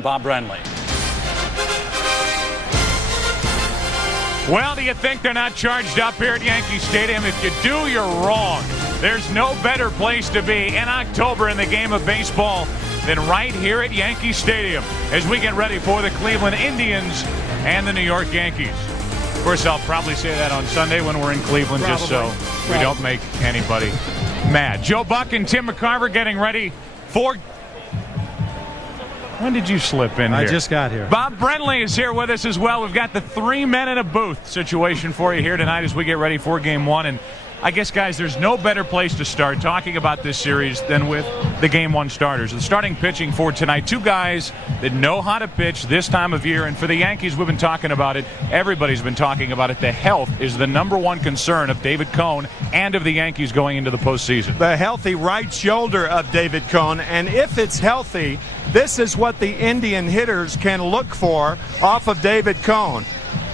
Bob Brenly. Well, do you think they're not charged up here at Yankee Stadium? If you do, you're wrong. There's no better place to be in October in the game of baseball than right here at Yankee Stadium as we get ready for the Cleveland Indians and the New York Yankees. Of course, I'll probably say that on Sunday when we're in Cleveland, just so we don't make anybody mad. Joe Buck and Tim McCarver getting ready for... When did you slip in here? I just got here. Bob Brenly is here with us as well. We've got the 3 men in a booth situation for you here tonight as we get ready for Game 1. And I guess, guys, there's no better place to start talking about this series than with the Game 1 starters. The starting pitching for tonight, two guys that know how to pitch this time of year. And for the Yankees, we've been talking about it. Everybody's been talking about it. The health is the #1 concern of David Cone and of the Yankees going into the postseason. The healthy right shoulder of David Cone. And if it's healthy, this is what the Indian hitters can look for off of David Cone.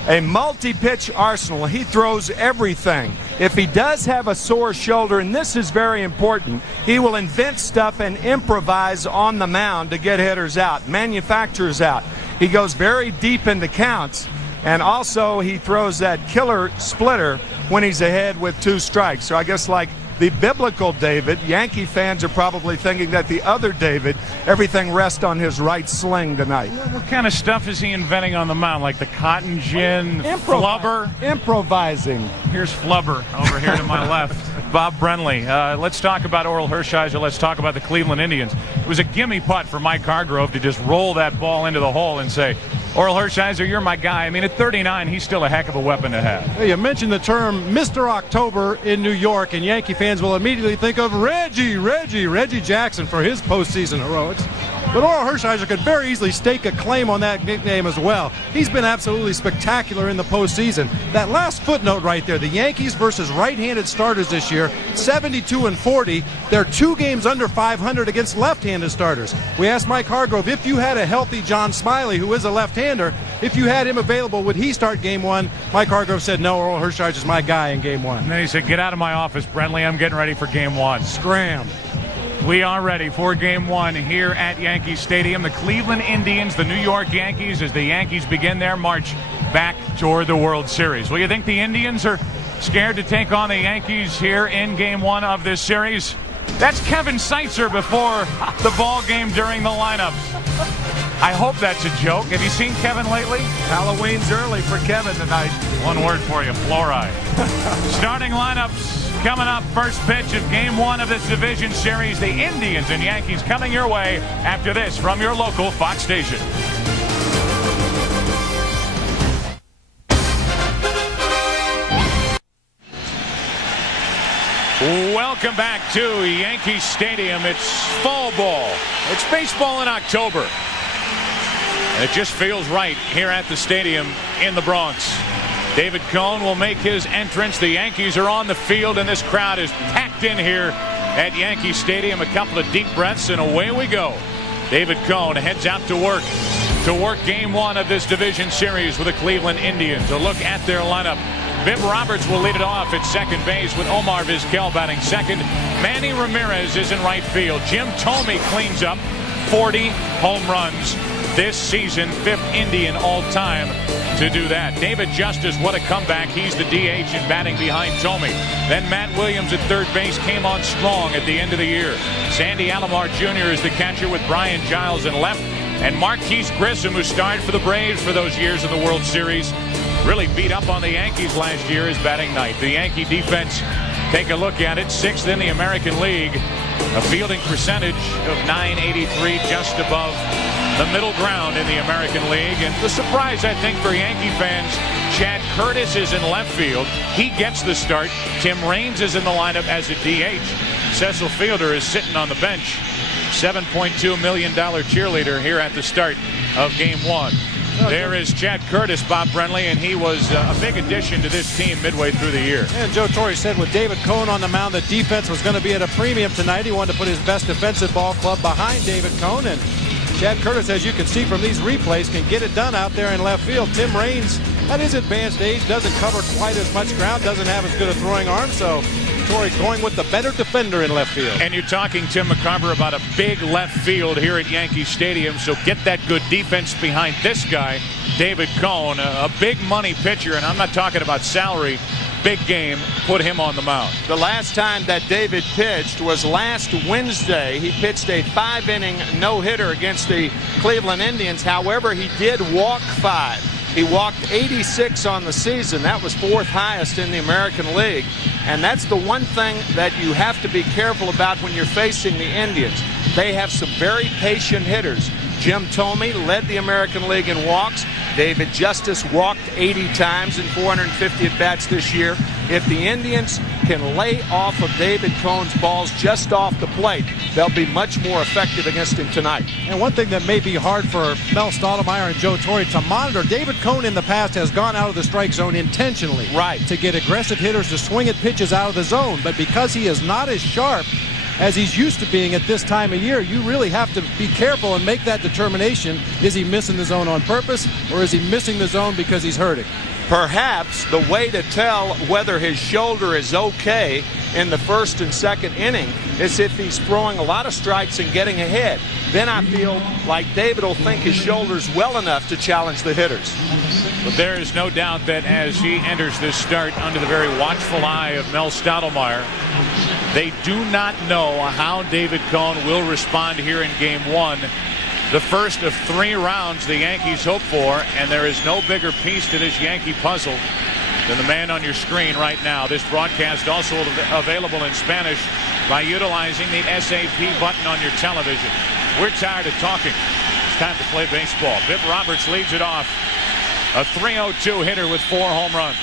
A multi-pitch arsenal. He throws everything. If he does have a sore shoulder, and this is very important, he will invent stuff and improvise on the mound to get hitters out, manufacturers out. He goes very deep into counts, and also he throws that killer splitter when he's ahead with 2 strikes. So I guess like the biblical David, Yankee fans are probably thinking that the other David, everything rests on his right sling tonight. What kind of stuff is he inventing on the mound? Like the cotton gin, flubber? Improvising. Here's flubber over here to my left. Bob Brenly. Let's talk about Orel Hershiser. Let's talk about the Cleveland Indians. It was a gimme putt for Mike Hargrove to just roll that ball into the hole and say, Orel Hershiser, you're my guy. I mean, at 39, he's still a heck of a weapon to have. Hey, you mentioned the term Mr. October in New York, and Yankee fans will immediately think of Reggie Jackson for his postseason heroics. But Orel Hershiser could very easily stake a claim on that nickname as well. He's been absolutely spectacular in the postseason. That last footnote right there, the Yankees versus right-handed starters this year, 72-40. They're 2 games under 500 against left-handed starters. We asked Mike Hargrove, if you had a healthy John Smiley, who is a left-hander, if you had him available, would he start Game 1? Mike Hargrove said, no, Orel Hershiser is my guy in Game 1. And then he said, get out of my office, Brenly. I'm getting ready for Game 1. Scram. We are ready for Game 1 here at Yankee Stadium. The Cleveland Indians, the New York Yankees, as the Yankees begin their march back toward the World Series. Well, you think the Indians are scared to take on the Yankees here in Game 1 of this series? That's Kevin Seitzer before the ball game during the lineups. I hope that's a joke. Have you seen Kevin lately? Halloween's early for Kevin tonight. One word for you, fluoride. Starting lineups coming up. First pitch of Game 1 of this division series. The Indians and Yankees coming your way after this from your local Fox station. Welcome back to Yankee Stadium. It's fall ball. It's baseball in October. And it just feels right here at the stadium in the Bronx. David Cone will make his entrance. The Yankees are on the field, and this crowd is packed in here at Yankee Stadium. A couple of deep breaths, and away we go. David Cone heads out to work Game 1 of this division series with the Cleveland Indians. A look at their lineup. Bib Roberts will lead it off at second base with Omar Vizquel batting second. Manny Ramirez is in right field. Jim Thome cleans up 40 home runs this season, 5th Indian all-time to do that. David Justice, what a comeback. He's the DH and batting behind Thome. Then Matt Williams at third base came on strong at the end of the year. Sandy Alomar Jr. is the catcher with Brian Giles in left. And Marquise Grissom, who starred for the Braves for those years in the World Series, really beat up on the Yankees last year, is batting ninth. The Yankee defense, take a look at it, 6th in the American League. A fielding percentage of .983, just above the middle ground in the American League. And the surprise, I think, for Yankee fans, Chad Curtis is in left field. He gets the start. Tim Raines is in the lineup as a DH. Cecil Fielder is sitting on the bench. $7.2 million cheerleader here at the start of Game 1. There is Chad Curtis, Bob Brenly, and he was a big addition to this team midway through the year. And Joe Torre said with David Cone on the mound, the defense was going to be at a premium tonight. He wanted to put his best defensive ball club behind David Cone, and Chad Curtis, as you can see from these replays, can get it done out there in left field. Tim Raines, at his advanced age, doesn't cover quite as much ground, doesn't have as good a throwing arm, so Torre going with the better defender in left field. And you're talking, Tim McCarver, about a big left field here at Yankee Stadium, so get that good defense behind this guy, David Cone, a big money pitcher, and I'm not talking about salary. Big game, put him on the mound. The last time that David pitched was last Wednesday. He pitched a 5-inning no-hitter against the Cleveland Indians. However, he did walk 5. He walked 86 on the season. That was 4th highest in the American League. And that's the one thing that you have to be careful about when you're facing the Indians. They have some very patient hitters. Jim Thome led the American League in walks. David Justice walked 80 times in 450 at-bats this year. If the Indians can lay off of David Cone's balls just off the plate, they'll be much more effective against him tonight. And one thing that may be hard for Mel Stottlemyre and Joe Torre to monitor, David Cone in the past has gone out of the strike zone intentionally. Right. To get aggressive hitters to swing at pitches out of the zone. But because he is not as sharp as he's used to being at this time of year, you really have to be careful and make that determination. Is he missing the zone on purpose, or is he missing the zone because he's hurting? Perhaps the way to tell whether his shoulder is okay in the first and second inning is if he's throwing a lot of strikes and getting ahead. Then I feel like David will think his shoulder's well enough to challenge the hitters. But there is no doubt that as he enters this start under the very watchful eye of Mel Stottlemyre, they do not know how David Cone will respond here in Game 1. The first of 3 rounds the Yankees hope for, and there is no bigger piece to this Yankee puzzle than the man on your screen right now. This broadcast also available in Spanish by utilizing the SAP button on your television. We're tired of talking. It's time to play baseball. Bip Roberts leads it off. A .302 hitter with 4 home runs.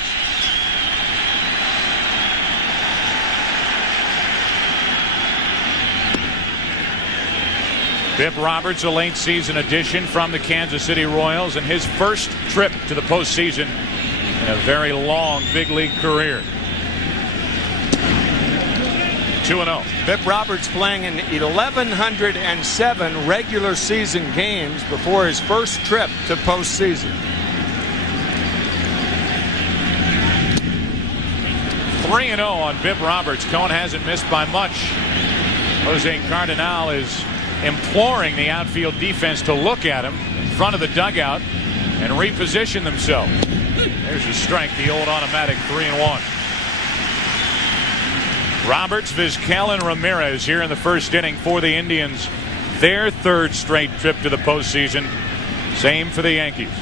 Bip Roberts, a late season addition from the Kansas City Royals, and his first trip to the postseason in a very long big league career. 2-0. Bip Roberts playing in 1,107 regular season games before his first trip to postseason. 3-0 on Bip Roberts. Cone hasn't missed by much. Jose Cardenal is imploring the outfield defense to look at him in front of the dugout and reposition themselves. There's a strike, the old automatic 3-1. Roberts, Vizquel, and Ramirez here in the first inning for the Indians. Their 3rd straight trip to the postseason. Same for the Yankees.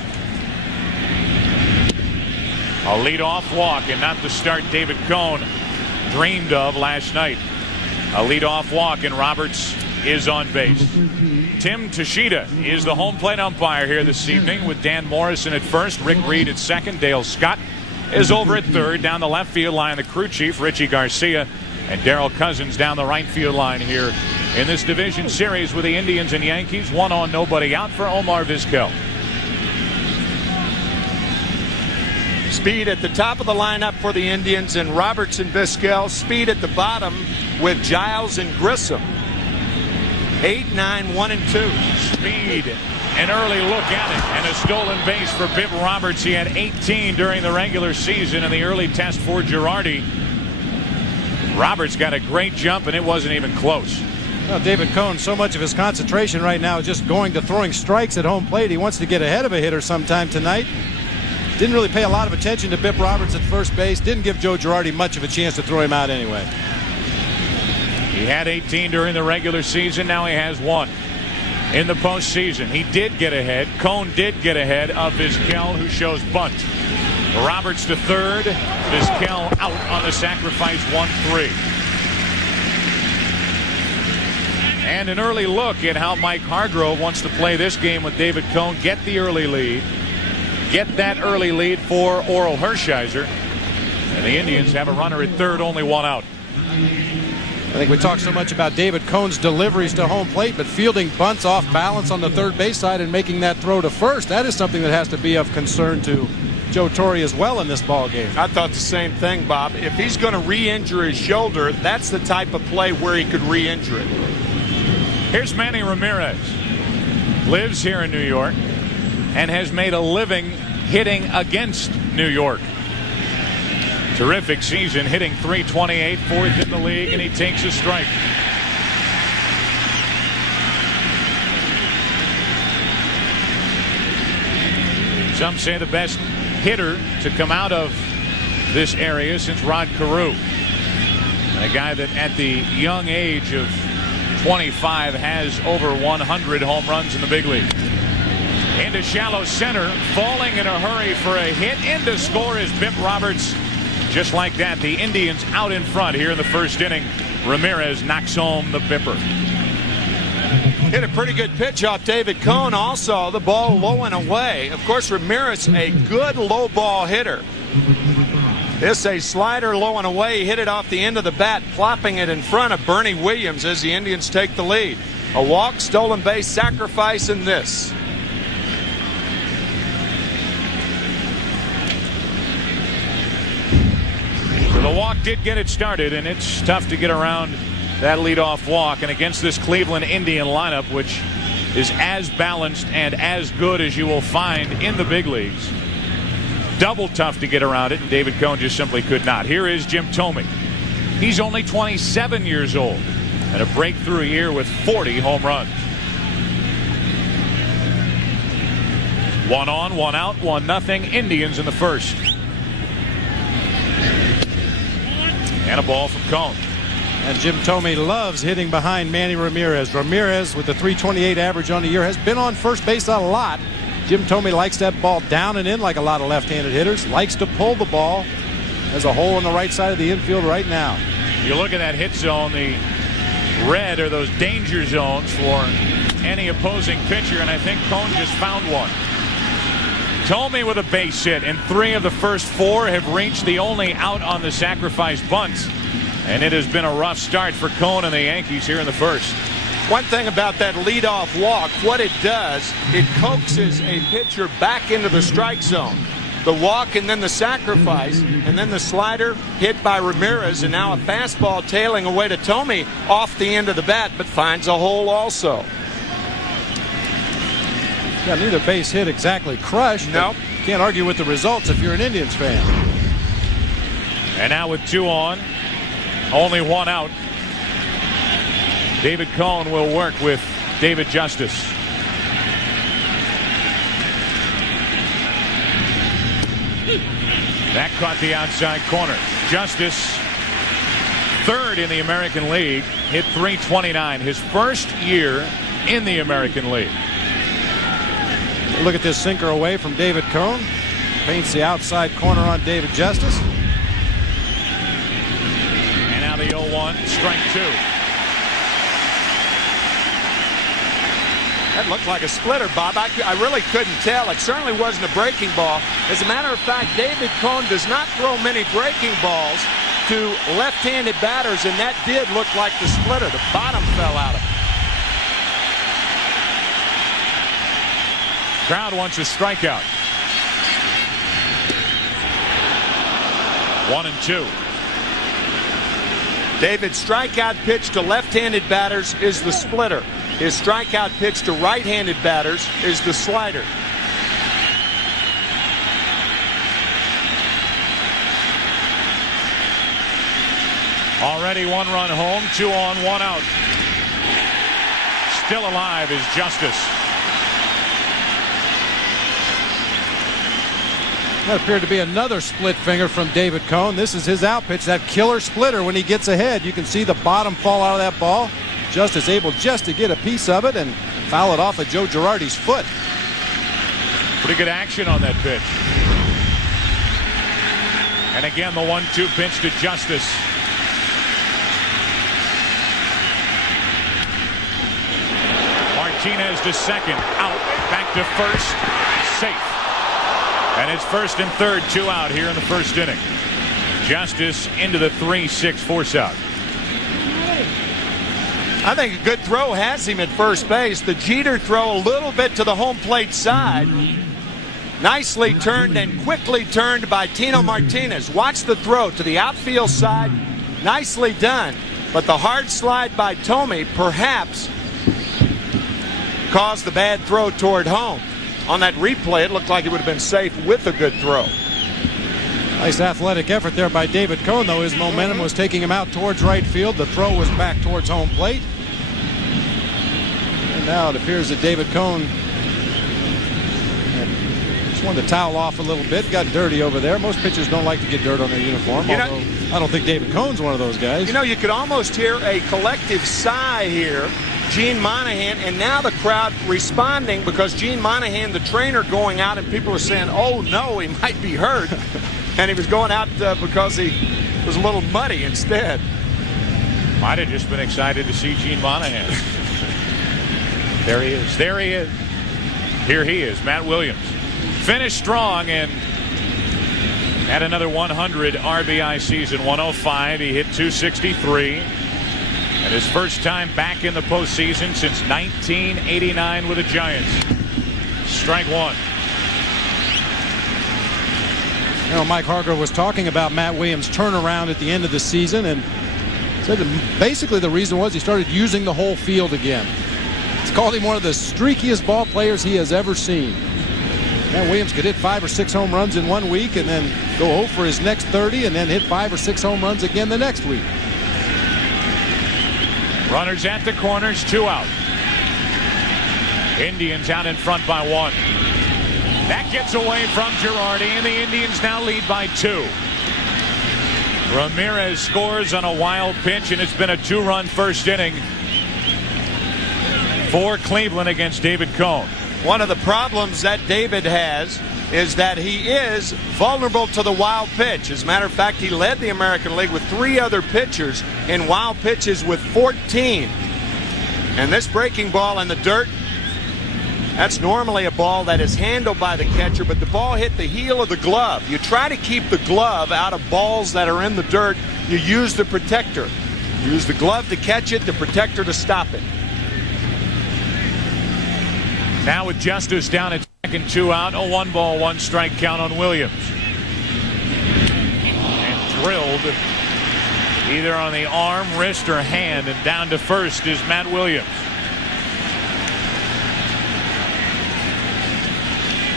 A leadoff walk, and not the start David Cone dreamed of last night. A leadoff walk, and Roberts is on base. Tim Tashida is the home plate umpire here this evening, with Dan Morrison at first, Rick Reed at second, Dale Scott is over at third. Down the left field line, the crew chief, Richie Garcia, and Darrell Cousins down the right field line here in this division series with the Indians and Yankees. 1 on, nobody out for Omar Vizquel. Speed at the top of the lineup for the Indians, and Roberts and Vizquel. Speed at the bottom with Giles and Grissom. 8, 9, 1, and 2. Speed, an early look at it, and a stolen base for Bip Roberts. He had 18 during the regular season in the early test for Girardi. Roberts got a great jump, and it wasn't even close. Well, David Cone, so much of his concentration right now is just going to throwing strikes at home plate. He wants to get ahead of a hitter sometime tonight. Didn't really pay a lot of attention to Bip Roberts at first base. Didn't give Joe Girardi much of a chance to throw him out anyway. He had 18 during the regular season. Now he has 1 in the postseason. He did get ahead. Cone did get ahead of Vizquel, who shows bunt. Roberts to third. Vizquel out on the sacrifice, 1-3. And an early look at how Mike Hargrove wants to play this game with David Cone. Get the early lead. Get that early lead for Orel Hershiser. And the Indians have a runner at third, only 1 out. I think we talk so much about David Cone's deliveries to home plate, but fielding bunts off balance on the third base side and making that throw to first, that is something that has to be of concern to Joe Torre as well in this ball game. I thought the same thing, Bob. If he's going to re-injure his shoulder, that's the type of play where he could re-injure it. Here's Manny Ramirez. Lives here in New York and has made a living hitting against New York. Terrific season, hitting .328, fourth in the league, and he takes a strike. Some say the best hitter to come out of this area since Rod Carew. And a guy that at the young age of 25 has over 100 home runs in the big league. Into shallow center, falling in a hurry for a hit. In to score is Bip Roberts. Just like that, the Indians out in front here in the first inning. Ramirez knocks home the Bipper. Hit a pretty good pitch off David Cone also. The ball low and away. Of course, Ramirez, a good low ball hitter. This a slider low and away. He hit it off the end of the bat, plopping it in front of Bernie Williams as the Indians take the lead. A walk, stolen base, sacrifice, and this. So the walk did get it started, and it's tough to get around that leadoff walk. And against this Cleveland Indian lineup, which is as balanced and as good as you will find in the big leagues, double tough to get around it, and David Cone just simply could not. Here is Jim Thome. He's only 27 years old and a breakthrough year with 40 home runs. 1 on, 1 out, 1-0 Indians in the first. And a ball from Cone. And Jim Thome loves hitting behind Manny Ramirez. Ramirez, with the .328 average on the year, has been on first base a lot. Jim Thome likes that ball down and in like a lot of left-handed hitters. Likes to pull the ball. Has a hole on the right side of the infield right now. You look at that hit zone, the red are those danger zones for any opposing pitcher, and I think Cone just found one. Thome with a base hit, and 3 of the first 4 have reached the only out on the sacrifice bunts. And it has been a rough start for Cone and the Yankees here in the first. One thing about that leadoff walk, what it does, it coaxes a pitcher back into the strike zone. The walk and then the sacrifice, and then the slider hit by Ramirez, and now a fastball tailing away to Thome off the end of the bat, but finds a hole also. Yeah, neither base hit exactly crushed. Nope. Can't argue with the results if you're an Indians fan. And now with 2 on, only 1 out, David Cone will work with David Justice. That caught the outside corner. Justice, 3rd in the American League, hit .329, his first year in the American League. Look at this sinker away from David Cone. Paints the outside corner on David Justice. And now the 0-1, strike 2. That looked like a splitter, Bob. I really couldn't tell. It certainly wasn't a breaking ball. As a matter of fact, David Cone does not throw many breaking balls to left-handed batters, and that did look like the splitter. The bottom fell out of it. Crowd wants a strikeout. 1-2. David's strikeout pitch to left-handed batters is the splitter. His strikeout pitch to right-handed batters is the slider. Already 1 run home, 2 on, 1 out. Still alive is Justice. That appeared to be another split finger from David Cone. This is his out pitch, that killer splitter when he gets ahead. You can see the bottom fall out of that ball. Justice able just to get a piece of it and foul it off of Joe Girardi's foot. Pretty good action on that pitch. And again, the 1-2 pitch to Justice. Martinez to second, out, back to first, safe. And it's 1st and 3rd, 2 out here in the first inning. Justice into the 3-6 force out. I think a good throw has him at first base. The Jeter throw a little bit to the home plate side. Nicely turned and quickly turned by Tino Martinez. Watch the throw to the outfield side. Nicely done. But the hard slide by Thome perhaps caused the bad throw toward home. On that replay, it looked like it would have been safe with a good throw. Nice athletic effort there by David Cone, though. His momentum was taking him out towards right field. The throw was back towards home plate. And now it appears that David Cone just wanted to towel off a little bit. Got dirty over there. Most pitchers don't like to get dirt on their uniform, although I don't think David Cone's one of those guys. You know, you could almost hear a collective sigh here. Gene Monahan, and now the crowd responding because Gene Monahan, the trainer, going out, and people are saying, oh no, he might be hurt. And he was going out because he was a little muddy instead. Might have just been excited to see Gene Monahan. There he is. There he is. Here he is, Matt Williams. Finished strong and had another 100 RBI season. 105. He hit 263. And his first time back in the postseason since 1989 with the Giants. Strike one. You know, Mike Hargrove was talking about Matt Williams' turnaround at the end of the season and said that basically the reason was he started using the whole field again. It's called him one of the streakiest ball players he has ever seen. Matt Williams could hit 5 or 6 home runs in 1 week and then go 0 for his next 30 and then hit 5 or 6 home runs again the next week. Runners at the corners, 2 out. Indians out in front by 1. That gets away from Girardi, and the Indians now lead by 2. Ramirez scores on a wild pitch, and it's been a 2-run first inning for Cleveland against David Cone. One of the problems that David has is that he is vulnerable to the wild pitch. As a matter of fact, he led the American League with 3 other pitchers in wild pitches with 14. And this breaking ball in the dirt, that's normally a ball that is handled by the catcher, but the ball hit the heel of the glove. You try to keep the glove out of balls that are in the dirt. You use the protector. You use the glove to catch it, the protector to stop it. Now with Justice down at second, 2 out, a 1-ball, 1-strike count on Williams. And drilled either on the arm, wrist, or hand, and down to first is Matt Williams.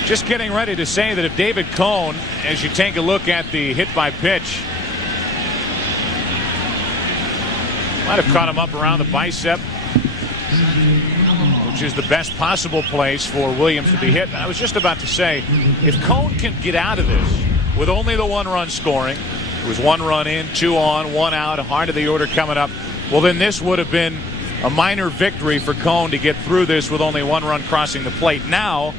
Just getting ready to say that if David Cone, as you take a look at the hit by pitch, might have caught him up around the bicep, which is the best possible place for Williams to be hit. I was just about to say, if Cone can get out of this with only the 1-run scoring, it was 1 run in, 2 on, 1 out, heart of the order coming up, well then this would have been a minor victory for Cone to get through this with only 1 run crossing the plate. Now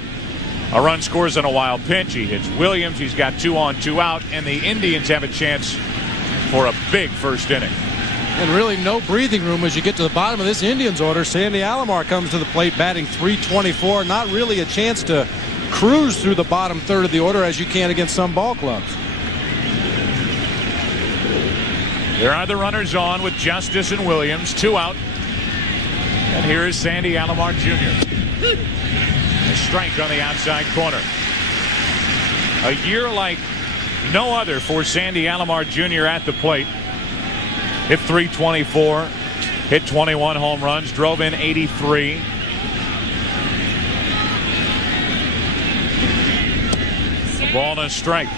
a run scores on a wild pitch. He hits Williams. He's got 2 on, 2 out, and the Indians have a chance for a big first inning. And really no breathing room as you get to the bottom of this Indians order. Sandy Alomar comes to the plate batting .324. Not really a chance to cruise through the bottom third of the order as you can against some ball clubs. There are the runners on with Justice and Williams, 2 out. And here is Sandy Alomar Jr. A strike on the outside corner. A year like no other for Sandy Alomar Jr. at the plate. Hit .324, hit 21 home runs, drove in 83. Ball and a strike.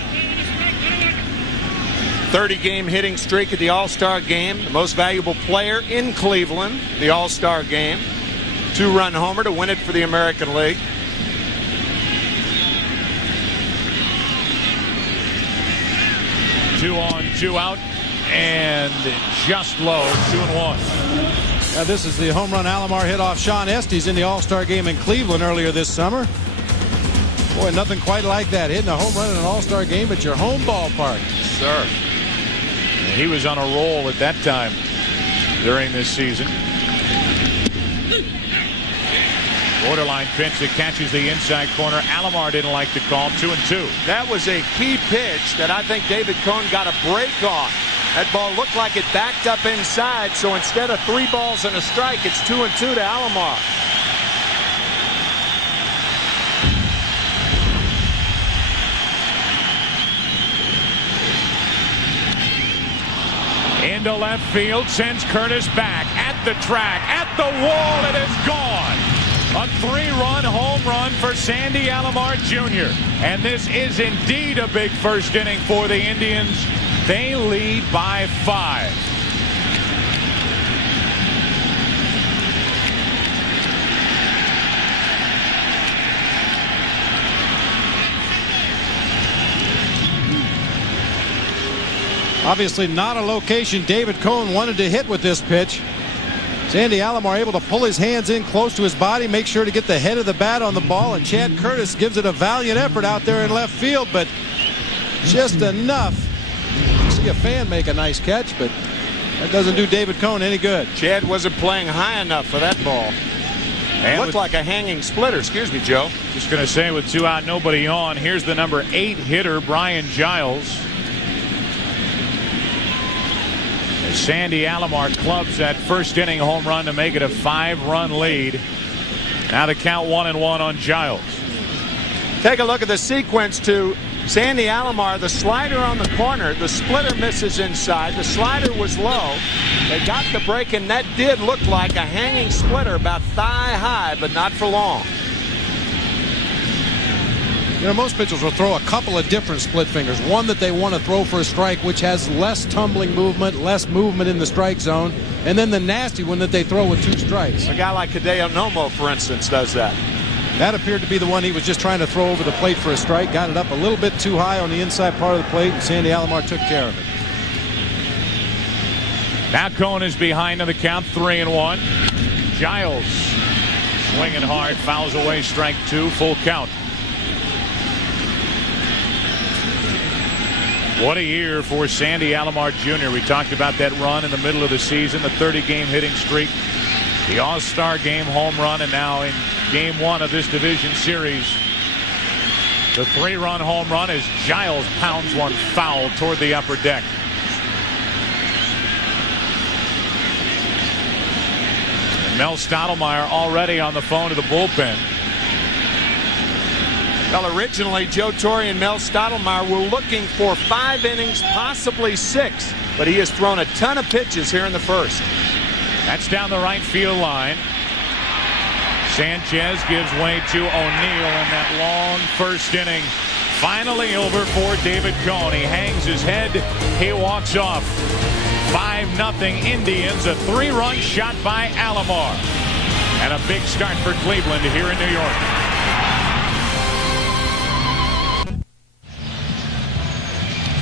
30-game hitting streak at the All-Star game. The most valuable player in Cleveland, the All-Star game. 2-run homer to win it for the American League. Two on, 2 out, and just low, 2-1. Now this is the home run Alomar hit off Sean Estes in the All-Star game in Cleveland earlier this summer. Boy, nothing quite like that. Hitting a home run in an All-Star game at your home ballpark. Sir. He was on a roll at that time during this season. Borderline pitch that catches the inside corner. Alomar didn't like the call. 2-2. That was a key pitch that I think David Cone got a break on. That ball looked like it backed up inside, so instead of 3 balls and a strike, it's 2-2 to Alomar. Into left field, sends Curtis back at the track, at the wall. It is gone. A 3-run home run for Sandy Alomar Jr. And this is indeed a big first inning for the Indians. They lead by 5. Obviously not a location David Cone wanted to hit with this pitch. Sandy Alomar able to pull his hands in close to his body, make sure to get the head of the bat on the ball, and Chad Curtis gives it a valiant effort out there in left field, but just enough to see a fan make a nice catch, but that doesn't do David Cone any good. Chad wasn't playing high enough for that ball. And looked like a hanging splitter. Excuse me, Joe. Just going to say, with 2 out, nobody on, here's the number 8 hitter, Brian Giles. As Sandy Alomar clubs that first inning home run to make it a 5-run lead. Now the count 1-1 on Giles. Take a look at the sequence to Sandy Alomar. The slider on the corner. The splitter misses inside. The slider was low. They got the break, and that did look like a hanging splitter, about thigh high, but not for long. You know, most pitchers will throw a couple of different split fingers. One that they want to throw for a strike, which has less tumbling movement, less movement in the strike zone. And then the nasty one that they throw with 2 strikes. A guy like Hideo Nomo, for instance, does that. That appeared to be the one he was just trying to throw over the plate for a strike. Got it up a little bit too high on the inside part of the plate, and Sandy Alomar took care of it. Now Cone is behind on the count, 3-1. Giles swinging hard, fouls away, strike 2, full count. What a year for Sandy Alomar Jr. We talked about that run in the middle of the season, the 30-game hitting streak, the All-Star game home run, and now in Game 1 of this division series, the 3-run home run as Giles pounds one foul toward the upper deck. And Mel Stottlemyre already on the phone to the bullpen. Well, originally, Joe Torre and Mel Stottlemyre were looking for 5 innings, possibly 6. But he has thrown a ton of pitches here in the first. That's down the right field line. Sanchez gives way to O'Neill in that long first inning. Finally over for David Cone. He hangs his head. He walks off. 5-0 Indians. A 3-run shot by Alomar. And a big start for Cleveland here in New York.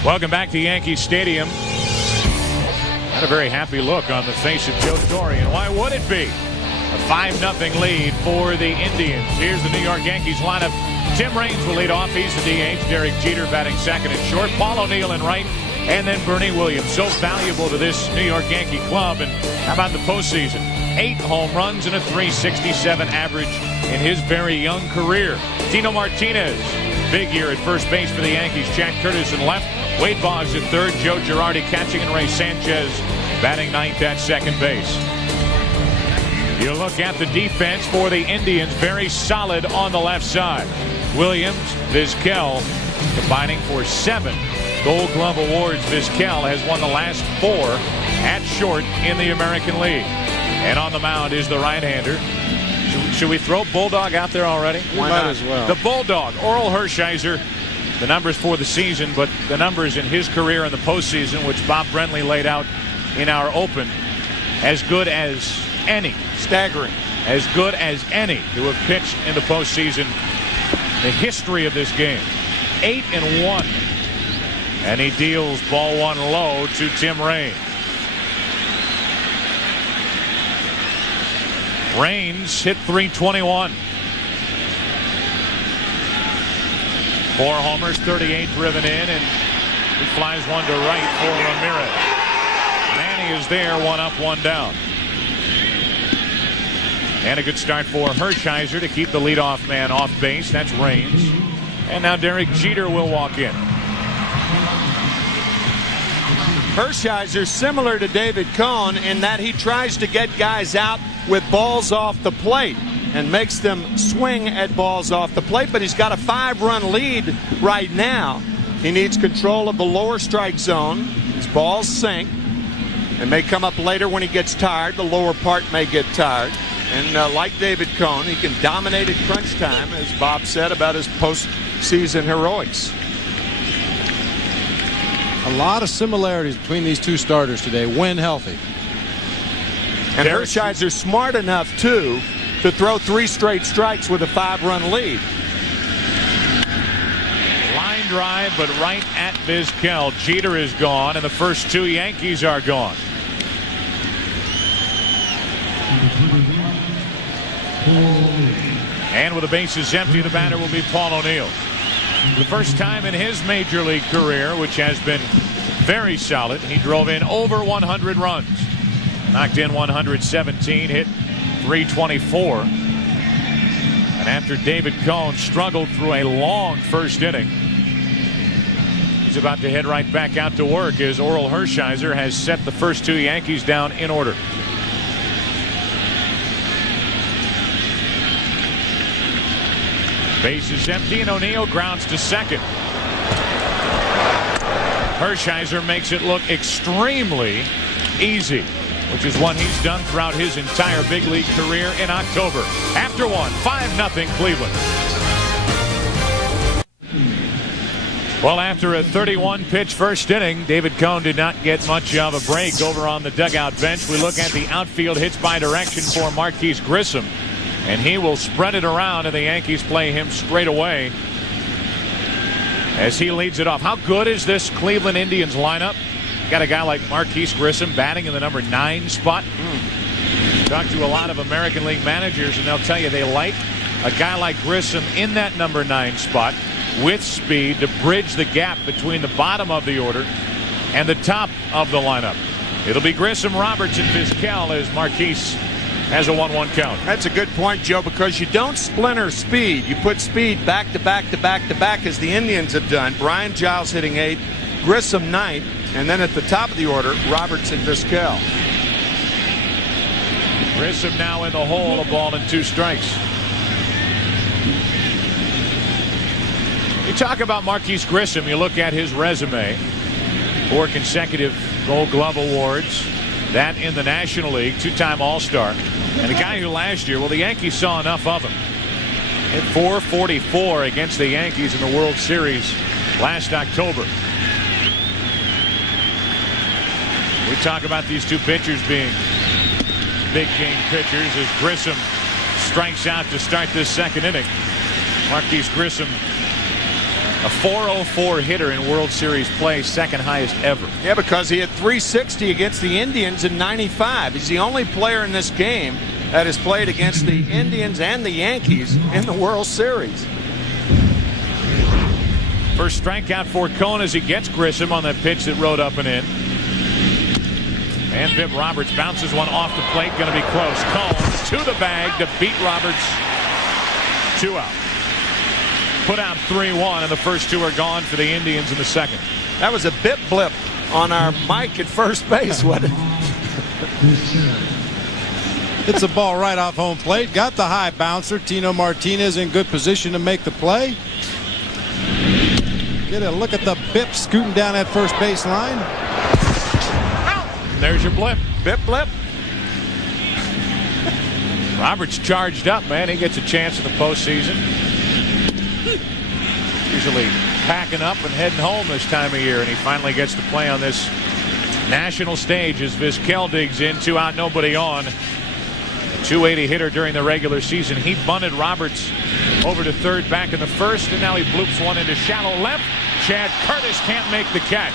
Welcome back to Yankee Stadium. Not a very happy look on the face of Joe Torre, and why would it be? A 5-0 lead for the Indians. Here's the New York Yankees lineup. Tim Raines will lead off. He's the DH. Derek Jeter batting second and short. Paul O'Neill in right. And then Bernie Williams. So valuable to this New York Yankee club. And how about the postseason? 8 home runs and a .367 average in his very young career. Tino Martinez. Big year at first base for the Yankees. Chad Curtis in left. Wade Boggs at third. Joe Girardi catching, and Ray Sanchez batting ninth at second base. You look at the defense for the Indians, very solid on the left side. Williams, Vizquel combining for 7 Gold Glove awards. Vizquel has won the last 4 at short in the American League. And on the mound is the right-hander. Should we throw Bulldog out there already? Why not? Might as well. The Bulldog, Orel Hershiser. The numbers for the season, but the numbers in his career in the postseason, which Bob Brentley laid out in our open, as good as any. Staggering. As good as any who have pitched in the postseason. The history of this game. 8-1. And he deals ball 1 low to Tim Raines. Raines hit .321. 4 homers, 38 driven in, and he flies one to right for Ramirez. Manny is there, 1 up, 1 down. And a good start for Hershiser to keep the leadoff man off base. That's Raines. And now Derek Jeter will walk in. Hershiser similar to David Cone in that he tries to get guys out with balls off the plate and makes them swing at balls off the plate, but he's got a 5-run lead right now. He needs control of the lower strike zone. His balls sink and may come up later when he gets tired. The lower part may get tired. And like David Cone, he can dominate at crunch time, as Bob said about his postseason heroics. A lot of similarities between these two starters today when healthy. And Hershiser's smart enough, too, to throw 3 straight strikes with a 5-run lead. Line drive, but right at Vizquel. Jeter is gone, and the first 2 Yankees are gone. And with the bases empty, the batter will be Paul O'Neill. The first time in his major league career, which has been very solid, he drove in over 100 runs. Knocked in 117, hit 324. And after David Cone struggled through a long first inning, he's about to head right back out to work as Orel Hershiser has set the first 2 Yankees down in order. Base is empty, and O'Neill grounds to second. Hershiser makes it look extremely easy, which is what he's done throughout his entire big league career in October. After 1, 5-0 Cleveland. Well, after a 31-pitch first inning, David Cone did not get much of a break over on the dugout bench. We look at the outfield hits by direction for Marquise Grissom, and he will spread it around, and the Yankees play him straight away as he leads it off. How good is this Cleveland Indians lineup? Got a guy like Marquise Grissom batting in the number 9 spot. Talk to a lot of American League managers, and they'll tell you they like a guy like Grissom in that number 9 spot with speed to bridge the gap between the bottom of the order and the top of the lineup. It'll be Grissom, Roberts, and Vizquel as Marquise has a 1-1 count. That's a good point, Joe, because you don't splinter speed. You put speed back to back to back to back, as the Indians have done. Brian Giles hitting 8th, Grissom 9th, and then at the top of the order, Roberts and Vizquel. Grissom now in the hole, a ball and 2 strikes. You talk about Marquise Grissom, you look at his resume. 4 consecutive Gold Glove awards. That in the National League, 2-time All-Star. And a guy who last year, well, the Yankees saw enough of him. Hit .444 against the Yankees in the World Series last October. We talk about these 2 pitchers being big game pitchers as Grissom strikes out to start this second inning. Marquise Grissom, a .404 hitter in World Series play, second highest ever. Yeah, because he had .360 against the Indians in '95. He's the only player in this game that has played against the Indians and the Yankees in the World Series. First strikeout for Cone as he gets Grissom on that pitch that rode up and in. And Bip Roberts bounces one off the plate, going to be close. Cone to the bag to beat Roberts. 2 out. Put out 3-1, and the first 2 are gone for the Indians in the second. That was a bit blip on our mic at first base, wasn't it? Hits the ball right off home plate. Got the high bouncer. Tino Martinez in good position to make the play. Get a look at the Bip scooting down that first base line. There's your blip. Bip blip. Roberts charged up, man. He gets a chance in the postseason. Usually packing up and heading home this time of year, and he finally gets to play on this national stage as Vizquel digs in. 2 out, nobody on. A .280 hitter during the regular season. He bunted Roberts over to third back in the first, and now he bloops one into shallow left. Chad Curtis can't make the catch.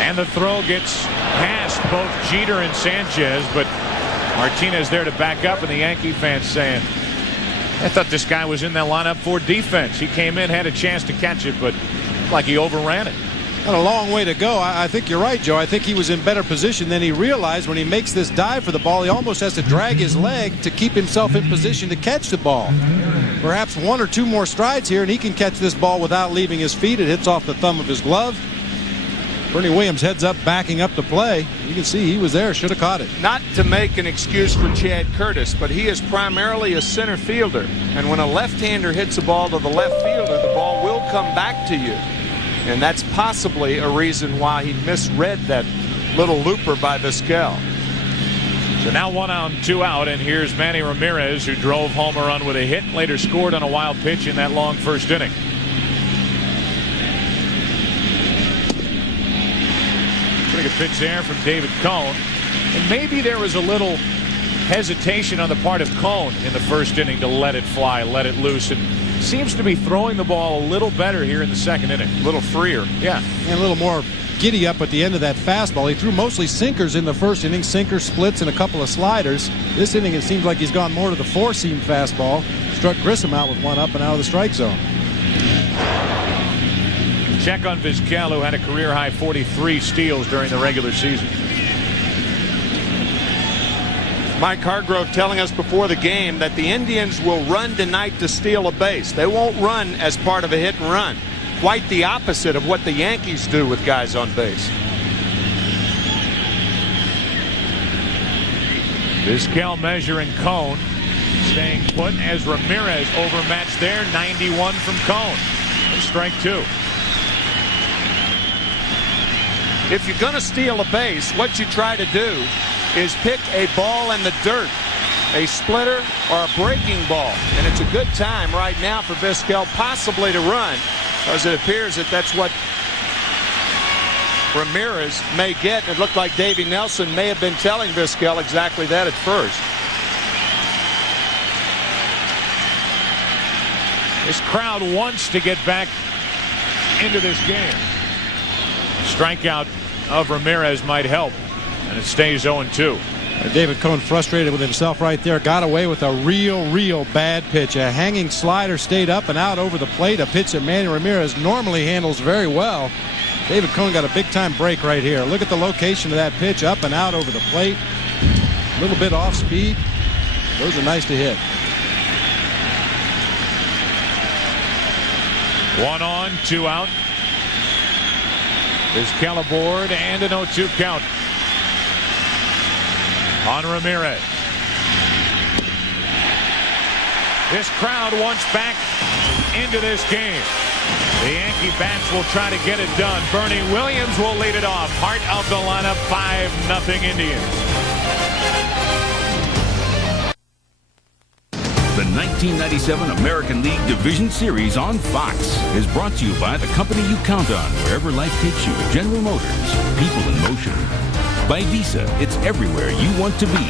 And the throw gets past both Jeter and Sanchez, but Martinez there to back up, and the Yankee fans saying, I thought this guy was in that lineup for defense. He came in, had a chance to catch it, but like he overran it. Got a long way to go. I think you're right, Joe. I think he was in better position than he realized when he makes this dive for the ball. He almost has to drag his leg to keep himself in position to catch the ball. Perhaps 1 or 2 more strides here, and he can catch this ball without leaving his feet. It hits off the thumb of his glove. Bernie Williams heads up, backing up the play. You can see he was there, should have caught it. Not to make an excuse for Chad Curtis, but he is primarily a center fielder. And when a left-hander hits a ball to the left fielder, the ball will come back to you. And that's possibly a reason why he misread that little looper by Vizquel. So now 1 on, 2 out, and here's Manny Ramirez, who drove home a run with a hit, later scored on a wild pitch in that long first inning. Pretty good pitch there from David Cone. And maybe there was a little hesitation on the part of Cone in the first inning to let it fly, let it loose, and seems to be throwing the ball a little better here in the second inning. A little freer. Yeah. And a little more giddy up at the end of that fastball. He threw mostly sinkers in the first inning, sinkers, splits, and a couple of sliders. This inning, it seems like he's gone more to the four-seam fastball. Struck Grissom out with one up and out of the strike zone. Check on Vizquel, who had a career-high 43 steals during the regular season. Mike Hargrove telling us before the game that the Indians will run tonight to steal a base. They won't run as part of a hit and run. Quite the opposite of what the Yankees do with guys on base. Vizquel measuring Cone. Staying put as Ramirez overmatched there. 91 from Cone. And strike 2. If you're going to steal a base, what you try to do is pick a ball in the dirt, a splitter or a breaking ball. And it's a good time right now for Vizquel possibly to run, because it appears that that's what Ramirez may get. It looked like Davey Nelson may have been telling Vizquel exactly that at first. This crowd wants to get back into this game. Strikeout of Ramirez might help, and it stays 0-2. David Cone frustrated with himself right there. Got away with a real bad pitch. A hanging slider stayed up and out over the plate. A pitch that Manny Ramirez normally handles very well. David Cone got a big-time break right here. Look at the location of that pitch, up and out over the plate. A little bit off speed. Those are nice to hit. 1 on, 2 out. Vizquel aboard and an 0-2 count on Ramirez. This crowd wants back into this game. The Yankee bats will try to get it done. Bernie Williams will lead it off. Heart of the lineup, 5-0 Indians. The 1997 American League Division Series on Fox is brought to you by the company you count on wherever life takes you. General Motors, people in motion. By Visa, it's everywhere you want to be.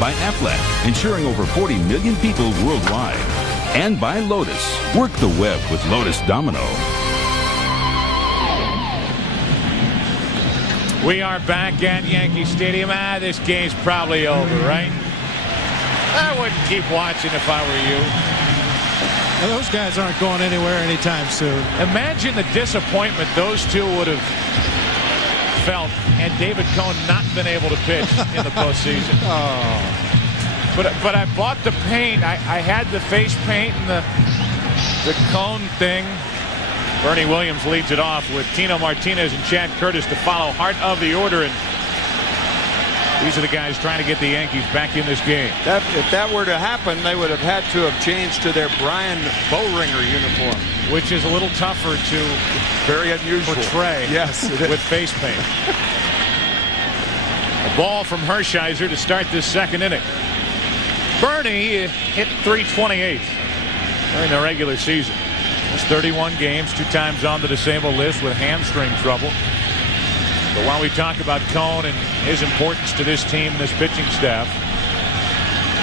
By Aflac, insuring over 40 million people worldwide. And by Lotus, work the web with Lotus Domino. We are back at Yankee Stadium. This game's probably over, right? I wouldn't keep watching if I were you. Well, those guys aren't going anywhere anytime soon. Imagine the disappointment those two would have felt had David Cone not been able to pitch in the postseason. Oh. But I bought the paint. I had the face paint and the Cone thing. Bernie Williams leads it off with Tino Martinez and Chad Curtis to follow. Heart of the order, and these are the guys trying to get the Yankees back in this game. If that were to happen, they would have had to have changed to their Brian Bowringer uniform, which is a little tougher to very unusual portray. Yes, with face paint. A ball from Hershiser to start this second inning. Bernie hit .328 during the regular season. That's 31 games, 2 times on the disabled list with hamstring trouble. But while we talk about Cone and his importance to this team and this pitching staff,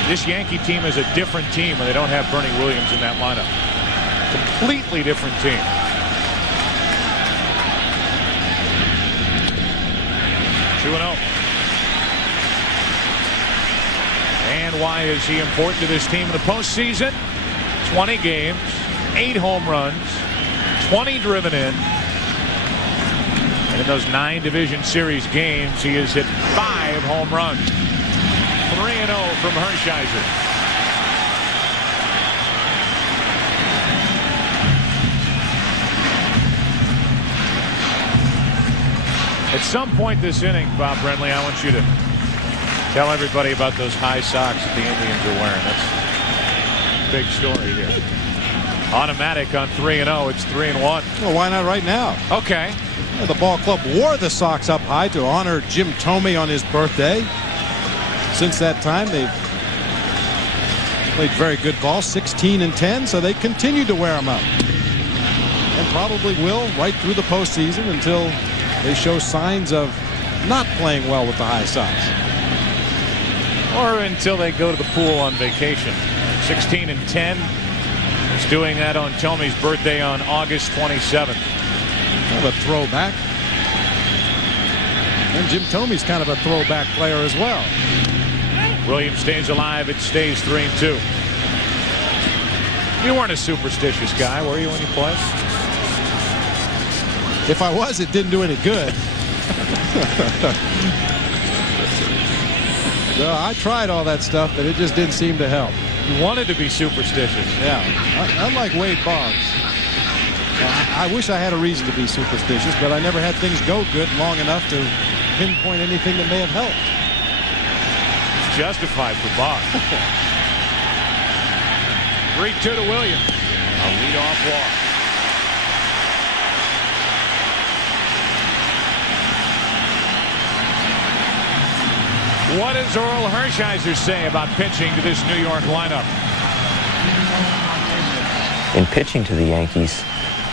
this Yankee team is a different team when they don't have Bernie Williams in that lineup. Completely different team. (2-0). And why is he important to this team in the postseason? 20 games, 8 home runs, 20 driven in. And in those 9 division series games, he has hit 5 home runs. 3-0 from Hershiser. At some point this inning, Bob Brenly, I want you to tell everybody about those high socks that the Indians are wearing. That's a big story here. Automatic on 3-0. It's 3-1. Well, why not right now? Okay. The ball club wore the socks up high to honor Jim Thome on his birthday. Since that time, they've played very good ball, 16-10, so they continue to wear them out. And probably will right through the postseason until they show signs of not playing well with the high sides. Or until they go to the pool on vacation. 16-10. He's doing that on Tomey's birthday on August 27th. Kind of a throwback. And Jim Tomey's kind of a throwback player as well. Williams stays alive. It stays 3-2. You weren't a superstitious guy, were you, when you played? If I was, it didn't do any good. No, I tried all that stuff, but it just didn't seem to help. You wanted to be superstitious. Yeah, unlike Wade Boggs. I wish I had a reason to be superstitious, but I never had things go good long enough to pinpoint anything that may have helped. It's justified for Boggs. 3-2 to Williams. A leadoff walk. What does Orel Hershiser say about pitching to this New York lineup? In pitching to the Yankees,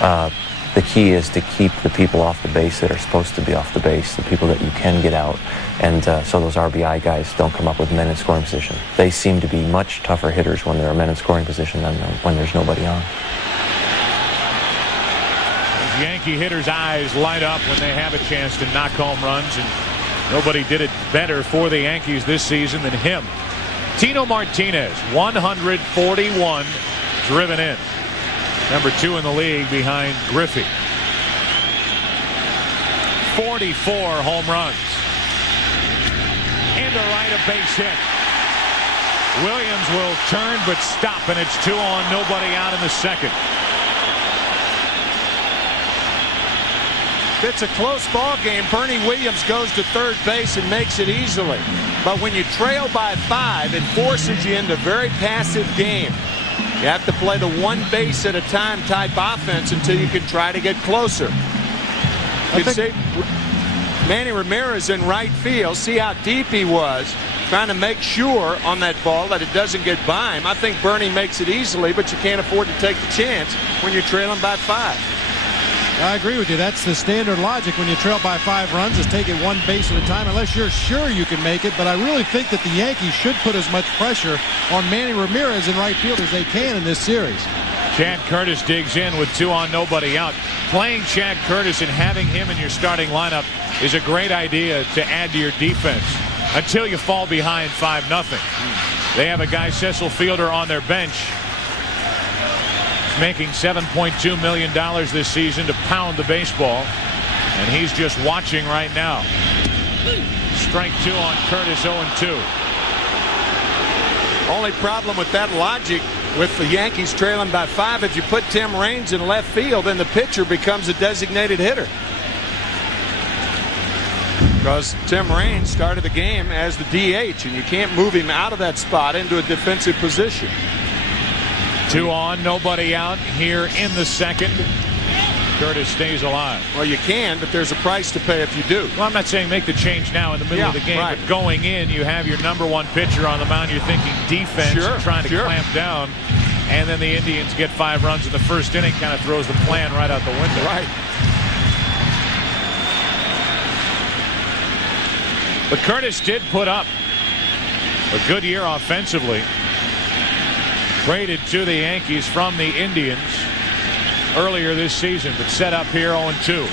the key is to keep the people off the base that are supposed to be off the base, the people that you can get out, and so those RBI guys don't come up with men in scoring position. They seem to be much tougher hitters when there are men in scoring position than when there's nobody on. Those Yankee hitters' eyes light up when they have a chance to knock home runs, and nobody did it better for the Yankees this season than him. Tino Martinez, 141 driven in. Number 2 in the league behind Griffey. 44 home runs. Into right, a base hit. Williams will turn but stop, and it's 2 on, nobody out in the second. It's a close ball game. Bernie Williams goes to third base and makes it easily. But when you trail by 5, it forces you into a very passive game. You have to play the one base at a time type offense until you can try to get closer. You can see Manny Ramirez in right field. See how deep he was, trying to make sure on that ball that it doesn't get by him. I think Bernie makes it easily, but you can't afford to take the chance when you're trailing by 5. I agree with you. That's the standard logic when you trail by 5 runs, is take it one base at a time unless you're sure you can make it. But I really think that the Yankees should put as much pressure on Manny Ramirez in right field as they can in this series. Chad Curtis digs in with 2 on, nobody out. Playing Chad Curtis and having him in your starting lineup is a great idea to add to your defense until you fall behind 5-0. They have a guy, Cecil Fielder, on their bench, making $7.2 million this season to pound the baseball, and he's just watching right now. Strike 2 on Curtis, 0-2. Only problem with that logic with the Yankees trailing by 5, if you put Tim Raines in left field, then the pitcher becomes a designated hitter. Because Tim Raines started the game as the DH, and you can't move him out of that spot into a defensive position. 2 on, nobody out here in the second. Curtis stays alive. Well, you can, but there's a price to pay if you do. Well, I'm not saying make the change now in the middle of the game, right. But going in, you have your number 1 pitcher on the mound. You're thinking defense, trying to clamp down, and then the Indians get 5 runs in the first inning. Kind of throws the plan right out the window. Right. But Curtis did put up a good year offensively. Traded to the Yankees from the Indians earlier this season, but set up here 0-2.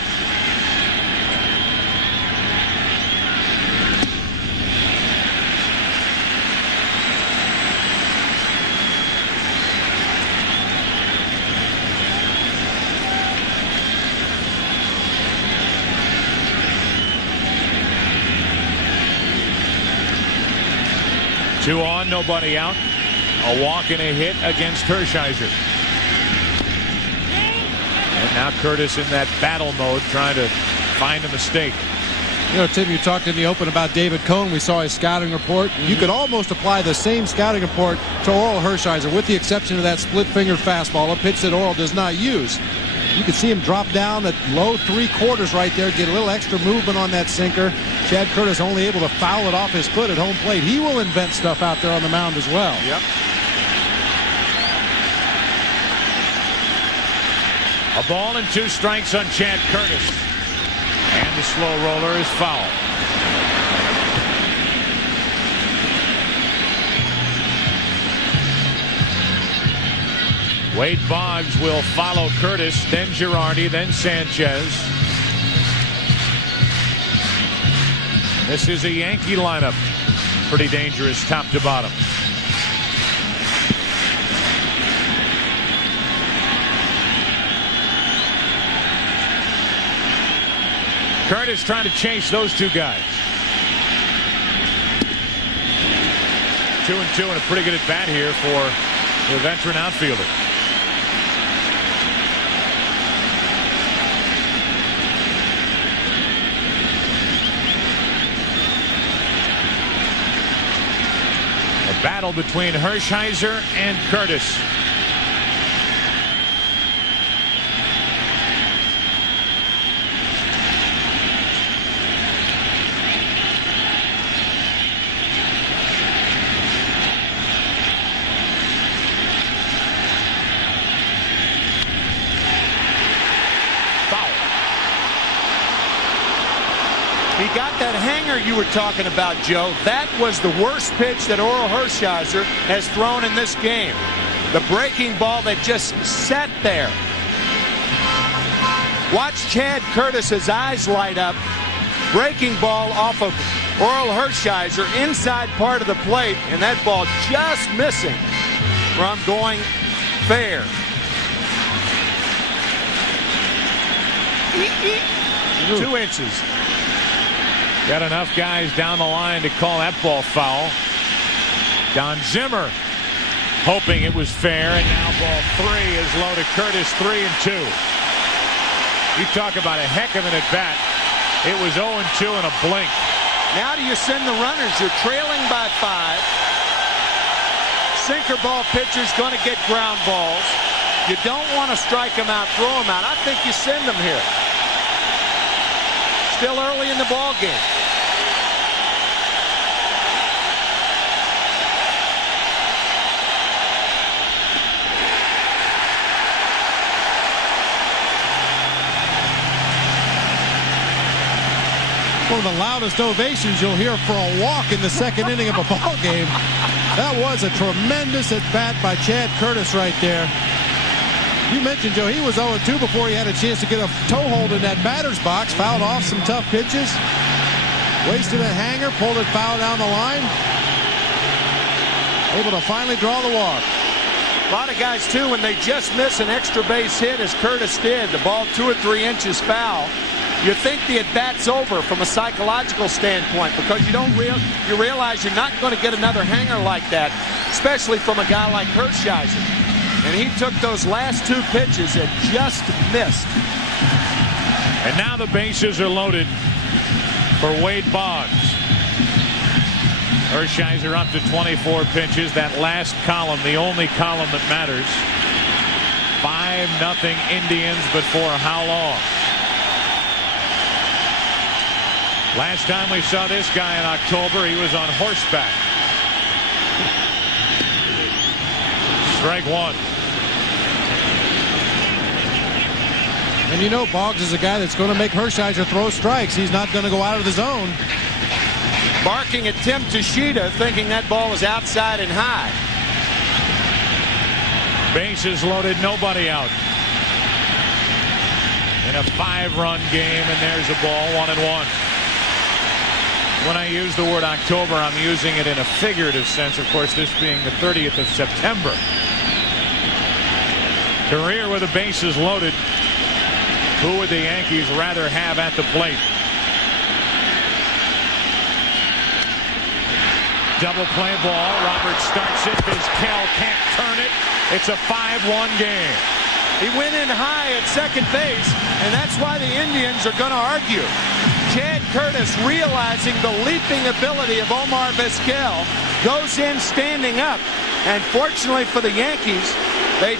Two on, nobody out. A walk and a hit against Hershiser. And now Curtis in that battle mode, trying to find a mistake. You know, Tim, you talked in the open about David Cone. We saw his scouting report. You could almost apply the same scouting report to Orel Hershiser, with the exception of that split-fingered fastball, a pitch that Orel does not use. You can see him drop down at low 3/4 right there, get a little extra movement on that sinker. Chad Curtis only able to foul it off his foot at home plate. He will invent stuff out there on the mound as well. Yep. A ball and 2 strikes on Chad Curtis. And the slow roller is foul. Wade Boggs will follow Curtis, then Girardi, then Sanchez. This is a Yankee lineup. Pretty dangerous top to bottom. Curtis trying to chase those 2 guys. 2-2 and a pretty good at bat here for the veteran outfielder. A battle between Hershiser and Curtis. He got that hanger you were talking about, Joe. That was the worst pitch that Orel Hershiser has thrown in this game. The breaking ball that just sat there. Watch Chad Curtis's eyes light up. Breaking ball off of Orel Hershiser inside part of the plate, and that ball just missing from going fair. 2 inches. Got enough guys down the line to call that ball foul. Don Zimmer hoping it was fair, and now ball 3 is low to Curtis. 3-2. You talk about a heck of an at bat. It was 0-2 in a blink. Now do you send the runners? You're trailing by 5. Sinker ball pitcher's going to get ground balls. You don't want to strike them out, throw them out. I think you send them here. Still early in the ball game. One of the loudest ovations you'll hear for a walk in the second inning of a ball game. That was a tremendous at bat by Chad Curtis right there. You mentioned, Joe, he was 0-2 before he had a chance to get a toe hold in that batter's box. Fouled off some tough pitches. Wasted a hanger, pulled it foul down the line. Able to finally draw the walk. A lot of guys, too, when they just miss an extra base hit, as Curtis did, the ball 2 or 3 inches foul, you think the at-bat's over from a psychological standpoint because you realize you're not going to get another hanger like that, especially from a guy like Hershiser. And he took those last 2 pitches and just missed. And now the bases are loaded for Wade Boggs. Hershiser up to 24 pitches. That last column, the only column that matters. 5-0 Indians, but for how long? Last time we saw this guy in October, he was on horseback. Strike 1. And you know, Boggs is a guy that's going to make Hershiser throw strikes. He's not going to go out of the zone. Barking at Tim Tashida, thinking that ball was outside and high. Bases loaded, nobody out. In a 5-run game, and there's a ball, 1-1. When I use the word October, I'm using it in a figurative sense, of course, this being the 30th of September. Career with the bases loaded. Who would the Yankees rather have at the plate? Double play ball. Robert starts it. Vizquel can't turn it. It's a 5-1 game. He went in high at second base, and that's why the Indians are going to argue. Chad Curtis, realizing the leaping ability of Omar Vizquel, goes in standing up. And fortunately for the Yankees, they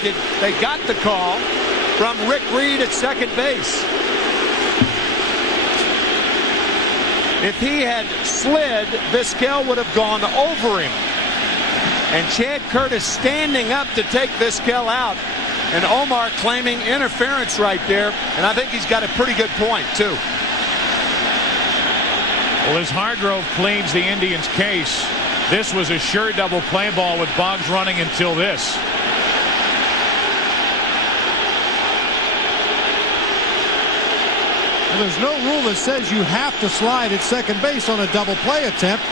got the call. from Rick Reed at second base. If he had slid, Vizquel would have gone over him. And Chad Curtis standing up to take Vizquel out. And Omar claiming interference right there. And I think he's got a pretty good point, too. Well, as Hargrove pleads the Indians' case, this was a sure double play ball with Boggs running until this. Well, there's no rule that says you have to slide at second base on a double play attempt.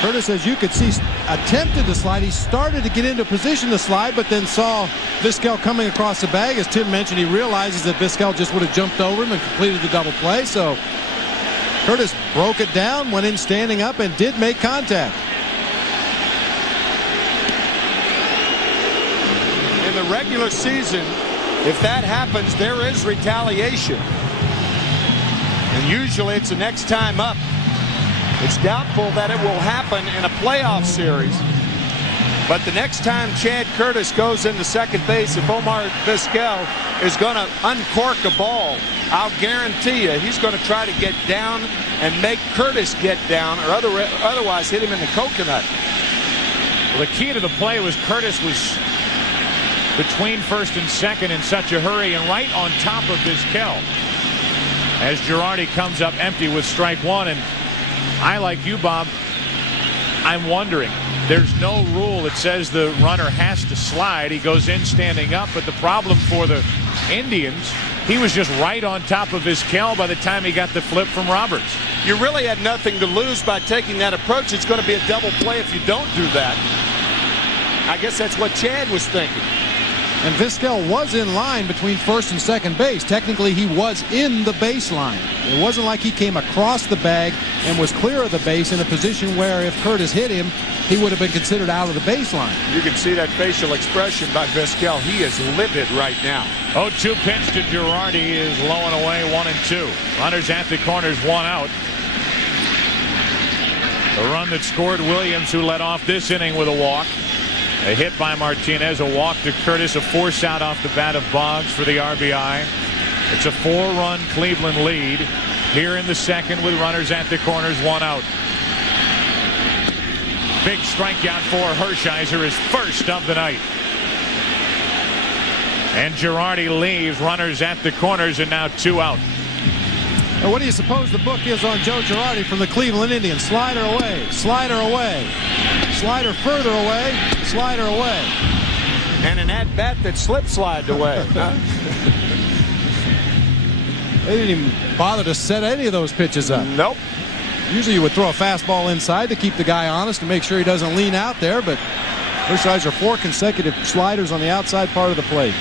Curtis, as you could see, attempted to slide. He started to get into position to slide, but then saw Vizquel coming across the bag. As Tim mentioned, he realizes that Vizquel just would have jumped over him and completed the double play. So Curtis broke it down, went in standing up, and did make contact. In the regular season, if that happens, there is retaliation. And usually it's the next time up. It's doubtful that it will happen in a playoff series. But the next time Chad Curtis goes into second base, if Omar Vizquel is going to uncork a ball, I'll guarantee you he's going to try to get down and make Curtis get down, or otherwise hit him in the coconut. Well, the key to the play was Curtis was between first and second in such a hurry and right on top of Vizquel as Girardi comes up empty with strike one. And I, like you, Bob, I'm wondering, there's no rule that says the runner has to slide. He goes in standing up, but the problem for the Indians, he was just right on top of Vizquel by the time he got the flip from Roberts. You really had nothing to lose by taking that approach. It's going to be a double play if you don't do that. I guess that's what Chad was thinking. And Vizquel was in line between first and second base. Technically, he was in the baseline. It wasn't like he came across the bag and was clear of the base in a position where if Curtis hit him, he would have been considered out of the baseline. You can see that facial expression by Vizquel. He is livid right now. 0-2 pitch to Girardi is low and away, 1-2. Runners at the corners, one out. The run that scored Williams, who led off this inning with a walk. A hit by Martinez, a walk to Curtis, a force out off the bat of Boggs for the RBI. It's a 4-run Cleveland lead here in the second with runners at the corners, one out. Big strikeout for Hershiser, his first of the night. And Girardi leaves, runners at the corners, and now two out. And what do you suppose the book is on Joe Girardi from the Cleveland Indians? Slider away, slider away, slider further away, slider away. And an at-bat that slip-slided away. They didn't even bother to set any of those pitches up. Nope. Usually you would throw a fastball inside to keep the guy honest and make sure he doesn't lean out there, but Hershiser 4 consecutive sliders on the outside part of the plate.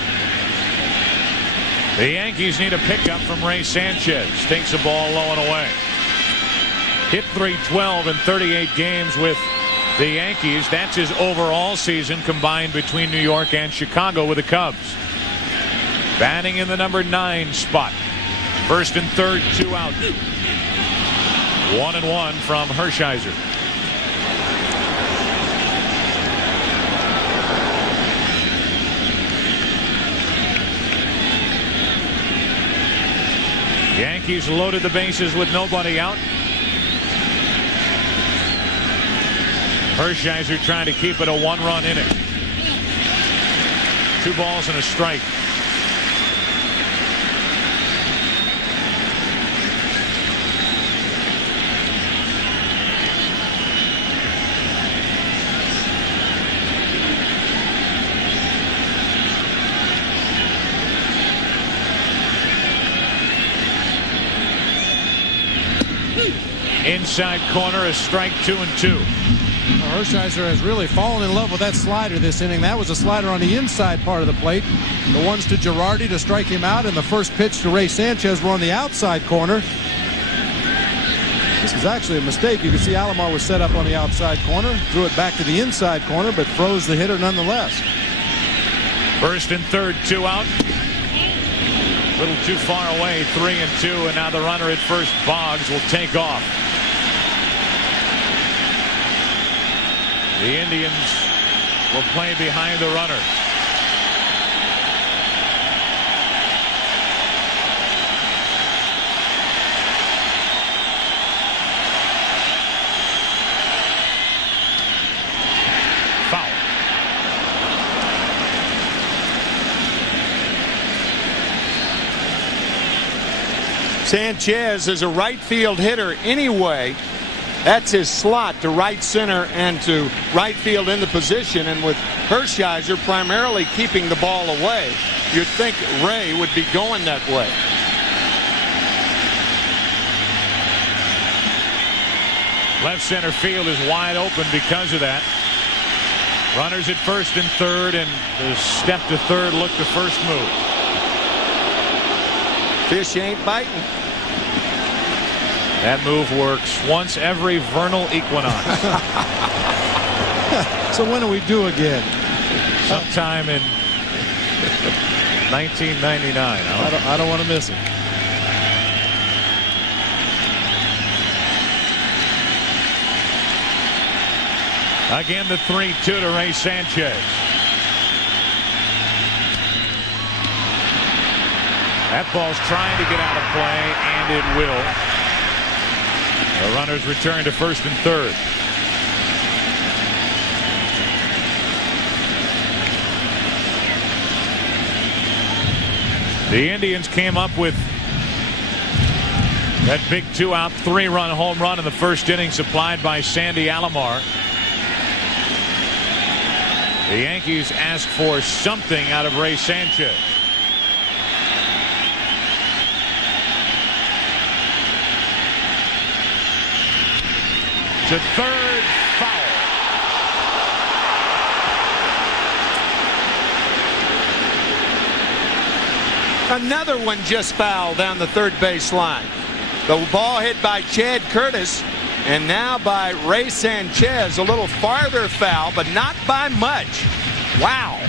The Yankees need a pickup from Ray Sanchez. Takes a ball low and away. Hit .312 in 38 games with the Yankees. That's his overall season combined between New York and Chicago with the Cubs. Batting in the number 9 spot. First and third, two out. 1-1 from Hershiser. Yankees loaded the bases with nobody out. Hershiser trying to keep it a 1-run inning. 2 balls and a strike. Inside corner, a strike, 2-2. Well, Hershiser has really fallen in love with that slider this inning. That was a slider on the inside part of the plate. The ones to Girardi to strike him out, and the first pitch to Ray Sanchez were on the outside corner. This was actually a mistake. You can see Alomar was set up on the outside corner, threw it back to the inside corner, but froze the hitter nonetheless. First and third, 2 out. A little too far away, 3-2, and now the runner at first, Boggs, will take off. The Indians will play behind the runner. Sanchez is a right field hitter anyway. That's his slot, to right center and to right field in the position. And with Hershiser primarily keeping the ball away, you'd think Ray would be going that way. Left center field is wide open because of that. Runners at first and third, and the step to third look the first move. Fish ain't biting. That move works once every vernal equinox. So when do we do again? Sometime in 1999. I don't want to miss it. Again, the 3-2 to Ray Sanchez. That ball's trying to get out of play, and it will. The runners return to first and third. The Indians came up with that big 2-out, 3-run home run in the first inning, supplied by Sandy Alomar. The Yankees asked for something out of Ray Sanchez. To third, foul. Another one just foul down the third base line. The ball hit by Chad Curtis, and now by Ray Sanchez, a little farther foul, but not by much. Wow.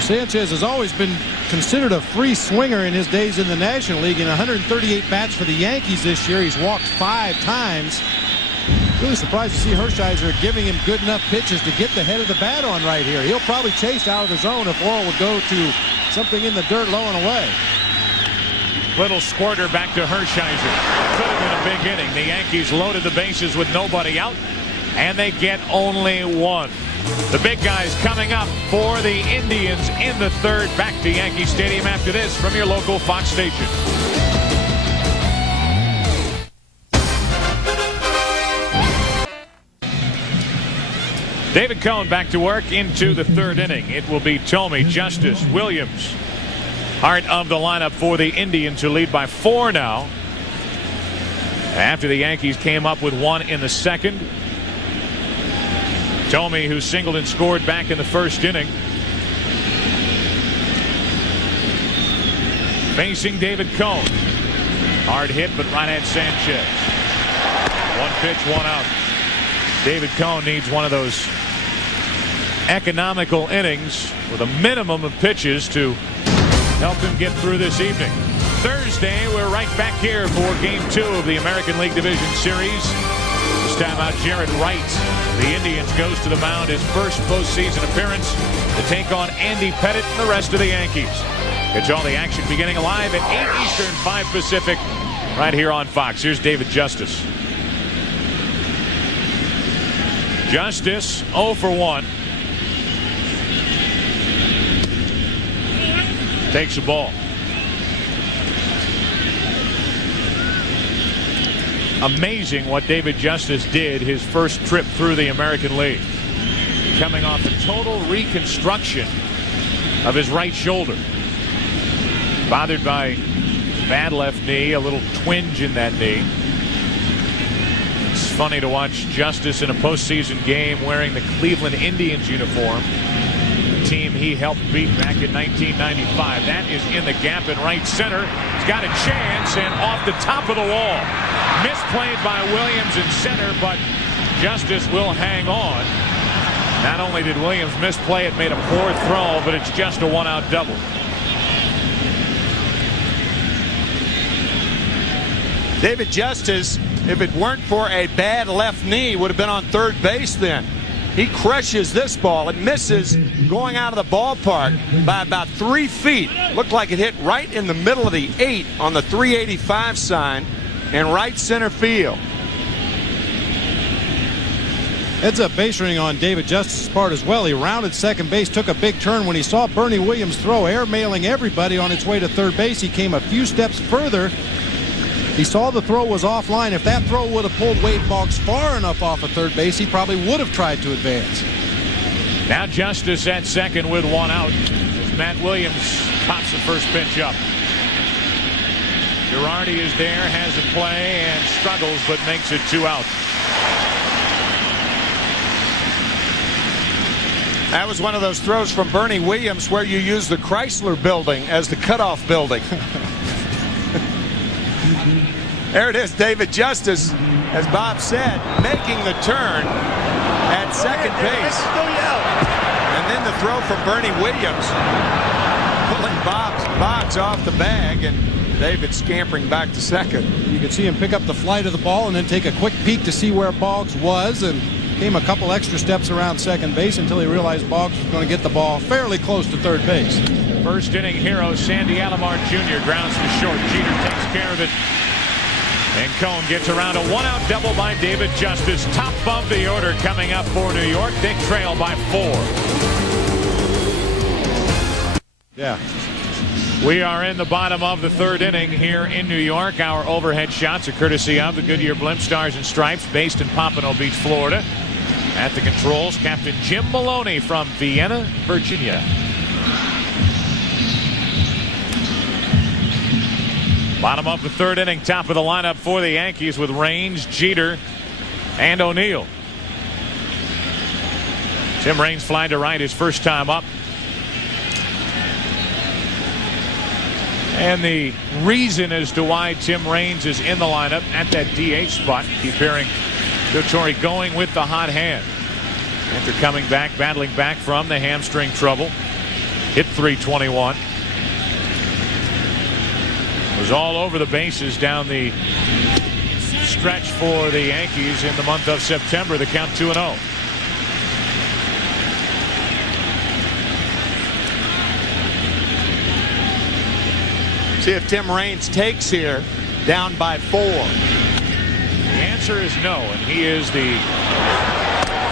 Sanchez has always been considered a free swinger in his days in the National League. In 138 bats for the Yankees this year, he's walked 5 times. Really surprised to see Hershiser giving him good enough pitches to get the head of the bat on right here. He'll probably chase out of the zone if Orel would go to something in the dirt low and away. Little squirter back to Hershiser. Could have been a big inning. The Yankees loaded the bases with nobody out, and they get only one. The big guys coming up for the Indians in the third. Back to Yankee Stadium after this from your local Fox station. David Cone back to work into the third inning. It will be Tomey, Justice, Williams, heart of the lineup for the Indians, who lead by 4 now. After the Yankees came up with one in the second. Tomey, who singled and scored back in the first inning. Facing David Cone. Hard hit, but right-hand Sanchez. 1 pitch, 1 out. David Cone needs one of those economical innings with a minimum of pitches to help him get through this evening. Thursday, we're right back here for Game 2 of the American League Division Series. This time out, Jared Wright, the Indians, goes to the mound, his first postseason appearance, to take on Andy Pettitte and the rest of the Yankees. Catch all the action beginning live at 8 Eastern, 5 Pacific, right here on Fox. Here's David Justice. Justice 0 for 1. Takes the ball. Amazing what David Justice did his first trip through the American League. Coming off a total reconstruction of his right shoulder. Bothered by bad left knee, a little twinge in that knee. It's funny to watch Justice in a postseason game wearing the Cleveland Indians uniform. The team he helped beat back in 1995. That is in the gap in right center. He's got a chance, and off the top of the wall. Misplayed by Williams in center, but Justice will hang on. Not only did Williams misplay it, made a poor throw, but it's just a 1-out double. David Justice, if it weren't for a bad left knee, would have been on third base then. He crushes this ball. It misses going out of the ballpark by about 3 feet. Looked like it hit right in the middle of the 8 on the 385 sign in right center field. Heads up base running on David Justice's part as well. He rounded second base, took a big turn when he saw Bernie Williams throw, air-mailing everybody on its way to third base. He came a few steps further. He saw the throw was offline. If that throw would have pulled Wade Boggs far enough off of third base, he probably would have tried to advance. Now Justice at second with one out as Matt Williams pops the first pitch up. Girardi is there, has a play, and struggles, but makes it 2 out. That was one of those throws from Bernie Williams where you use the Chrysler building as the cutoff building. There it is, David Justice, as Bob said, making the turn at second base. And then the throw from Bernie Williams, pulling Boggs off the bag, and David scampering back to second. You can see him pick up the flight of the ball and then take a quick peek to see where Boggs was, and came a couple extra steps around second base until he realized Boggs was going to get the ball fairly close to third base. First inning hero Sandy Alomar Jr. grounds to short. Jeter takes care of it. And Cone gets around a 1-out double by David Justice. Top of the order coming up for New York. They trail by 4. Yeah. We are in the bottom of the third inning here in New York. Our overhead shots are courtesy of the Goodyear Blimp Stars and Stripes, based in Pompano Beach, Florida. At the controls, Captain Jim Maloney from Vienna, Virginia. Bottom of the third inning, top of the lineup for the Yankees with Raines, Jeter, and O'Neill. Tim Raines flying to right his first time up. And the reason as to why Tim Raines is in the lineup at that DH spot, keep hearing Joe Torre going with the hot hand. After coming back, battling back from the hamstring trouble. Hit .321. Was all over the bases down the stretch for the Yankees in the month of September. The count 2-0. See if Tim Raines takes here, down by 4. The answer is no, and he is the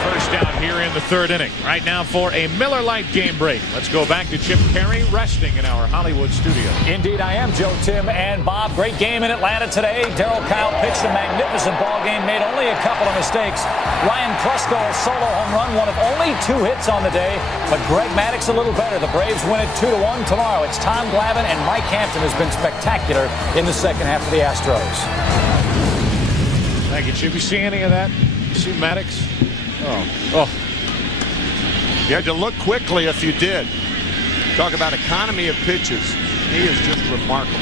first out here in the third inning. Right now for a Miller Lite game break. Let's go back to Chip Carey resting in our Hollywood studio. Indeed, I am, Joe, Tim, and Bob. Great game in Atlanta today. Darryl Kyle pitched a magnificent ball game, made only a couple of mistakes. Ryan Presto, a solo home run, one of only 2 hits on the day, but Greg Maddux a little better. The Braves win it 2-1 tomorrow. It's Tom Glavine, and Mike Hampton has been spectacular in the second half of the Astros. Thank you, Chip. You see any of that? You see Maddux? Oh. You had to look quickly if you did. Talk about economy of pitches. He is just remarkable.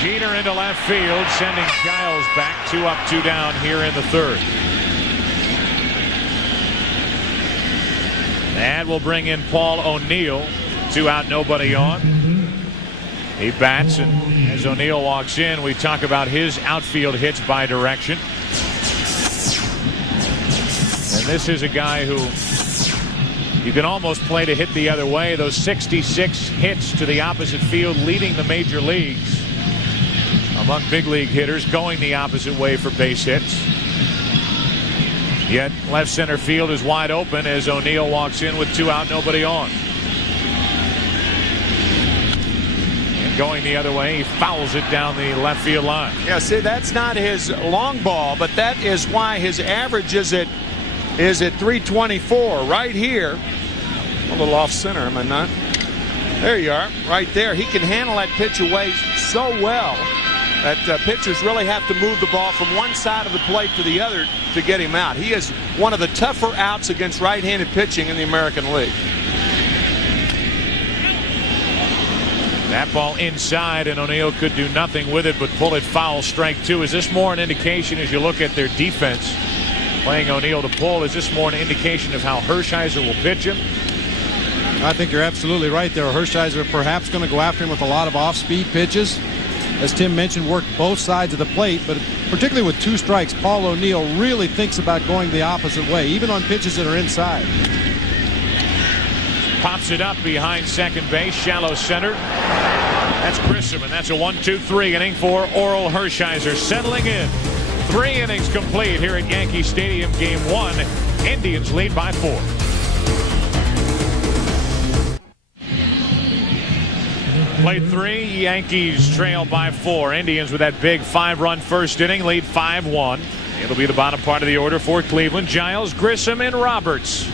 Jeter into left field, sending Giles back. 2 up, 2 down here in the third. And we'll bring in Paul O'Neill. 2 out, nobody on. He bats, and as O'Neill walks in, we talk about his outfield hits by direction. And this is a guy who you can almost play to hit the other way. Those 66 hits to the opposite field, leading the major leagues among big league hitters, going the opposite way for base hits. Yet left center field is wide open as O'Neill walks in with 2 out, nobody on. And going the other way, he fouls it down the left field line. Yeah, see, that's not his long ball, but that is why his average is at 324 right here. A little off center, am I not? There you are, right there. He can handle that pitch away so well that pitchers really have to move the ball from one side of the plate to the other to get him out. He is one of the tougher outs against right-handed pitching in the American League. That ball inside, and O'Neill could do nothing with it but pull it foul, strike 2. Is this more an indication as you look at their defense? Playing O'Neill to pull, is this more an indication of how Hershiser will pitch him? I think you're absolutely right there. Hershiser perhaps going to go after him with a lot of off-speed pitches. As Tim mentioned, work both sides of the plate, but particularly with 2 strikes, Paul O'Neill really thinks about going the opposite way, even on pitches that are inside. Pops it up behind second base, shallow center. That's Grissom, and that's a 1-2-3 inning for Orel Hershiser, settling in. 3 innings complete here at Yankee Stadium. Game 1. Indians lead by 4. Played 3. Yankees trail by 4. Indians with that big 5-run first inning lead 5-1. It'll be the bottom part of the order for Cleveland. Giles, Grissom, and Roberts.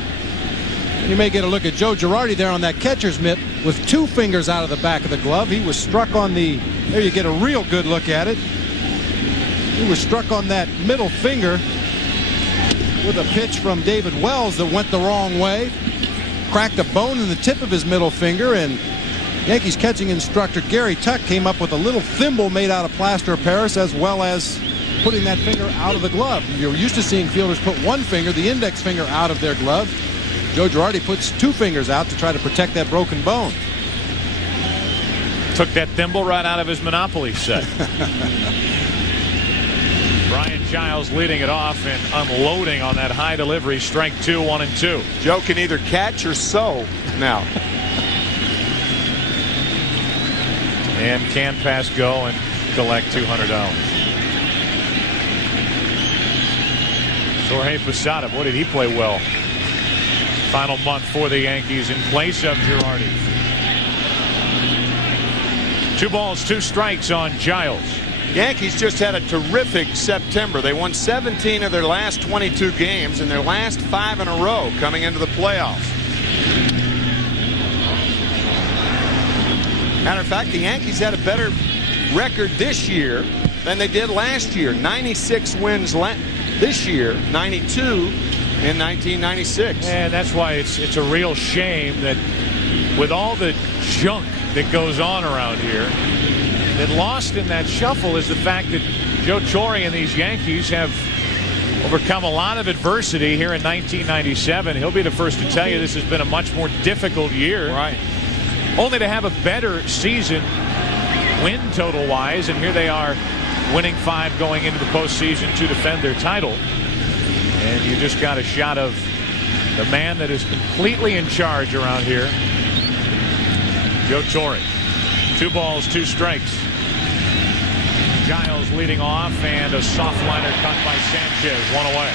You may get a look at Joe Girardi there on that catcher's mitt with 2 fingers out of the back of the glove. He was struck on the, there you get a real good look at it. He was struck on that middle finger with a pitch from David Wells that went the wrong way. Cracked a bone in the tip of his middle finger, and Yankees catching instructor Gary Tuck came up with a little thimble made out of plaster of Paris, as well as putting that finger out of the glove. You're used to seeing fielders put 1 finger, the index finger, out of their glove. Joe Girardi puts 2 fingers out to try to protect that broken bone. Took that thimble right out of his Monopoly set. Brian Giles leading it off and unloading on that high delivery. Strike 2, 1-2. Joe can either catch or sew now. And can pass go and collect $200. Jorge Posada, boy, did he play well. Final month for the Yankees in place of Girardi. 2 balls, 2 strikes on Giles. Yankees just had a terrific September. They won 17 of their last 22 games in their last 5 in a row coming into the playoffs. Matter of fact, the Yankees had a better record this year than they did last year. 96 wins this year, 92 in 1996. And that's why it's a real shame that with all the junk that goes on around here, that lost in that shuffle is the fact that Joe Torre and these Yankees have overcome a lot of adversity here in 1997. He'll be the first to tell you this has been a much more difficult year. Right. Only to have a better season win total wise, and here they are winning 5 going into the postseason to defend their title. And you just got a shot of the man that is completely in charge around here, Joe Torre. 2 balls, 2 strikes. Giles leading off, and a soft liner cut by Sanchez, 1 away.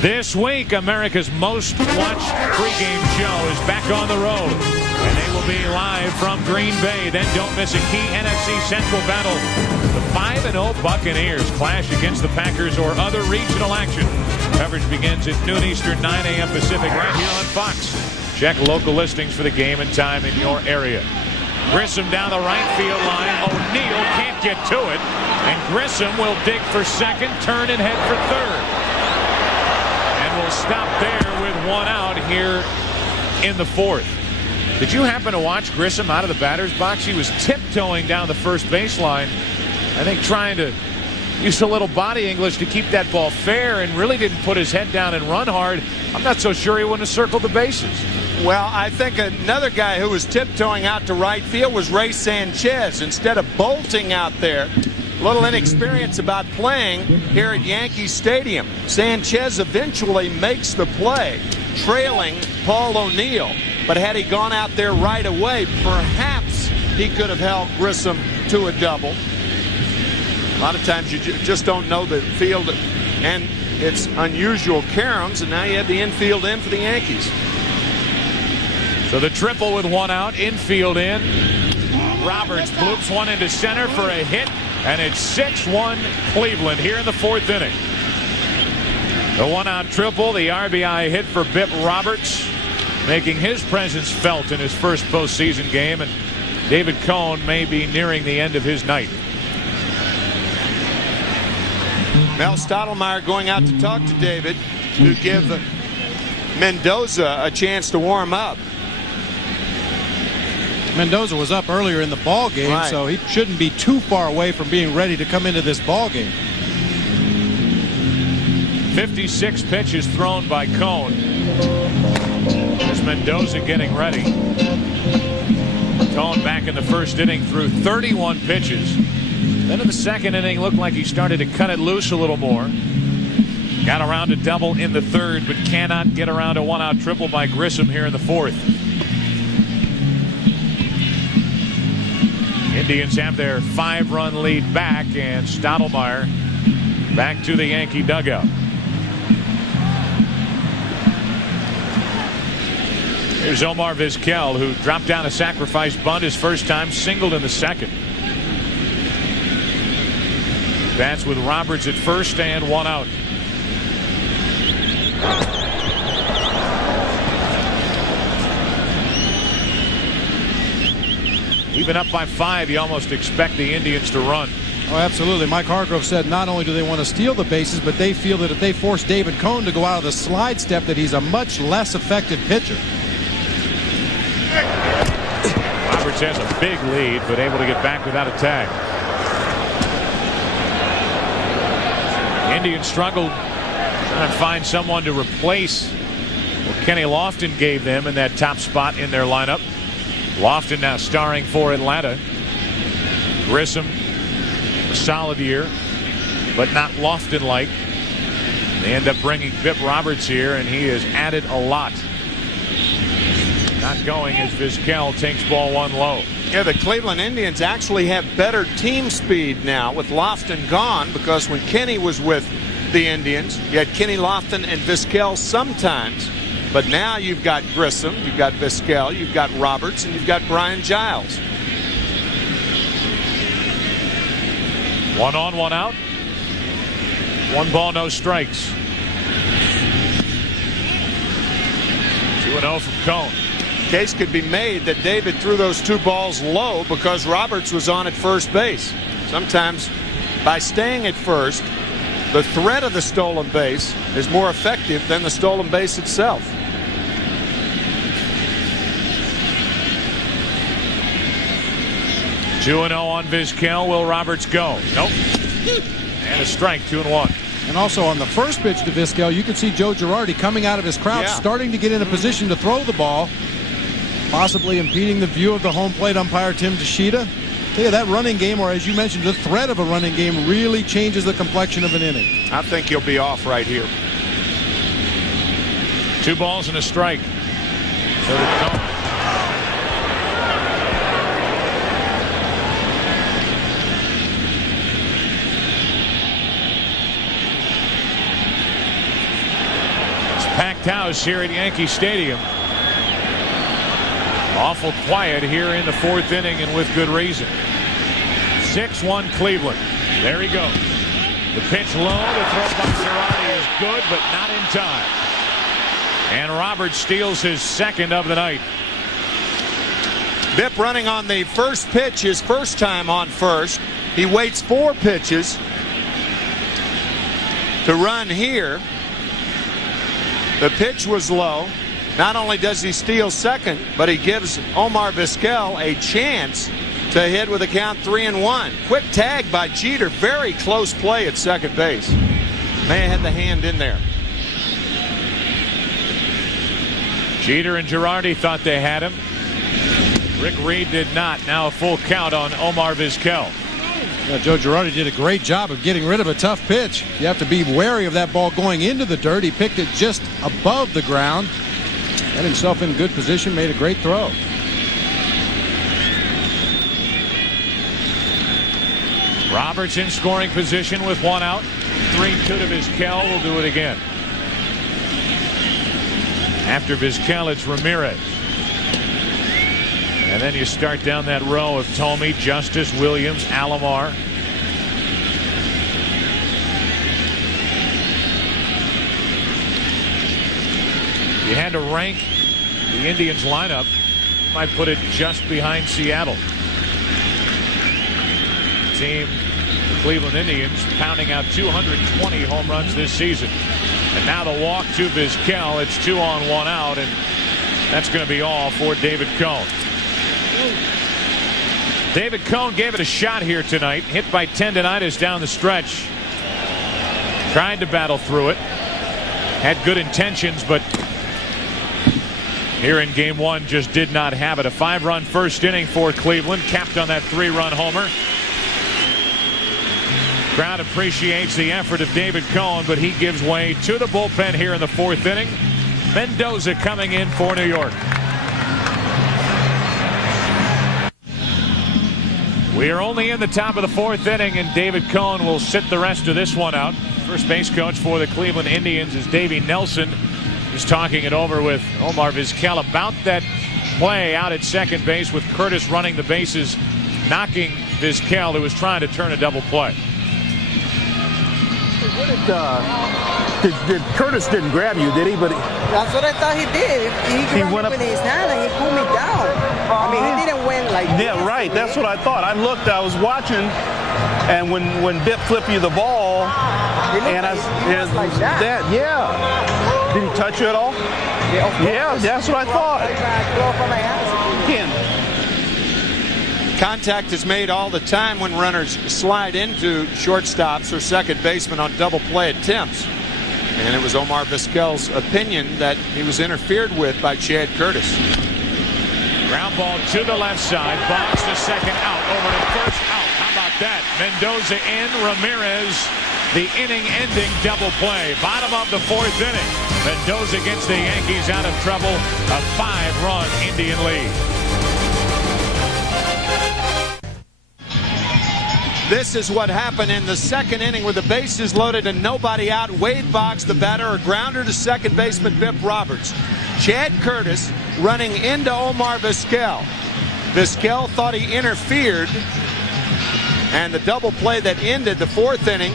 This week, America's most watched pregame show is back on the road, and they will be live from Green Bay. Then don't miss a key NFC Central battle. The 5-0 Buccaneers clash against the Packers or other regional action. Coverage begins at noon Eastern, 9 a.m. Pacific, right here on Fox. Check local listings for the game and time in your area. Grissom down the right field line. O'Neill can't get to it, and Grissom will dig for second, turn and head for third. Will stop there with 1 out here in the 4th. Did you happen to watch Grissom out of the batter's box? He was tiptoeing down the first baseline, I think trying to use a little body English to keep that ball fair, and really didn't put his head down and run hard. I'm not so sure he wouldn't have circled the bases. Well, I think another guy who was tiptoeing out to right field was Ray Sanchez. Instead of bolting out there, a little inexperience about playing here at Yankee Stadium. Sanchez eventually makes the play, trailing Paul O'Neill. But had he gone out there right away, perhaps he could have held Grissom to a double. A lot of times you just don't know the field and its unusual caroms, and now you have the infield in for the Yankees. So the triple with 1 out, infield in. Roberts bloops one into center for a hit. And it's 6-1 Cleveland here in the 4th inning. The 1-out triple, the RBI hit for Bip Roberts, making his presence felt in his first postseason game. And David Cone may be nearing the end of his night. Mel Stottlemyre going out to talk to David to give Mendoza a chance to warm up. Mendoza was up earlier in the ball game, right, so he shouldn't be too far away from being ready to come into this ball game. 56 pitches thrown by Cone. There's Mendoza getting ready. Cone back in the first inning threw 31 pitches. Then in the second inning looked like he started to cut it loose a little more. Got around a double in the 3rd, but cannot get around a 1-out triple by Grissom here in the 4th. Indians have their 5-run lead back, and Stottlemyre back to the Yankee dugout. Here's Omar Vizquel, who dropped down a sacrifice bunt his first time, singled in the second. Bats with Roberts at first and 1 out. Even up by 5, you almost expect the Indians to run. Oh, absolutely. Mike Hargrove said not only do they want to steal the bases, but they feel that if they force David Cone to go out of the slide step, that he's a much less effective pitcher. Roberts has a big lead, but able to get back without a tag. Indians struggled trying to find someone to replace what Kenny Lofton gave them in that top spot in their lineup. Lofton now starring for Atlanta. Grissom, a solid year, but not Lofton-like. They end up bringing Bip Roberts here, and he has added a lot. Not going as Vizquel takes ball 1 low. Yeah, the Cleveland Indians actually have better team speed now with Lofton gone, because when Kenny was with the Indians, you had Kenny, Lofton, and Vizquel sometimes. But now you've got Grissom, you've got Vizquel, you've got Roberts, and you've got Brian Giles. 1 on, 1 out. 1 ball, no strikes. 2-0 from Cone. Case could be made that David threw those 2 balls low because Roberts was on at first base. Sometimes by staying at first, the threat of the stolen base is more effective than the stolen base itself. Two 2-0 on Vizquel. Will Roberts go? Nope. And a strike, 2-1. And also on the first pitch to Vizquel, you could see Joe Girardi coming out of his crouch, starting to get in a position to throw the ball, possibly impeding the view of the home plate umpire Tim Tashita. Tell you, that running game, or as you mentioned, the threat of a running game really changes the complexion of an inning. I think he'll be off right here. 2 balls and a strike. So to Cone. Packed house here at Yankee Stadium. Awful quiet here in the 4th inning, and with good reason. 6-1 Cleveland. There he goes. The pitch low. The throw by Girardi is good, but not in time. And Roberts steals his 2nd of the night. Bip running on the first pitch, his first time on first. He waits 4 pitches to run here. The pitch was low. Not only does he steal 2nd, but he gives Omar Vizquel a chance to hit with a count 3-1. Quick tag by Jeter. Very close play at second base. May have had the hand in there. Jeter and Girardi thought they had him. Rick Reed did not. Now a full count on Omar Vizquel. Yeah, Joe Girardi did a great job of getting rid of a tough pitch. You have to be wary of that ball going into the dirt. He picked it just above the ground. Got himself in good position, made a great throw. Roberts in scoring position with 1 out. 3-2 to Vizquel. Will do it again. After Vizquel, it's Ramirez. And then you start down that row of Thome, Justice, Williams, Alomar. If you had to rank the Indians lineup, you might put it just behind Seattle. The team, the Cleveland Indians, pounding out 220 home runs this season. And now the walk to Vizquel. It's 2 on, 1 out, and that's going to be all for David Cone. David Cone gave it a shot here tonight. Hit by tendonitis down the stretch. Tried to battle through it. Had good intentions, but here in game 1 just did not have it. A 5-run first inning for Cleveland, capped on that 3-run homer. Crowd appreciates the effort of David Cone, but he gives way to the bullpen here in the 4th inning. Mendoza coming in for New York. We are only in the top of the 4th inning, and David Cohn will sit the rest of this one out. First base coach for the Cleveland Indians is Davey Nelson. He's talking it over with Omar Vizquel about that play out at second base with Curtis running the bases, knocking Vizquel, who was trying to turn a double play. Did Curtis didn't grab you, did he? But that's what I thought he did. He went up with his hand and he pulled me down. I mean, he didn't win like this. Yeah, right. That's what I thought. I looked. I was watching, and when Bip flipped you the ball, and I was like that. Yeah. Did he touch you at all? Yeah, that's what I thought. Contact is made all the time when runners slide into shortstops or second baseman on double play attempts. And it was Omar Vizquel's opinion that he was interfered with by Chad Curtis. Ground ball to the left side. Box to second, out. Over to first, out. How about that? Mendoza in. Ramirez, the inning-ending double play. Bottom of the 4th inning. Mendoza gets the Yankees out of trouble. A 5-run Indian lead. This is what happened in the 2nd inning with the bases loaded and nobody out. Wade Boggs, the batter, a grounder to second baseman Bip Roberts. Chad Curtis running into Omar Vizquel. Vizquel thought he interfered, and the double play that ended the 4th inning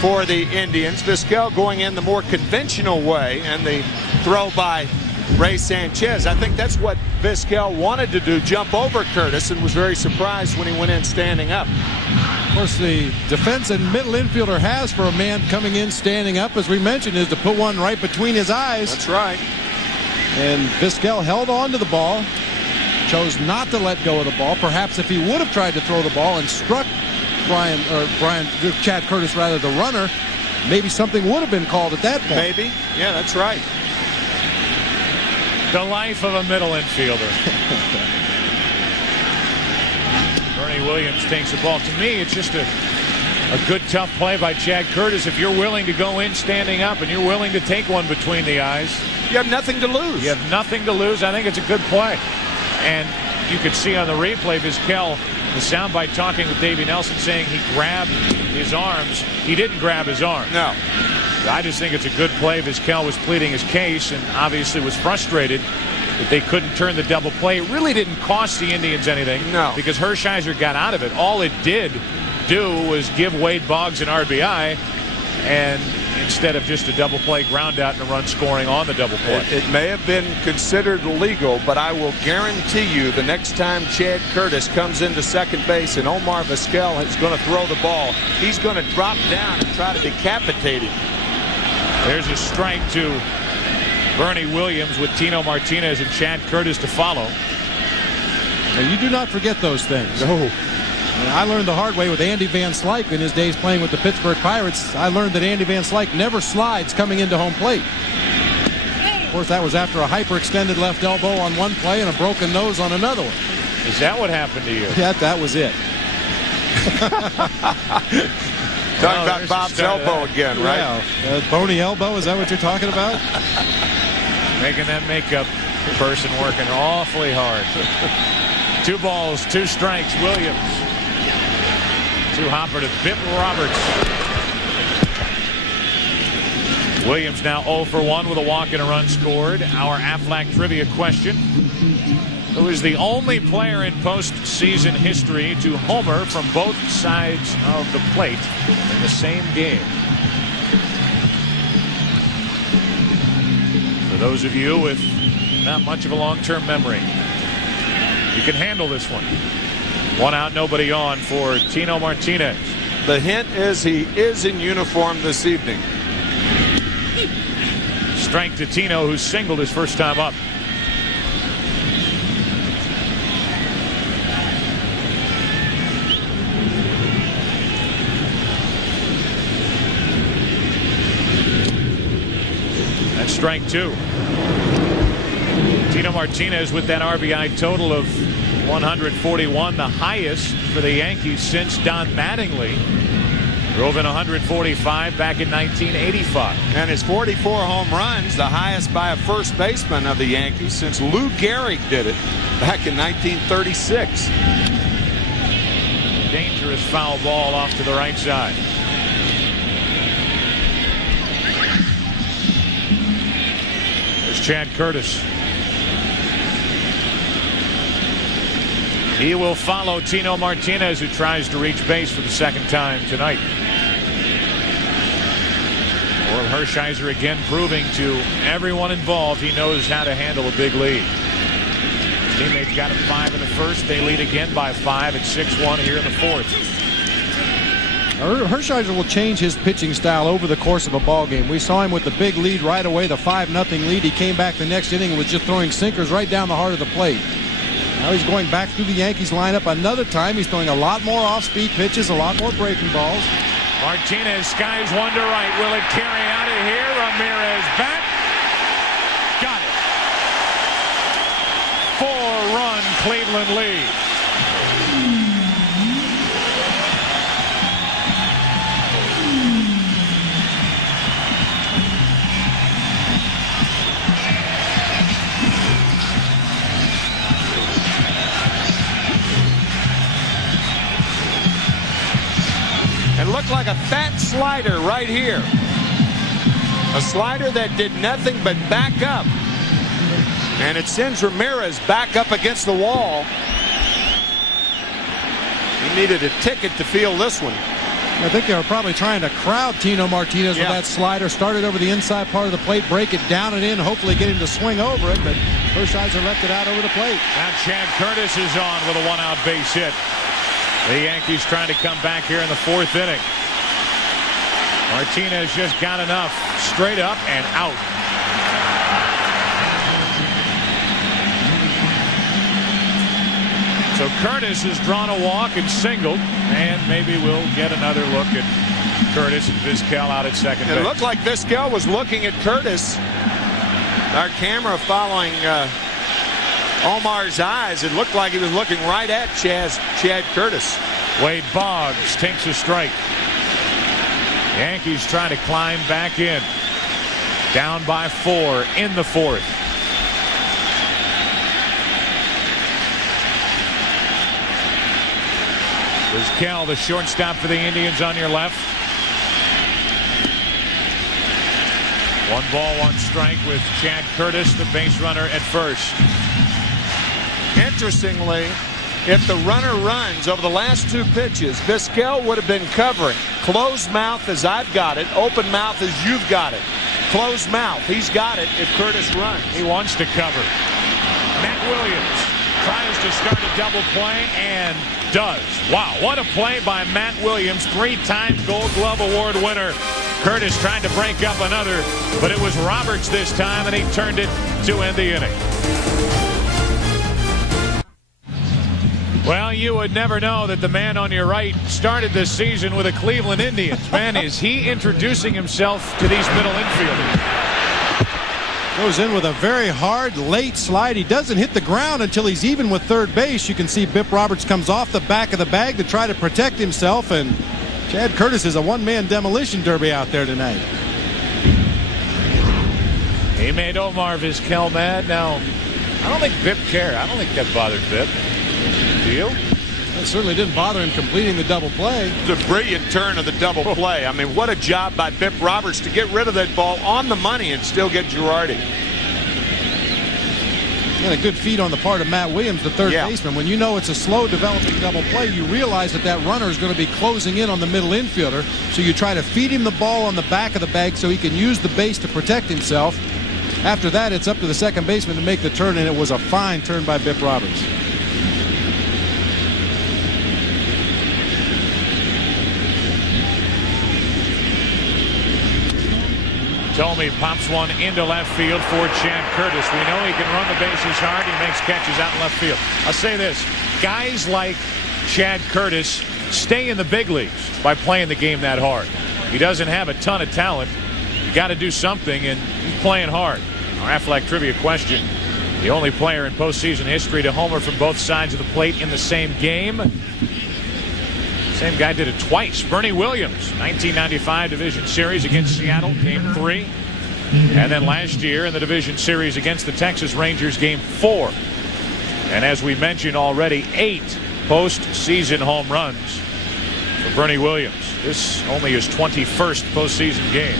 for the Indians. Vizquel going in the more conventional way, and the throw by Ray Sanchez. I think that's what Vizquel wanted to do, jump over Curtis, and was very surprised when he went in standing up. Of course, the defense and middle infielder has for a man coming in standing up, as we mentioned, is to put one right between his eyes. That's right. And Vizquel held on to the ball, chose not to let go of the ball. Perhaps if he would have tried to throw the ball and struck Chad Curtis, rather, the runner, maybe something would have been called at that point. Maybe. Yeah, that's right. The life of a middle infielder. Bernie Williams takes the ball. To me, it's just a good, tough play by Chad Curtis. If you're willing to go in standing up and you're willing to take one between the eyes, you have nothing to lose. You have nothing to lose. I think it's a good play. And you could see on the replay, Vizquel, the soundbite talking with Davey Nelson, saying he grabbed his arms. He didn't grab his arms. No. I just think it's a good play. Vizquel was pleading his case and obviously was frustrated that they couldn't turn the double play. It really didn't cost the Indians anything. No. Because Hershiser got out of it. All it did do was give Wade Boggs an RBI, and instead of just a double play ground out and a run scoring on the double play. It may have been considered legal, but I will guarantee you the next time Chad Curtis comes into second base and Omar Vizquel is going to throw the ball, he's going to drop down and try to decapitate him. There's a strike to Bernie Williams with Tino Martinez and Chad Curtis to follow. And you do not forget those things. No. And I learned the hard way with Andy Van Slyke in his days playing with the Pittsburgh Pirates. I learned that Andy Van Slyke never slides coming into home plate. Of course, that was after a hyperextended left elbow on one play and a broken nose on another one. Is that what happened to you? Yeah, that was it. Talking about Bob's elbow again, right? Yeah. Bony elbow, is that what you're talking about? Making that makeup person working awfully hard. 2 balls, 2 strikes. Williams. 2 hopper to Bip Roberts. Williams now 0 for 1 with a walk and a run scored. Our Aflac trivia question: who is the only player in postseason history to homer from both sides of the plate in the same game? For those of you with not much of a long-term memory, you can handle this one. 1 out, nobody on for Tino Martinez. The hint is he is in uniform this evening. Strike to Tino, who singled his first time up. That's strike 2. Tino Martinez with that RBI total of 141, the highest for the Yankees since Don Mattingly drove in 145 back in 1985. And his 44 home runs, the highest by a first baseman of the Yankees since Lou Gehrig did it back in 1936. dangerous foul ball off to the right side. There's Chad Curtis. He will follow Tino Martinez, who tries to reach base for the second time tonight. Orel Hershiser again proving to everyone involved he knows how to handle a big lead. His teammates got him 5 in the first. They lead again by 5 at 6-1 here in the fourth. Hershiser will change his pitching style over the course of a ball game. We saw him with the big lead right away, the 5-0 lead. He came back the next inning and was just throwing sinkers right down the heart of the plate. Now he's going back through the Yankees lineup another time. He's throwing a lot more off-speed pitches, a lot more breaking balls. Martinez skies one to right. Will it carry out of here? Ramirez back. Got it. 4-run Cleveland lead. It looked like a fat slider right here. A slider that did nothing but back up. And it sends Ramirez back up against the wall. He needed a ticket to feel this one. I think they were probably trying to crowd Tino Martinez with that slider. Started over the inside part of the plate, break it down and in, hopefully get him to swing over it, but Hershiser left it out over the plate. Now Chad Curtis is on with a one-out base hit. The Yankees trying to come back here in the fourth inning. Martinez just got enough. Straight up and out. So Curtis has drawn a walk and singled, and maybe we'll get another look at Curtis and Vizquel out at second base. It looked like Vizquel was looking at Curtis. Our camera following Omar's eyes. It looked like he was looking right at Chad Curtis. Wade Boggs takes a strike. Yankees trying to climb back in. Down by 4 in the fourth. Vizquel, the shortstop for the Indians, on your left. 1 ball, 1 strike with Chad Curtis, the base runner, at first. Interestingly, if the runner runs over the last 2 pitches, Vizquel would have been covering. Closed mouth as I've got it, open mouth as you've got it. Closed mouth, he's got it if Curtis runs. He wants to cover. Matt Williams tries to start a double play and does. Wow, what a play by Matt Williams, 3-time Gold Glove Award winner. Curtis trying to break up another, but it was Roberts this time, and he turned it to end the inning. Well, you would never know that the man on your right started this season with the Cleveland Indians. Man, is he introducing himself to these middle infielders. Goes in with a very hard late slide. He doesn't hit the ground until he's even with third base. You can see Bip Roberts comes off the back of the bag to try to protect himself, and Chad Curtis is a one-man demolition derby out there tonight. He made Omar Vizquel mad. Now, I don't think Bip cared. I don't think that bothered Bip. Do you? It certainly didn't bother him completing the double play. The brilliant turn of the double play. I mean, what a job by Bip Roberts to get rid of that ball on the money and still get Girardi. And a good feed on the part of Matt Williams, the third baseman. When you know it's a slow developing double play, you realize that runner is going to be closing in on the middle infielder. So you try to feed him the ball on the back of the bag so he can use the base to protect himself. After that, it's up to the second baseman to make the turn, and it was a fine turn by Bip Roberts. Tomey pops one into left field for Chad Curtis. We know he can run the bases hard. He makes catches out in left field. I'll say this. Guys like Chad Curtis stay in the big leagues by playing the game that hard. He doesn't have a ton of talent. You got to do something, and he's playing hard. Our Aflac trivia question. The only player in postseason history to homer from both sides of the plate in the same game. Same guy did it twice. Bernie Williams, 1995 Division Series against Seattle, Game 3. And then last year in the Division Series against the Texas Rangers, Game 4. And as we mentioned already, 8 postseason home runs for Bernie Williams. This only his 21st postseason game.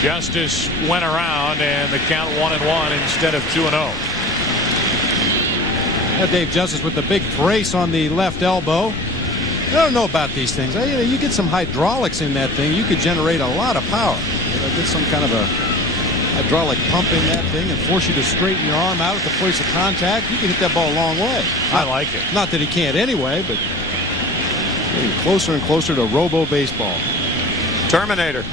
Justice went around, and the count 1-1 instead of 2-0. Dave Justice with the big brace on the left elbow. I don't know about these things. You get some hydraulics in that thing, you could generate a lot of power. Get some kind of a hydraulic pump in that thing and force you to straighten your arm out at the place of contact. You can hit that ball a long way. I like it. Not that he can't anyway, but getting closer and closer to robo baseball. Terminator.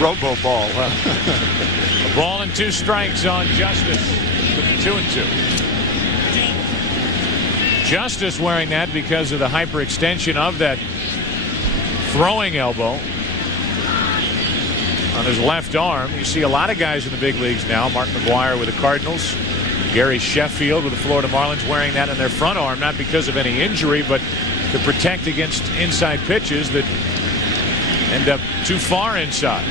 Robo ball. A ball and 2 strikes on Justice with the 2-2. Justice wearing that because of the hyperextension of that throwing elbow on his left arm. You see a lot of guys in the big leagues now. Mark McGwire with the Cardinals, Gary Sheffield with the Florida Marlins wearing that in their front arm, not because of any injury, but to protect against inside pitches that end up too far inside.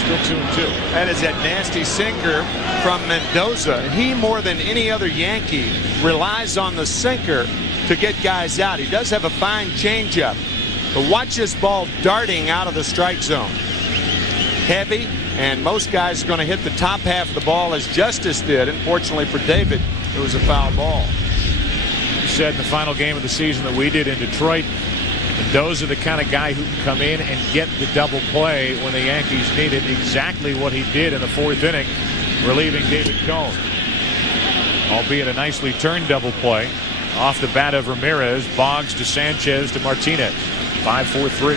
Still 2-2. That is that nasty sinker from Mendoza. He, more than any other Yankee, relies on the sinker to get guys out. He does have a fine changeup. But watch this ball darting out of the strike zone. Heavy, and most guys are going to hit the top half of the ball as Justice did. Unfortunately for David, it was a foul ball. You said in the final game of the season that we did in Detroit, Mendoza the kind of guy who can come in and get the double play when the Yankees needed. Exactly what he did in the 4th inning, relieving David Cone. Albeit a nicely turned double play off the bat of Ramirez. Boggs to Sanchez to Martinez. 5-4-3.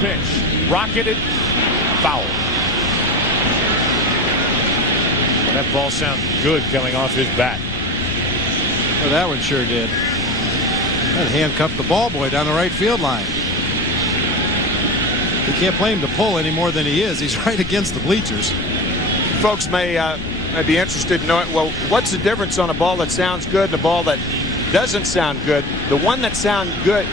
Pitch, rocketed, foul. That ball sounds good coming off his bat. Well, that one sure did. That handcuffed the ball boy down the right field line. You can't blame him to pull any more than he is. He's right against the bleachers. Folks may be interested in knowing, well, what's the difference on a ball that sounds good and a ball that doesn't sound good? The one that sounds good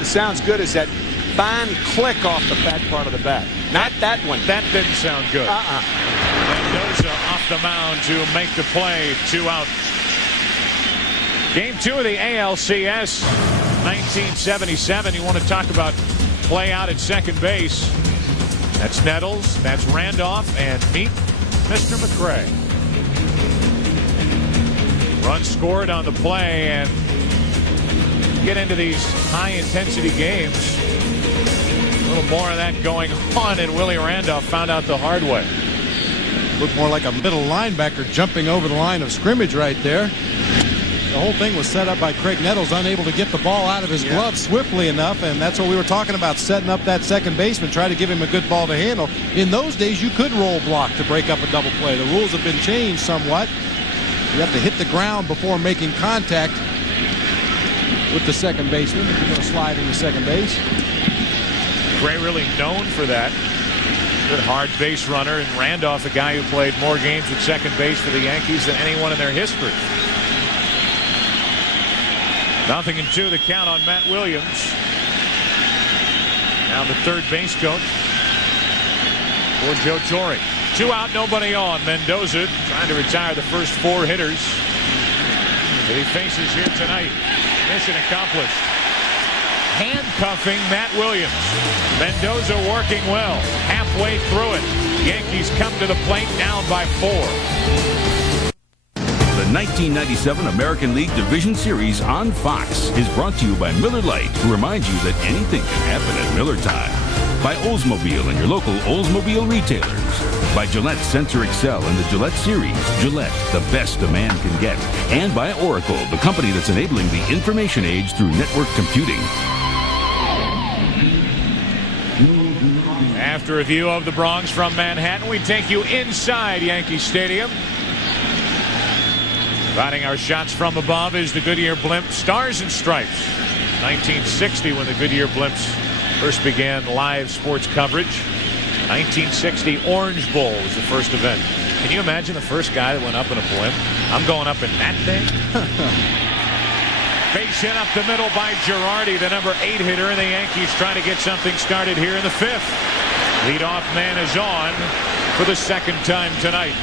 is that fine click off the back part of the bat. Not that one. That didn't sound good. Mendoza off the mound to make the play. 2 out. Game 2 of the ALCS 1977. You want to talk about play out at second base. That's Nettles. That's Randolph. And meet Mr. McRae. Run scored on the play, and get into these high intensity games. A little more of that going on, and Willie Randolph found out the hard way. Looked more like a middle linebacker jumping over the line of scrimmage right there. The whole thing was set up by Craig Nettles, unable to get the ball out of his glove swiftly enough, and that's what we were talking about, setting up that second baseman, try to give him a good ball to handle. In those days, you could roll block to break up a double play. The rules have been changed somewhat. You have to hit the ground before making contact with the second baseman if you're going to slide into second base. Gray really known for that. Good hard base runner, and Randolph, a guy who played more games at second base for the Yankees than anyone in their history. 0-2 the count on Matt Williams. Now the third base coach for Joe Torre. 2 out, nobody on. Mendoza trying to retire the first 4 hitters that he faces here tonight. Mission accomplished. Handcuffing Matt Williams. Mendoza working well. Halfway through it, Yankees come to the plate, down by 4. The 1997 American League Division Series on Fox is brought to you by Miller Lite, who reminds you that anything can happen at Miller time. By Oldsmobile and your local Oldsmobile retailers. By Gillette Sensor Excel and the Gillette Series. Gillette, the best a man can get. And by Oracle, the company that's enabling the information age through network computing. After a view of the Bronx from Manhattan, we take you inside Yankee Stadium. Providing our shots from above is the Goodyear blimp Stars and Stripes. 1960 when the Goodyear Blimps first began live sports coverage. 1960 Orange Bowl was the first event. Can you imagine the first guy that went up in a blimp? I'm going up in that thing. Base hit up the middle by Girardi, the number 8 hitter, and the Yankees trying to get something started here in the 5th. Leadoff man is on for the second time tonight.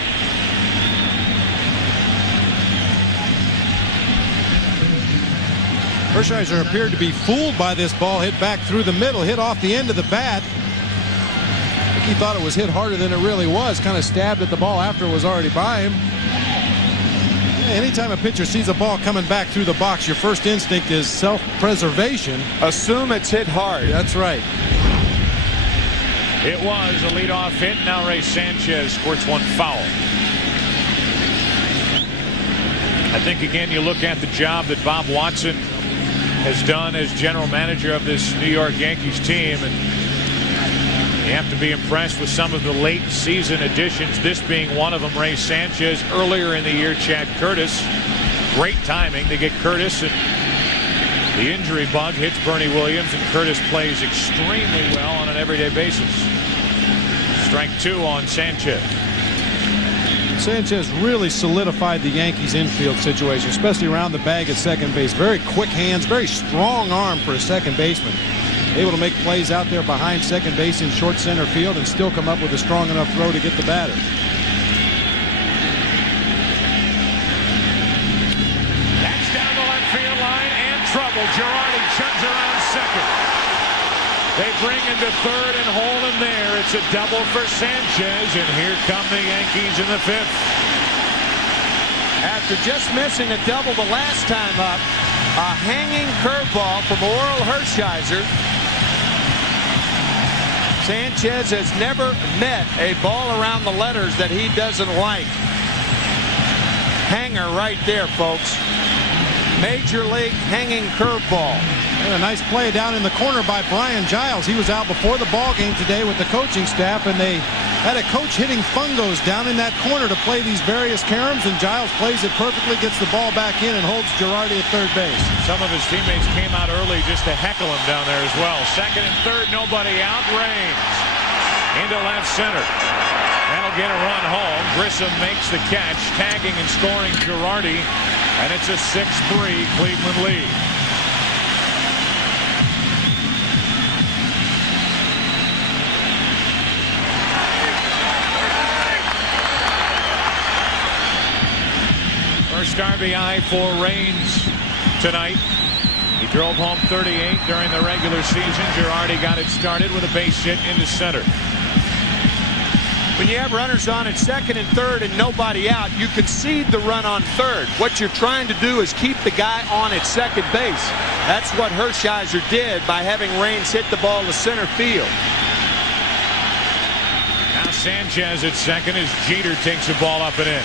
Hershiser appeared to be fooled by this ball hit back through the middle, hit off the end of the bat. I think he thought it was hit harder than it really was, kind of stabbed at the ball after it was already by him. Yeah, anytime a pitcher sees a ball coming back through the box, your first instinct is self-preservation. Assume it's hit hard. That's right. It was a leadoff hit. Now Ray Sanchez squirts one foul. I think, again, you look at the job that Bob Watson has done as general manager of this New York Yankees team, and you have to be impressed with some of the late season additions, this being one of them. Ray Sanchez, earlier in the year, Chad Curtis. Great timing to get Curtis, and the injury bug hits Bernie Williams, and Curtis plays extremely well on an everyday basis. Strike 2 on Sanchez. Sanchez really solidified the Yankees infield situation, especially around the bag at second base. Very quick hands, very strong arm for a second baseman. Able to make plays out there behind second base in short center field and still come up with a strong enough throw to get the batter. That's down the left field line and trouble. Girardi chugs around second. They bring him to third and hold him there. It's a double for Sanchez, and here come the Yankees in the 5th. After just missing a double the last time up, a hanging curveball from Orel Hershiser. Sanchez has never met a ball around the letters that he doesn't like. Hanger right there, folks. Major league hanging curveball. And a nice play down in the corner by Brian Giles. He was out before the ball game today with the coaching staff, and they had a coach hitting fungos down in that corner to play these various caroms, and Giles plays it perfectly, gets the ball back in, and holds Girardi at third base. Some of his teammates came out early just to heckle him down there as well. Second and third, nobody out. Raines into left center. That'll get a run home. Grissom makes the catch, tagging and scoring Girardi, and it's a 6-3 Cleveland lead. First RBI for Raines tonight. He drove home 38 during the regular season. Girardi got it started with a base hit into center. When you have runners on at second and third and nobody out, you concede the run on third. What you're trying to do is keep the guy on at second base. That's what Hershiser did by having Raines hit the ball to center field. Now Sanchez at second as Jeter takes the ball up and in.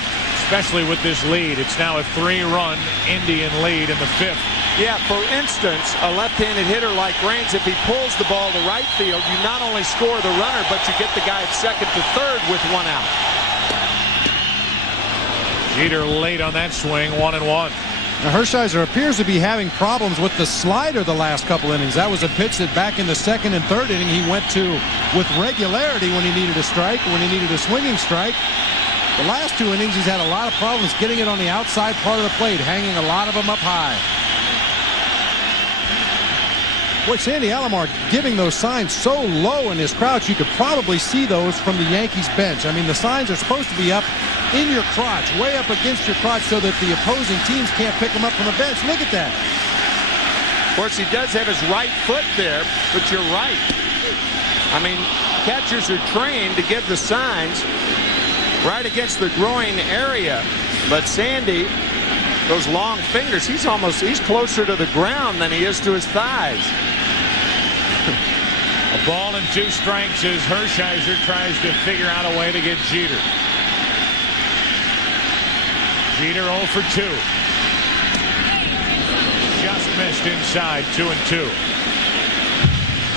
Especially with this lead. It's now a 3-run Indian lead in the 5th. Yeah, for instance, a left-handed hitter like Raines, if he pulls the ball to right field, you not only score the runner, but you get the guy at second to third with one out. Jeter late on that swing, 1-1. Now Hershiser appears to be having problems with the slider the last couple innings. That was a pitch that back in the second and third inning he went to with regularity when he needed a strike, when he needed a swinging strike. The last 2 innings, he's had a lot of problems getting it on the outside part of the plate, hanging a lot of them up high. Boy, Sandy Alomar giving those signs so low in his crouch, you could probably see those from the Yankees bench. I mean, the signs are supposed to be up in your crotch, way up against your crotch, so that the opposing teams can't pick them up from the bench. Look at that. Of course, he does have his right foot there, but you're right. I mean, catchers are trained to give the signs right against the groin area, but Sandy, those long fingers, he's closer to the ground than he is to his thighs. A ball and 2 strikes as Hershiser tries to figure out a way to get Jeter. Jeter 0 for 2. Just missed inside, 2-2.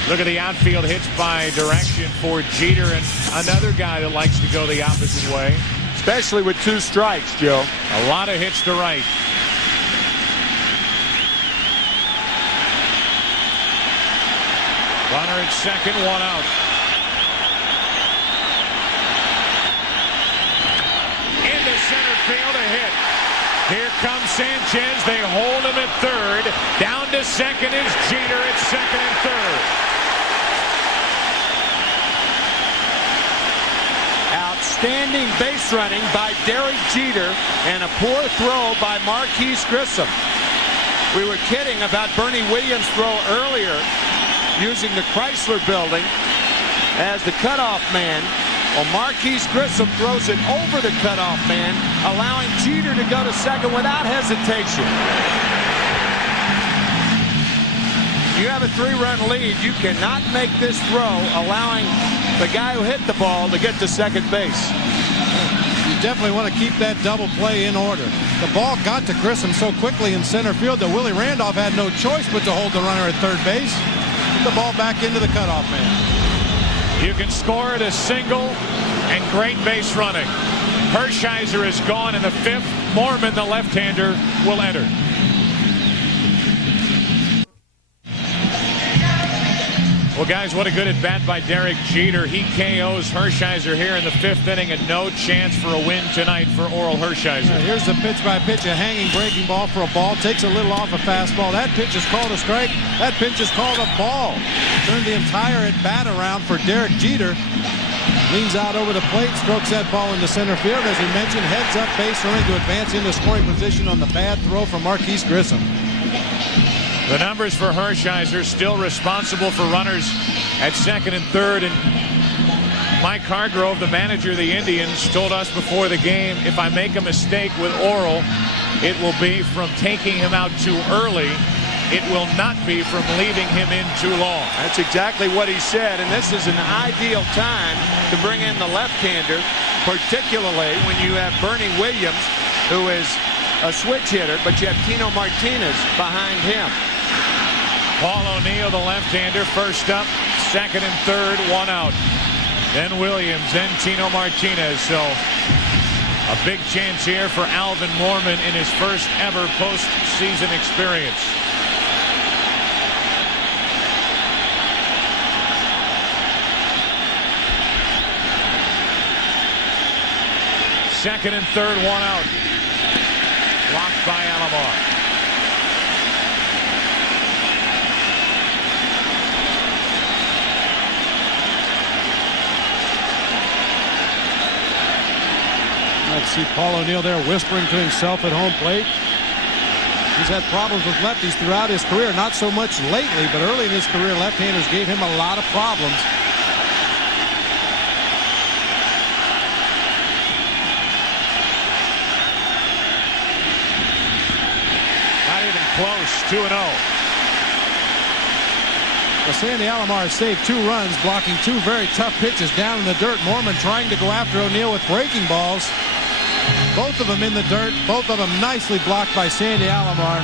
Look at the outfield hits by direction for Jeter, and another guy that likes to go the opposite way. Especially with 2 strikes, Joe. A lot of hits to right. Runner at second, one out. Into center field, a hit. Here comes Sanchez. They hold him at third. Down to second is Jeter at second and third. Outstanding base running by Derek Jeter and a poor throw by Marquise Grissom. We were kidding about Bernie Williams' throw earlier using the Chrysler Building as the cutoff man. Well, Marquise Grissom throws it over the cutoff man, allowing Jeter to go to second without hesitation. You have a 3-run lead. You cannot make this throw, allowing the guy who hit the ball to get to second base. You definitely want to keep that double play in order. The ball got to Grissom so quickly in center field that Willie Randolph had no choice but to hold the runner at third base. Put the ball back into the cutoff man. You can score at a single and great base running. Hershiser is gone in the fifth. Mormon, the left-hander, will enter. Well, guys, what a good at-bat by Derek Jeter. He KOs Hershiser here in the fifth inning, and no chance for a win tonight for Orel Hershiser. Here's the pitch-by-pitch, a hanging breaking ball for a ball. Takes a little off a fastball. That pitch is called a strike. That pitch is called a ball. Turned the entire at-bat around for Derek Jeter. Leans out over the plate, strokes that ball into center field. As we mentioned, heads up base running to advance into scoring position on the bad throw from Marquise Grissom. The numbers for Hershiser, still responsible for runners at second and third. And Mike Hargrove, the manager of the Indians, told us before the game, if I make a mistake with Orel, it will be from taking him out too early. It will not be from leaving him in too long. That's exactly what he said, and this is an ideal time to bring in the left-hander, particularly when you have Bernie Williams, who is a switch hitter, but you have Tino Martinez behind him. Paul O'Neill, the left-hander, first up, second and third, one out. Then Williams, then Tino Martinez. So a big chance here for Alvin Mormon in his first ever postseason experience. Second and third, one out. Blocked by Alomar. Let's see Paul O'Neill there whispering to himself at home plate. He's had problems with lefties throughout his career. Not so much lately, but early in his career, left-handers gave him a lot of problems. Close, 2-0. Well, Sandy Alomar saved 2 runs, blocking 2 very tough pitches down in the dirt. Mormon trying to go after O'Neill with breaking balls. Both of them in the dirt, both of them nicely blocked by Sandy Alomar.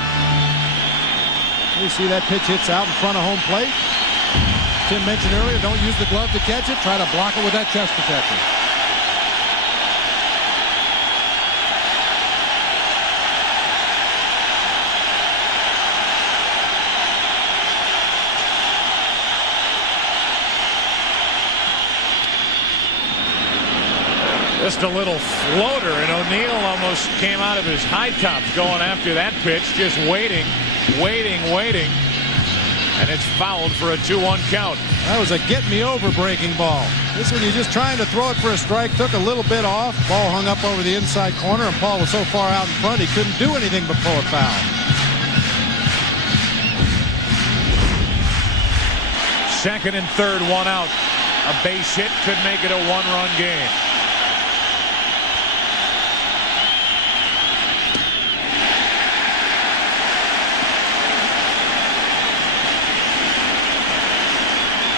You see that pitch hits out in front of home plate. Tim mentioned earlier, don't use the glove to catch it. Try to block it with that chest protector. Just a little floater, and O'Neill almost came out of his high tops going after that pitch, just waiting, and it's fouled for a 2-1 count. That was a get-me-over breaking ball. This one, you're just trying to throw it for a strike, took a little bit off, ball hung up over the inside corner, and Paul was so far out in front he couldn't do anything but pull a foul. Second and third, one out. A base hit could make it a 1-run game.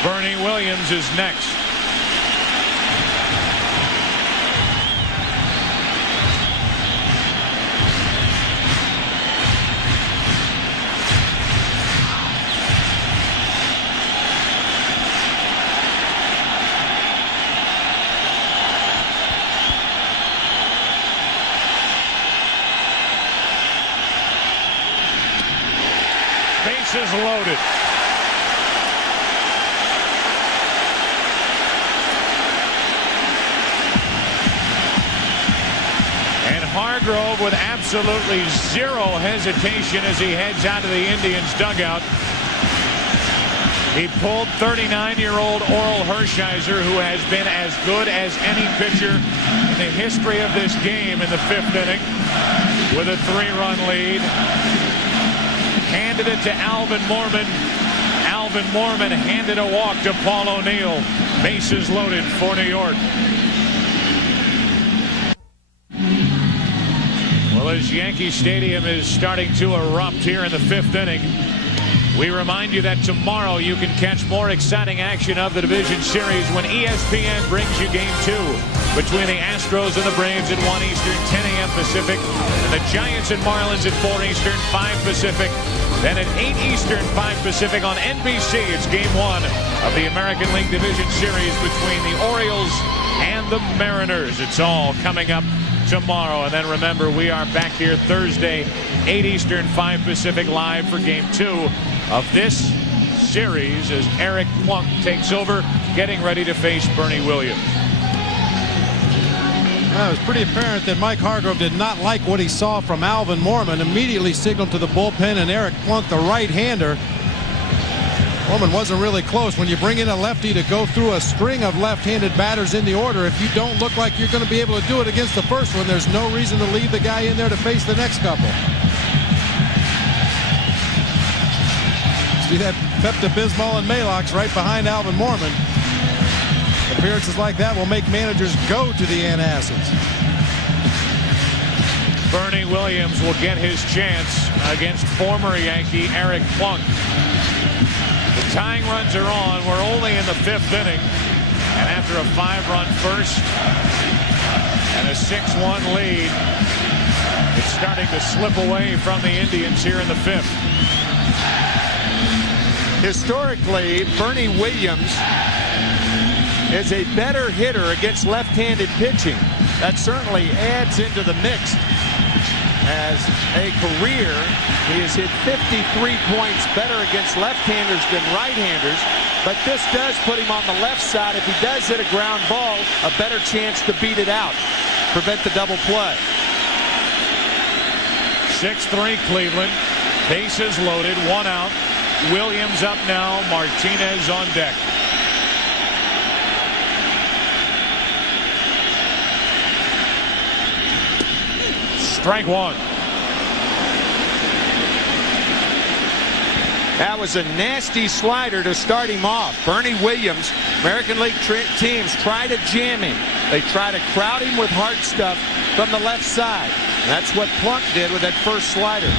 Bernie Williams is next. Bases loaded. Hargrove with absolutely zero hesitation as he heads out of the Indians dugout. He pulled 39-year-old Orel Hershiser, who has been as good as any pitcher in the history of this game in the 5th inning, with a 3-run lead. Handed it to Alvin Mormon. Alvin Mormon handed a walk to Paul O'Neill. Bases loaded for New York. Well, as Yankee Stadium is starting to erupt here in the 5th inning, we remind you that tomorrow you can catch more exciting action of the division series when ESPN brings you Game 2 between the Astros and the Braves at 1 Eastern, 10 a.m. Pacific, and the Giants and Marlins at 4 Eastern, 5 Pacific. Then at 8 Eastern, 5 Pacific on NBC, it's Game 1 of the American League Division Series between the Orioles and the Mariners. It's all coming up tomorrow. And then remember, we are back here Thursday, 8 Eastern, 5 Pacific, live for Game 2 of this series as Eric Plunk takes over, getting ready to face Bernie Williams. Well, it was pretty apparent that Mike Hargrove did not like what he saw from Alvin Mormon. Immediately signaled to the bullpen, and Eric Plunk, the right-hander. Mormon wasn't really close. When you bring in a lefty to go through a string of left-handed batters in the order, if you don't look like you're going to be able to do it against the first one, there's no reason to leave the guy in there to face the next couple. See that Pepto-Bismol and Maalox right behind Alvin Mormon. Appearances like that will make managers go to the antacids. Bernie Williams will get his chance against former Yankee Eric Plunk. The tying runs are on. We're only in the 5th inning. And after a 5-run first and a 6-1 lead, it's starting to slip away from the Indians here in the 5th. Historically, Bernie Williams is a better hitter against left-handed pitching. That certainly adds into the mix. As a career, he has hit 53 points better against left-handers than right-handers, but this does put him on the left side. If he does hit a ground ball, a better chance to beat it out, prevent the double play. 6-3 Cleveland, bases loaded, 1 out. Williams up now, Martinez on deck. Strike 1. That was a nasty slider to start him off. Bernie Williams, American League teams try to jam him. They try to crowd him with hard stuff from the left side. And that's what Plunk did with that first slider.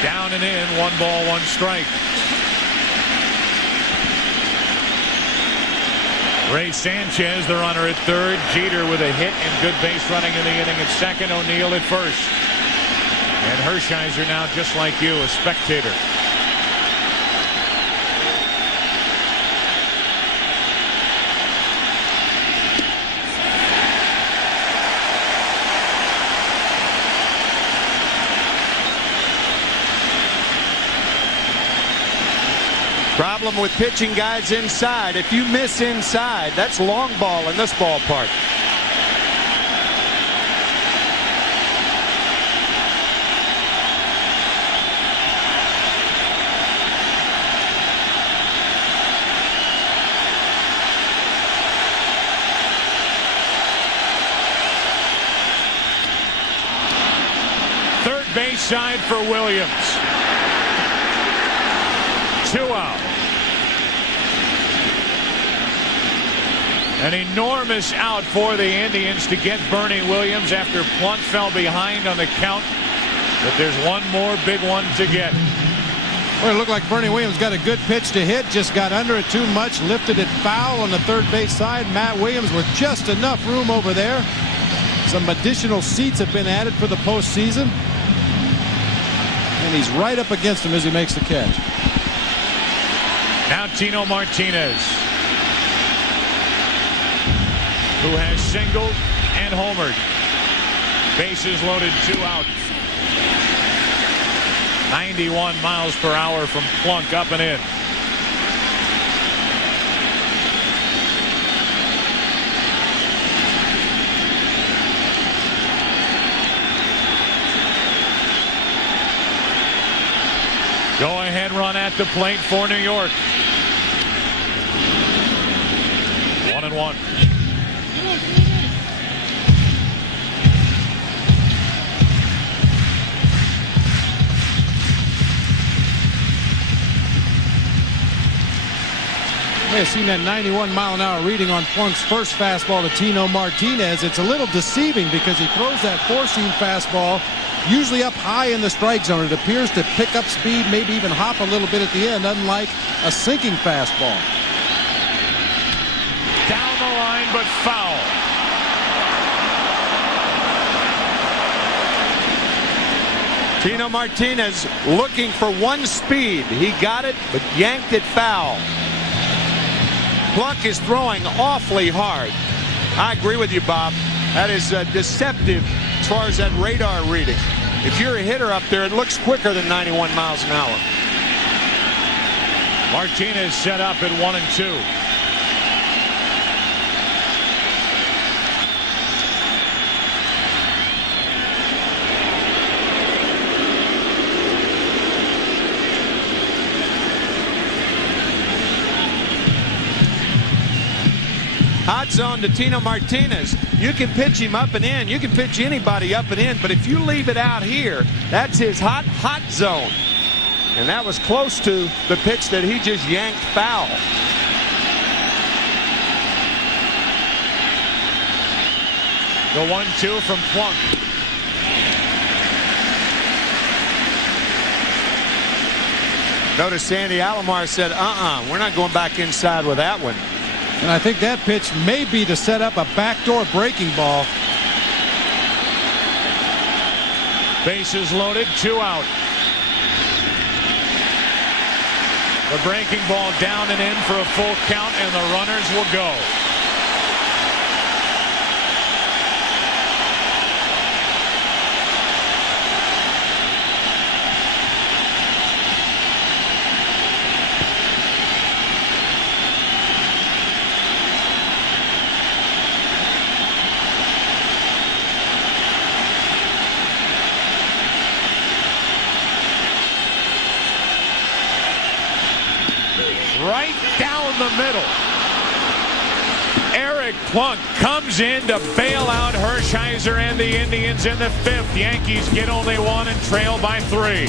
Down and in, 1 ball, 1 strike. Ray Sanchez, the runner at third. Jeter with a hit and good base running in the inning at second. O'Neill at first. And Hershiser now, just like you, a spectator. Problem with pitching guys inside. If you miss inside, that's long ball in this ballpark. Third base side for Williams. 2 out. An enormous out for the Indians to get Bernie Williams after Plunk fell behind on the count. But there's one more big one to get. Well, it looked like Bernie Williams got a good pitch to hit, just got under it too much, lifted it foul on the third base side. Matt Williams with just enough room over there. Some additional seats have been added for the postseason. And he's right up against him as he makes the catch. Now Tino Martinez, who has singled and homered. Bases loaded, 2 out. 91 miles per hour from Plunk, up and in. Go-ahead run at the plate for New York. 1-1. You may have seen that 91-mile-an-hour reading on Plunk's first fastball to Tino Martinez. It's a little deceiving because he throws that four-seam fastball usually up high in the strike zone. It appears to pick up speed, maybe even hop a little bit at the end, unlike a sinking fastball. Down the line, but foul. Tino Martinez looking for one speed. He got it, but yanked it foul. Plunk is throwing awfully hard. I agree with you, Bob. That is deceptive as far as that radar reading. If you're a hitter up there, it looks quicker than 91 miles an hour. Martinez set up at 1-2. Hot zone to Tino Martinez. You can pitch him up and in. You can pitch anybody up and in. But if you leave it out here, that's his hot zone. And that was close to the pitch that he just yanked foul. The 1-2 from Plunk. Notice Sandy Alomar said, we're not going back inside with that one. And I think that pitch may be to set up a backdoor breaking ball. Bases loaded, 2 out. The breaking ball down and in for a full count, and the runners will go. Right down the middle. Eric Plunk comes in to bail out Hershiser and the Indians in the 5th. Yankees get only 1 and trail by 3.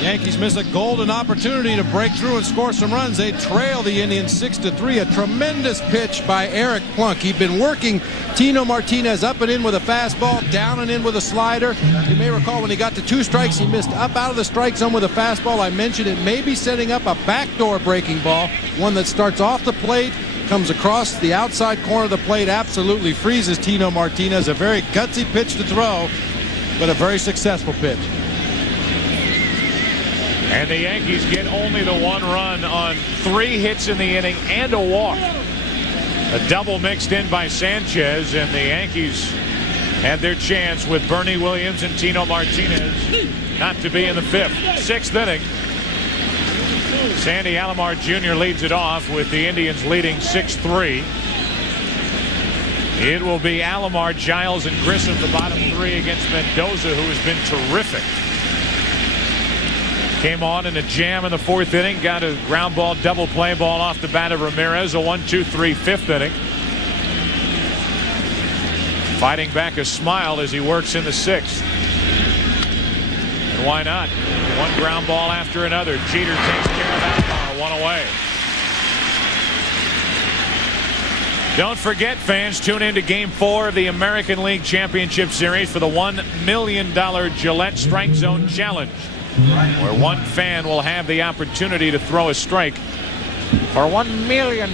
Yankees miss a golden opportunity to break through and score some runs. They trail the Indians 6-3. A tremendous pitch by Eric Plunk. He'd been working Tino Martinez up and in with a fastball, down and in with a slider. You may recall when he got to 2 strikes, he missed up out of the strike zone with a fastball. I mentioned it may be setting up a backdoor breaking ball, one that starts off the plate, comes across the outside corner of the plate, absolutely freezes Tino Martinez. A very gutsy pitch to throw, but a very successful pitch. And the Yankees get only the 1 run on 3 hits in the inning and a walk. A double mixed in by Sanchez, and the Yankees had their chance with Bernie Williams and Tino Martinez not to be in the 5th. 6th inning. Sandy Alomar Jr. leads it off with the Indians leading 6-3. It will be Alomar, Giles, and Grissom, the bottom 3 against Mendoza, who has been terrific. Came on in a jam in the 4th inning, got a ground ball, double play ball off the bat of Ramirez, a 1-2-3 5th inning. Fighting back a smile as he works in the 6th. And why not? 1 ground ball after another. Jeter takes care of that, 1 away. Don't forget, fans, tune in to Game 4 of the American League Championship Series for the $1 million Gillette Strike Zone Challenge, where 1 fan will have the opportunity to throw a strike for $1 million.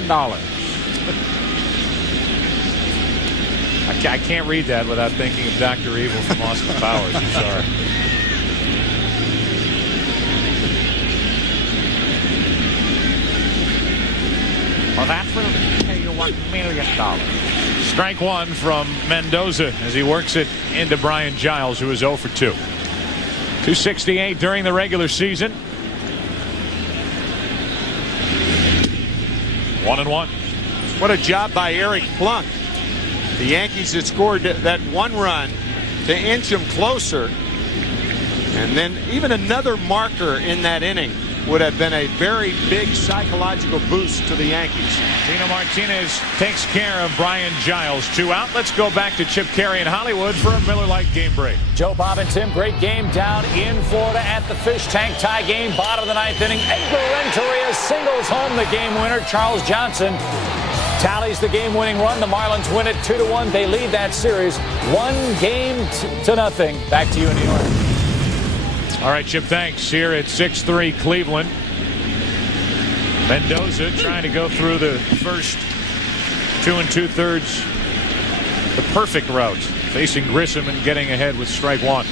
I can't read that without thinking of Dr. Evil from Austin Powers. I'm sorry. Well, that will pay you $1 million. Strike 1 from Mendoza as he works it into Brian Giles, who is 0 for 2. 268 during the regular season. 1-1. What a job by Eric Plunk. The Yankees had scored that 1 run to inch them closer. And then even another marker in that inning would have been a very big psychological boost to the Yankees. Tino Martinez takes care of Brian Giles. 2 out. Let's go back to Chip Carey in Hollywood for a Miller Lite game break. Joe, Bob, and Tim, great game down in Florida at the Fish Tank. Tie game, bottom of the 9th inning. Edgar Renteria singles home the game winner. Charles Johnson tallies the game-winning run. The Marlins win it 2-1. They lead that series 1-0. Back to you in New York. All right, Chip, thanks. Here at 6-3 Cleveland. Mendoza trying to go through the first 2 2/3, the perfect route, facing Grissom and getting ahead with strike 1.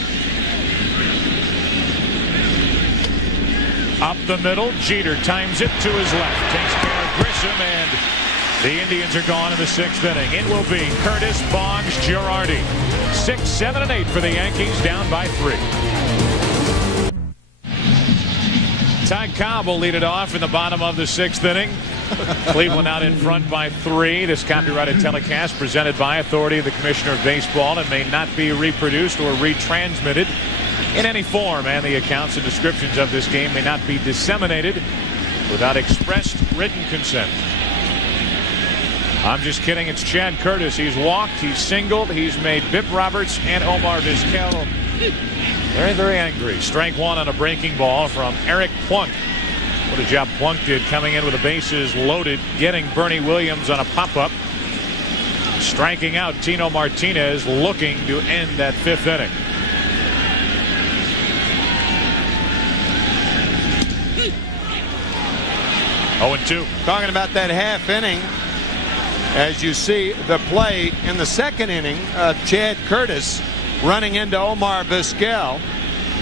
Up the middle, Jeter times it to his left, takes care of Grissom, and the Indians are gone in the 6th inning. It will be Curtis, Boggs, Girardi. 6, 7, and 8 for the Yankees, down by 3. Ty Cobb will lead it off in the bottom of the 6th inning. Cleveland out in front by 3. This copyrighted telecast presented by authority of the Commissioner of Baseball and may not be reproduced or retransmitted in any form, and the accounts and descriptions of this game may not be disseminated without expressed written consent. I'm just kidding. It's Chad Curtis. He's walked, he's singled, he's made Bip Roberts and Omar Vizquel very, very angry. Strike 1 on a breaking ball from Eric Plunk. What a job Plunk did coming in with the bases loaded, getting Bernie Williams on a pop-up. Striking out Tino Martinez, looking to end that 5th inning. Oh, 2. Talking about that half inning, as you see the play in the 2nd inning, Chad Curtis running into Omar Vizquel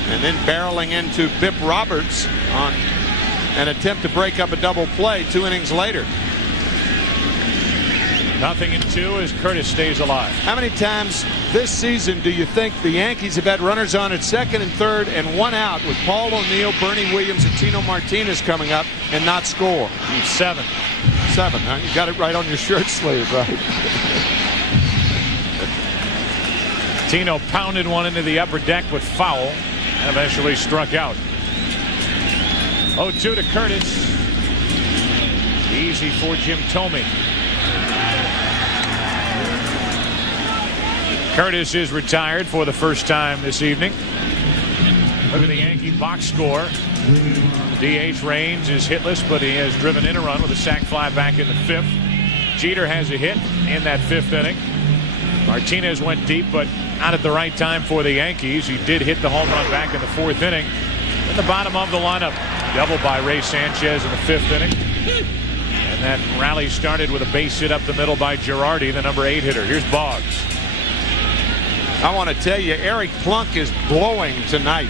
and then barreling into Bip Roberts on an attempt to break up a double play 2 innings later. 0-2 as Curtis stays alive. How many times this season do you think the Yankees have had runners on at 2nd and 3rd and 1 out with Paul O'Neill, Bernie Williams, and Tino Martinez coming up and not score? 7. 7, huh? You got it right on your shirt sleeve, right? Tino pounded one into the upper deck with foul and eventually struck out. 0-2 to Curtis. Easy for Jim Thome. Curtis is retired for the first time this evening. Look at the Yankee box score. DH Reigns is hitless, but he has driven in a run with a sac fly back in the 5th. Jeter has a hit in that 5th inning. Martinez went deep, but not at the right time for the Yankees. He did hit the home run back in the 4th inning. In the bottom of the lineup, double by Ray Sanchez in the 5th inning. And that rally started with a base hit up the middle by Girardi, the number 8 hitter. Here's Boggs. I want to tell you, Eric Plunk is blowing tonight.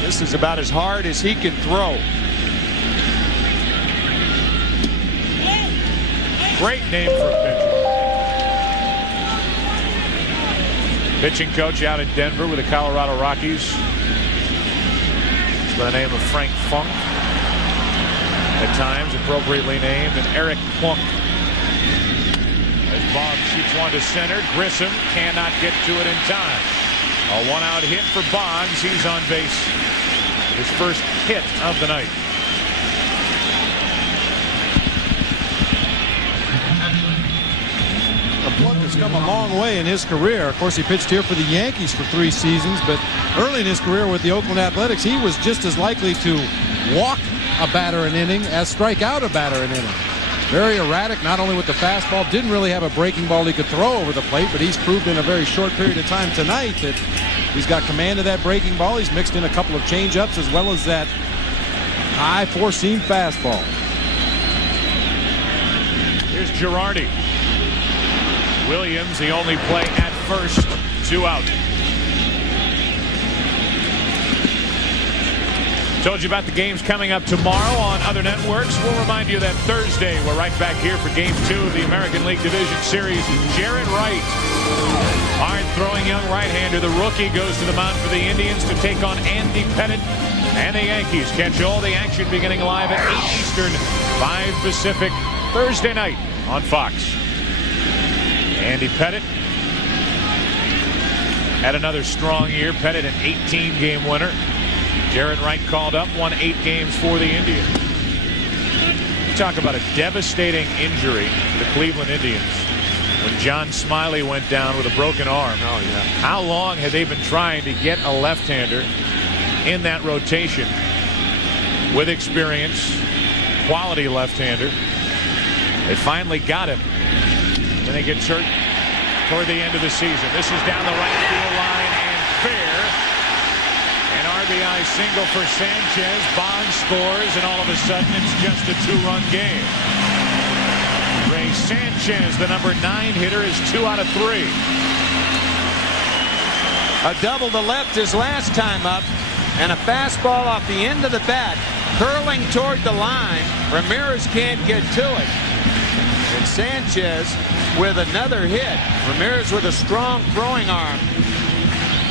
This is about as hard as he can throw. Great name for a pitcher. Pitching coach out in Denver with the Colorado Rockies. It's by the name of Frank Funk. At times appropriately named, and Eric Plunk. As Bob shoots one to center, Grissom cannot get to it in time. A 1-out hit for Boggs. He's on base. His first hit of the night. Plunk has come a long way in his career. Of course, he pitched here for the Yankees for 3 seasons, but early in his career with the Oakland Athletics, he was just as likely to walk a batter an inning as strike out a batter an inning. Very erratic, not only with the fastball, didn't really have a breaking ball he could throw over the plate, but he's proved in a very short period of time tonight that he's got command of that breaking ball. He's mixed in a couple of change-ups as well as that high 4-seam fastball. Here's Girardi. Williams, the only play at first, 2 out. Told you about the games coming up tomorrow on other networks. We'll remind you that Thursday we're right back here for Game 2 of the American League Division Series. Jared Wright, hard-throwing young right-hander. The rookie goes to the mound for the Indians to take on Andy Pettit and the Yankees. Catch all the action beginning live at 8 Eastern, 5 Pacific, Thursday night on Fox. Andy Pettit had another strong year. Pettit, an 18-game winner. Jared Wright called up, won 8 games for the Indians. Talk about a devastating injury to the Cleveland Indians when John Smiley went down with a broken arm. Oh, yeah. How long had they been trying to get a left-hander in that rotation with experience, quality left-hander? They finally got him. Then he gets hurt toward the end of the season. This is down the right field line and fair. An RBI single for Sanchez. Bond scores, and all of a sudden it's just a 2-run game. Ray Sanchez, the number 9 hitter, is 2 out of 3. A double to left his last time up, and a fastball off the end of the bat, curling toward the line. Ramirez can't get to it. And Sanchez with another hit. Ramirez with a strong throwing arm.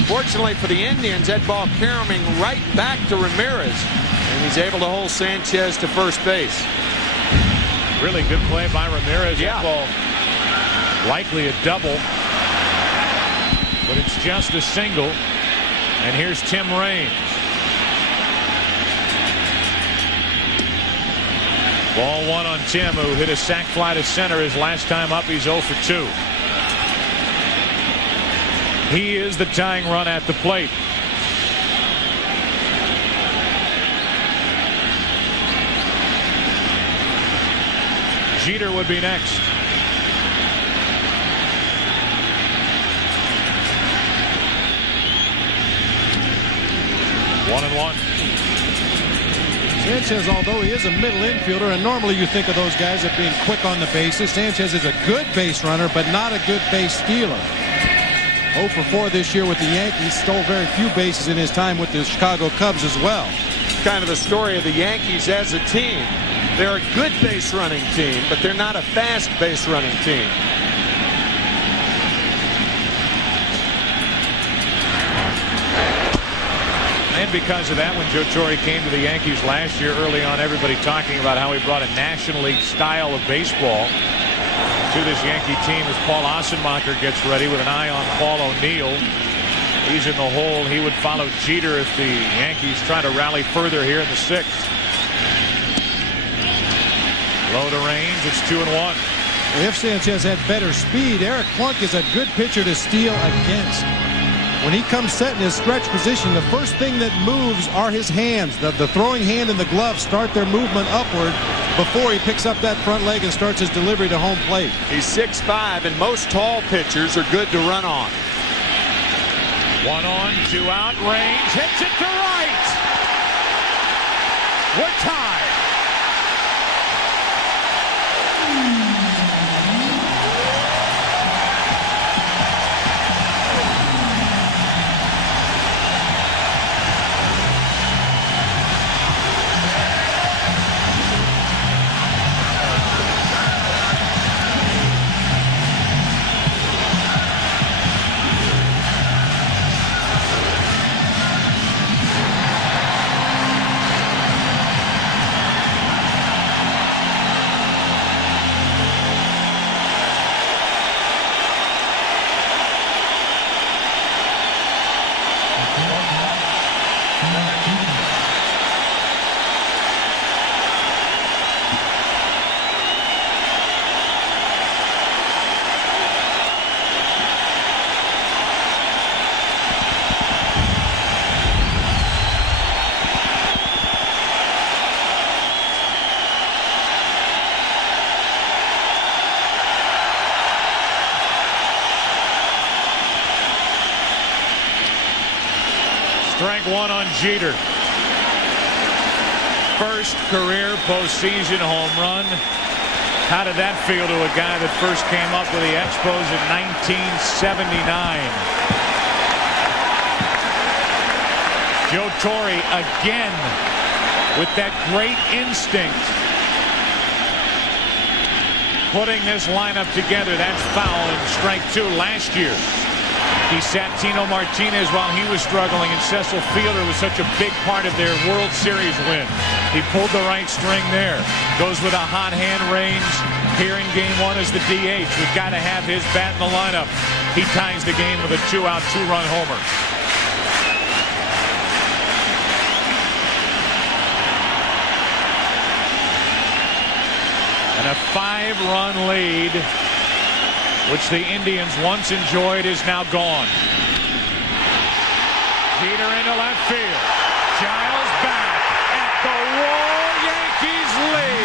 Fortunately for the Indians, that ball caroming right back to Ramirez, and he's able to hold Sanchez to first base. Really good play by Ramirez. Yeah. That ball likely a double, but it's just a single. And here's Tim Raines. Ball 1 on Tim, who hit a sac fly to center his last time up. He's 0 for 2. He is the tying run at the plate. Jeter would be next. One and one. Sanchez, although he is a middle infielder, and normally you think of those guys as being quick on the bases, Sanchez is a good base runner, but not a good base stealer. 0 for 4 this year with the Yankees. Stole very few bases in his time with the Chicago Cubs as well. Kind of the story of the Yankees as a team. They're a good base running team, but they're not a fast base running team. And because of that, when Joe Torre came to the Yankees last year, early on, everybody talking about how he brought a National League style of baseball to this Yankee team as Paul Ossenmacher gets ready with an eye on Paul O'Neill. He's in the hole. He would follow Jeter if the Yankees try to rally further here in the 6th. Low to Raines. It's 2-1. If Sanchez had better speed, Eric Plunk is a good pitcher to steal against. When he comes set in his stretch position, the first thing that moves are his hands. The throwing hand and the glove start their movement upward before he picks up that front leg and starts his delivery to home plate. He's 6'5", and most tall pitchers are good to run on. 1 on, 2 out. Raines hits it to right. We're tied. Strike 1 on Jeter. First career postseason home run. How did that feel to a guy that first came up with the Expos in 1979? Joe Torre again with that great instinct. Putting this lineup together. That's foul in strike 2 last year. He sat Tino Martinez while he was struggling, and Cecil Fielder was such a big part of their World Series win. He pulled the right string there. Goes with a hot hand. Raines here in game one as the DH. We've got to have his bat in the lineup. He ties the game with a 2-out, 2-run homer. And a 5-run lead, which the Indians once enjoyed, is now gone. Jeter into left field. Giles back at the wall. Yankees lead.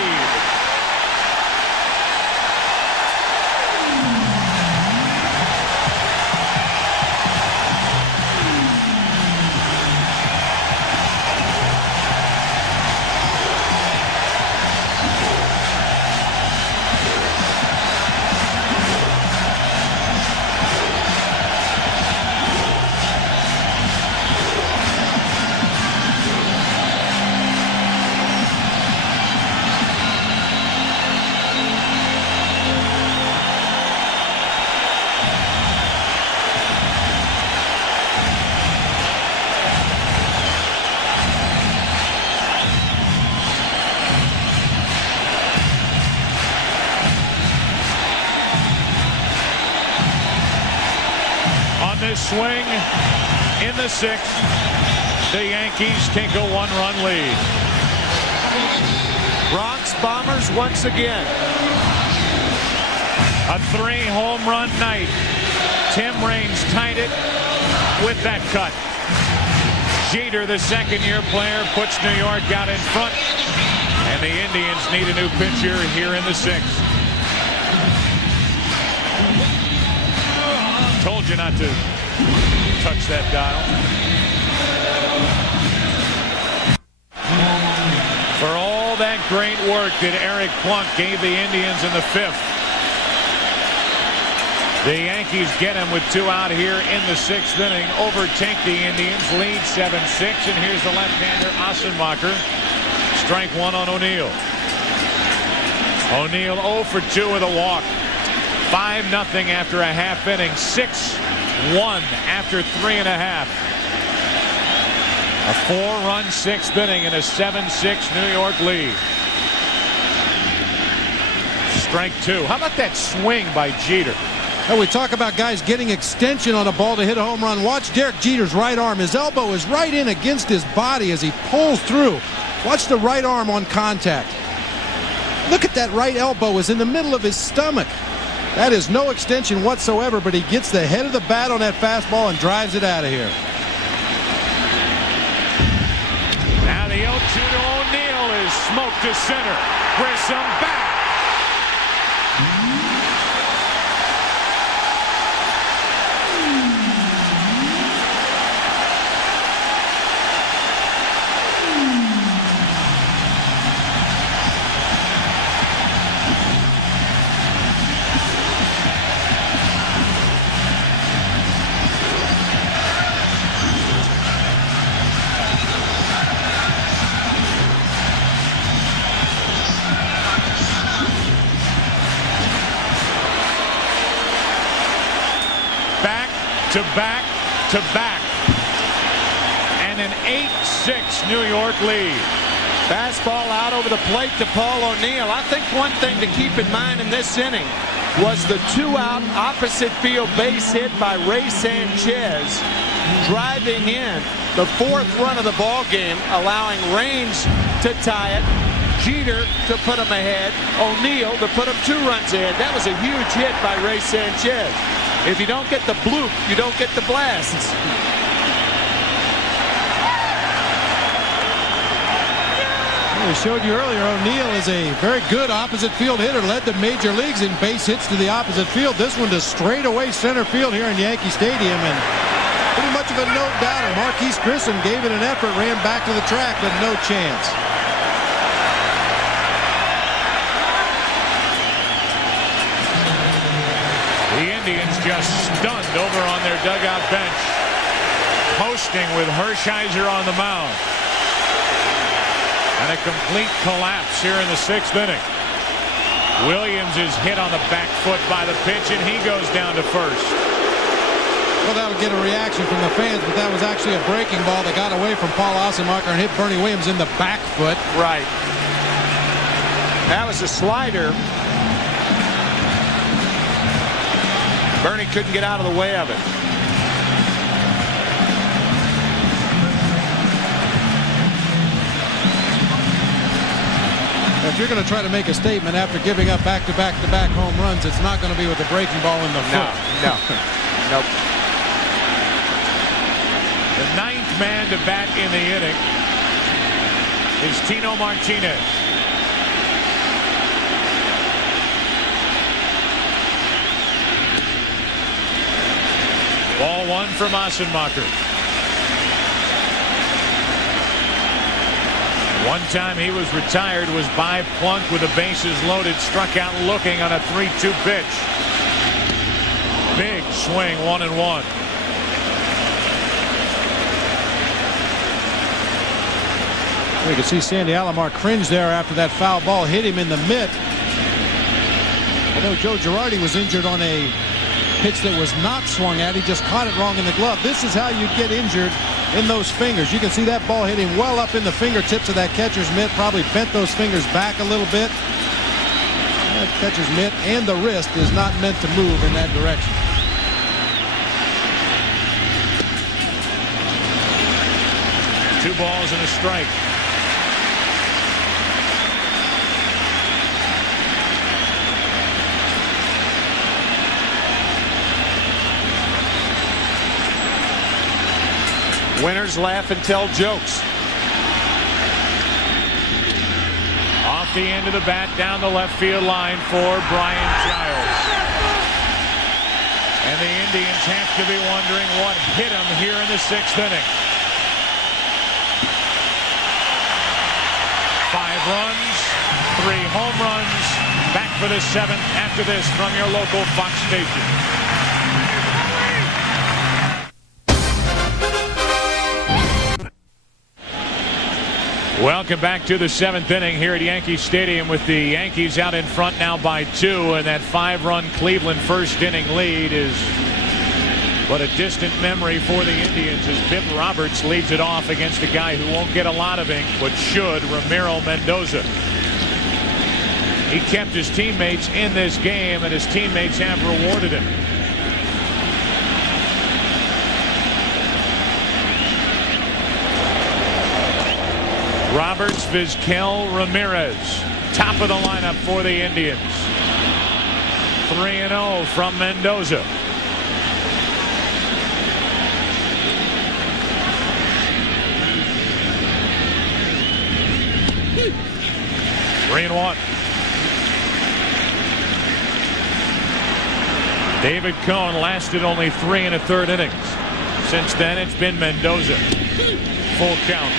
Swing in the 6th. The Yankees take a 1-run lead. Bronx Bombers once again. A 3-home run night. Tim Raines tied it with that cut. Jeter, the second-year player, puts New York out in front. And the Indians need a new pitcher here in the 6th. Told you not to touch that dial. For all that great work that Eric Plunk gave the Indians in the 5th. The Yankees get him with 2 out here in the 6th inning. Overtake the Indians, lead 7-6. And here's the left-hander, Assenmacher. Strike 1 on O'Neill. O'Neill 0 for 2 with a walk. 5-0 after a half inning. 6-1 after 3.5. A 4-run 6th inning and a 7-6 New York lead. Strike 2. How about that swing by Jeter? We talk about guys getting extension on a ball to hit a home run. Watch Derek Jeter's right arm. His elbow is right in against his body as he pulls through. Watch the right arm on contact. Look at that right elbow is in the middle of his stomach. That is no extension whatsoever, but he gets the head of the bat on that fastball and drives it out of here. Now the 0-2 to O'Neill is smoked to center. Grissom back. To back, and an 8-6 New York lead. Fastball out over the plate to Paul O'Neill. I think one thing to keep in mind in this inning was the 2-out opposite field base hit by Ray Sanchez, driving in the 4th run of the ball game, allowing Raines to tie it, Jeter to put him ahead, O'Neill to put him 2 runs ahead. That was a huge hit by Ray Sanchez. If you don't get the bloop, you don't get the blasts. We showed you earlier, O'Neill is a very good opposite field hitter, led the major leagues in base hits to the opposite field. This one to straightaway center field here in Yankee Stadium, and pretty much of a no-doubter. Marquise Grissom gave it an effort, ran back to the track, but no chance. The Indians just stunned over on their dugout bench, posting with Hershiser on the mound. And a complete collapse here in the 6th inning. Williams is hit on the back foot by the pitch, and he goes down to first. Well, that'll get a reaction from the fans, but that was actually a breaking ball that got away from Paul Assenmacher and hit Bernie Williams in the back foot. Right. That was a slider. Bernie couldn't get out of the way of it. If you're going to try to make a statement after giving up back-to-back-to-back home runs, it's not going to be with a breaking ball in the foot. No. Nope. The ninth man to bat in the inning is Tino Martinez. Ball one for Massenmacher. One time he was retired was by Plunk with the bases loaded, struck out looking on a 3-2 pitch. Big swing, 1-1. You can see Sandy Alomar cringe there after that foul ball hit him in the mitt. Although Joe Girardi was injured on a pitch that was not swung at, he just caught it wrong in the glove. This is how you get injured in those fingers. You can see that ball hit him well up in the fingertips of that catcher's mitt, probably bent those fingers back a little bit. That catcher's mitt and the wrist is not meant to move in that direction. Two balls and a strike. Winners laugh and tell jokes. Off the end of the bat, down the left field line for Brian Giles. And the Indians have to be wondering what hit them here in the sixth inning. 5 runs, 3 home runs. Back for the 7th after this from your local Fox station. Welcome back to the 7th inning here at Yankee Stadium with the Yankees out in front now by 2, and that 5-run Cleveland first inning lead is but a distant memory for the Indians as Bip Roberts leads it off against a guy who won't get a lot of ink but should, Ramiro Mendoza. He kept his teammates in this game and his teammates have rewarded him. Roberts, Vizquel, Ramirez, top of the lineup for the Indians. 3-0 from Mendoza. Three and 1. David Cone lasted only 3 1/3 innings. Since then, it's been Mendoza. Full count.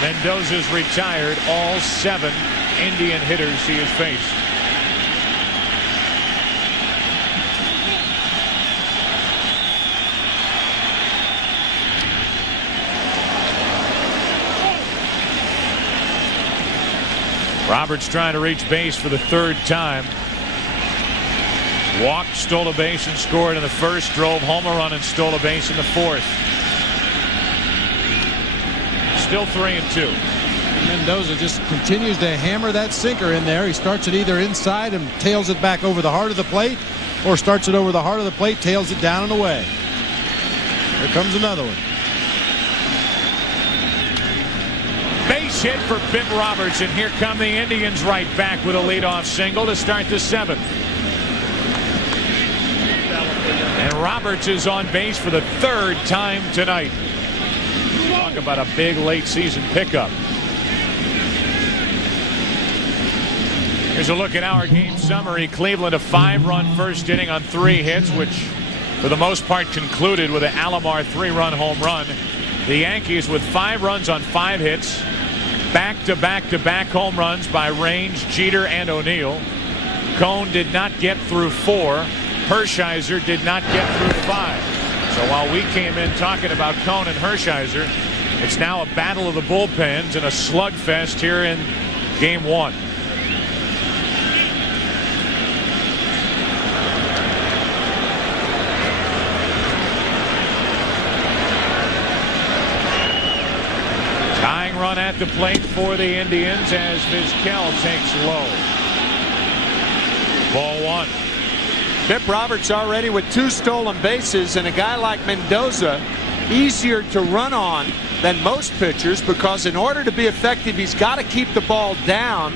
Mendoza's retired all 7 Indian hitters he has faced. Roberts trying to reach base for the 3rd time. Walked, stole a base, and scored in the 1st. Drove home a run and stole a base in the 4th. Still 3-2. Mendoza just continues to hammer that sinker in there. He starts it either inside and tails it back over the heart of the plate, or starts it over the heart of the plate, tails it down and away. Here comes another one. Base hit for Bip Roberts, and here come the Indians right back with a leadoff single to start the 7th. And Roberts is on base for the 3rd time tonight. Talk about a big late season pickup. Here's a look at our game summary. Cleveland a 5-run first inning on 3 hits, which for the most part concluded with an Alomar 3-run home run. The Yankees with 5 runs on 5 hits. Back-to-back-to-back home runs by Range, Jeter, and O'Neill. Cone did not get through 4. Hershiser did not get through 5. So while we came in talking about Cone and Hershiser, it's now a battle of the bullpens and a slugfest here in Game 1. Tying run at the plate for the Indians as Vizquel takes low. Ball 1. Bip Roberts already with 2 stolen bases, and a guy like Mendoza easier to run on than most pitchers, because in order to be effective, he's got to keep the ball down,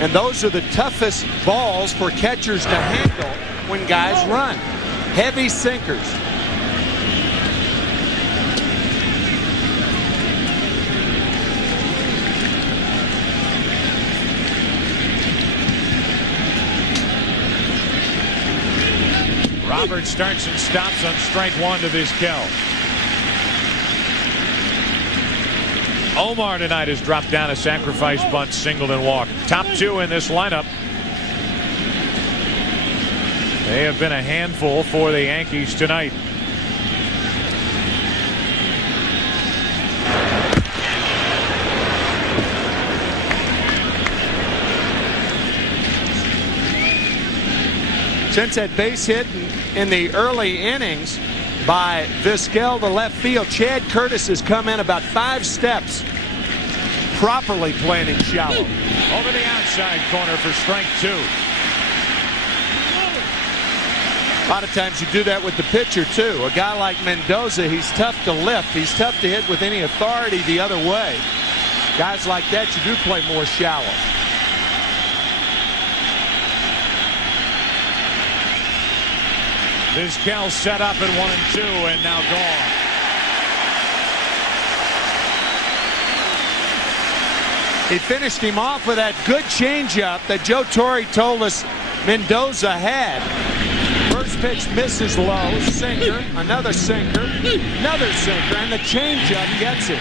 and those are the toughest balls for catchers to handle when guys run. Heavy sinkers. Roberts starts and stops on strike 1 to Vizquel. Omar tonight has dropped down a sacrifice bunt, singled and walked. Top 2 in this lineup. They have been a handful for the Yankees tonight. Since that base hit in the early innings by Vizquel to left field, Chad Curtis has come in about 5 steps, properly planting shallow. Over the outside corner for strike 2. A lot of times you do that with the pitcher too. A guy like Mendoza, he's tough to lift. He's tough to hit with any authority the other way. Guys like that, you do play more shallow. Vizquel set up at 1-2 and now gone. He finished him off with that good changeup that Joe Torre told us Mendoza had. First pitch misses low, sinker, another sinker, and the changeup gets it.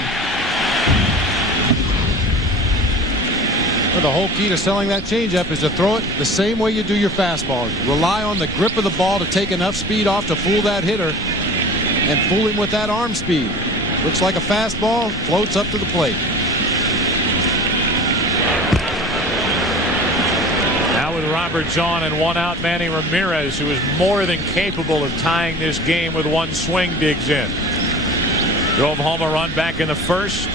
Well, the whole key to selling that changeup is to throw it the same way you do your fastball. Rely on the grip of the ball to take enough speed off to fool that hitter and fool him with that arm speed. Looks like a fastball, floats up to the plate. Now with Roberts on and 1 out, Manny Ramirez, who is more than capable of tying this game with 1 swing, digs in. Drove home a run back in the first.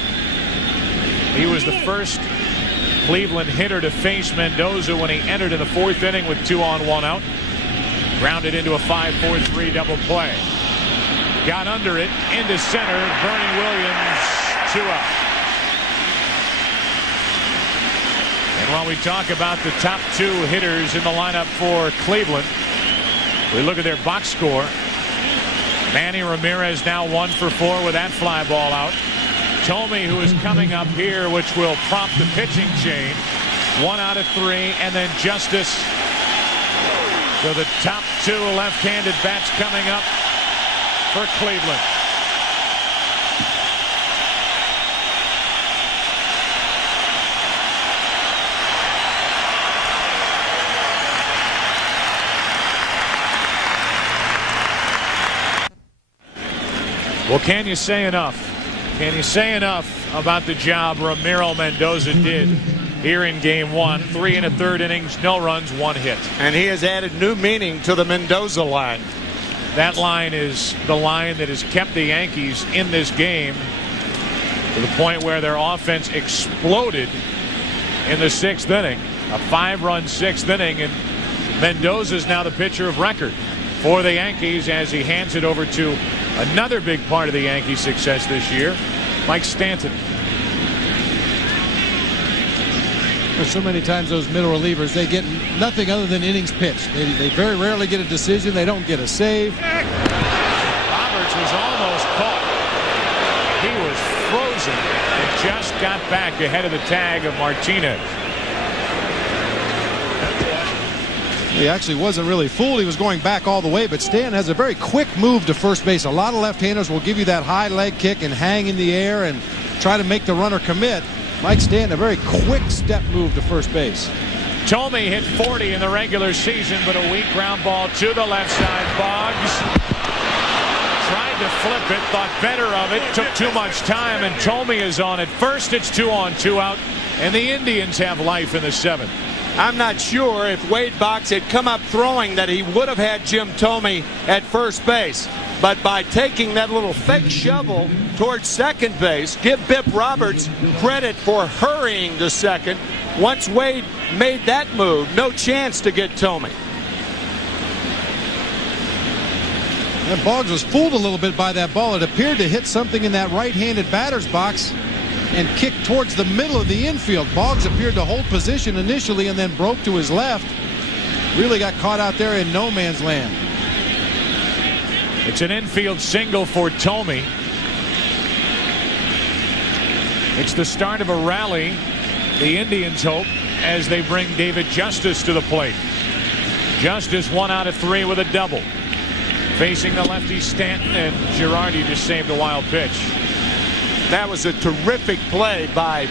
He was the first Cleveland hitter to face Mendoza when he entered in the 4th inning with 2 on, 1 out. Grounded into a 5-4-3 double play. Got under it into center. Bernie Williams, 2 out. And while we talk about the top 2 hitters in the lineup for Cleveland, we look at their box score. Manny Ramirez now 1 for 4 with that fly ball out. Tomey, who is coming up here, which will prompt the pitching change. 1 out of 3, and then Justice. So the top 2 left-handed bats coming up for Cleveland. Well, can you say enough? Can you say enough about the job Ramiro Mendoza did here in Game 1? 3 1/3 innings, no runs, 1 hit. And he has added new meaning to the Mendoza line. That line is the line that has kept the Yankees in this game to the point where their offense exploded in the 6th inning. A 5-run 6th inning, and Mendoza is now the pitcher of record for the Yankees as he hands it over to another big part of the Yankees' success this year, Mike Stanton. There's so many times those middle relievers, they get nothing other than innings pitched. They very rarely get a decision. They don't get a save. Roberts was almost caught. He was frozen and just got back ahead of the tag of Martinez. He actually wasn't really fooled. He was going back all the way, but Stanton has a very quick move to first base. A lot of left-handers will give you that high leg kick and hang in the air and try to make the runner commit. Mike Stanton, a very quick step move to first base. Tomey hit 40 in the regular season, but a weak ground ball to the left side. Boggs tried to flip it, thought better of it, took too much time, and Tomey is on at first. It's 2 on, 2 out, and the Indians have life in the 7th. I'm not sure if Wade Boggs had come up throwing that he would have had Jim Tomey at first base. But by taking that little fake shovel towards second base, give Bip Roberts credit for hurrying to second. Once Wade made that move, no chance to get Tomey. And Boggs was fooled a little bit by that ball. It appeared to hit something in that right-handed batter's box and kick towards the middle of the infield. Boggs appeared to hold position initially and then broke to his left. Really got caught out there in no man's land. It's an infield single for Thome. It's the start of a rally, the Indians hope, as they bring David Justice to the plate. Justice 1 out of 3 with a double. Facing the lefty Stanton, and Girardi just saved a wild pitch. That was a terrific play by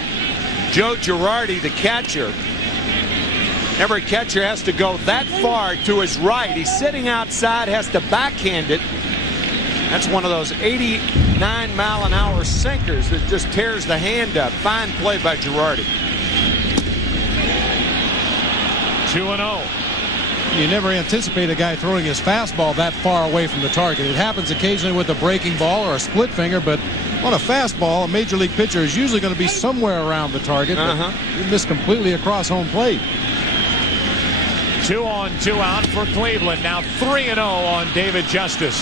Joe Girardi, the catcher. Every catcher has to go that far to his right. He's sitting outside, has to backhand it. That's one of those 89-mile-an-hour sinkers that just tears the hand up. Fine play by Girardi. 2-0. You never anticipate a guy throwing his fastball that far away from the target. It happens occasionally with a breaking ball or a split finger, but on a fastball, a major league pitcher is usually going to be somewhere around the target. You miss completely across home plate. 2 on, 2 out for Cleveland. Now 3-0 on David Justice.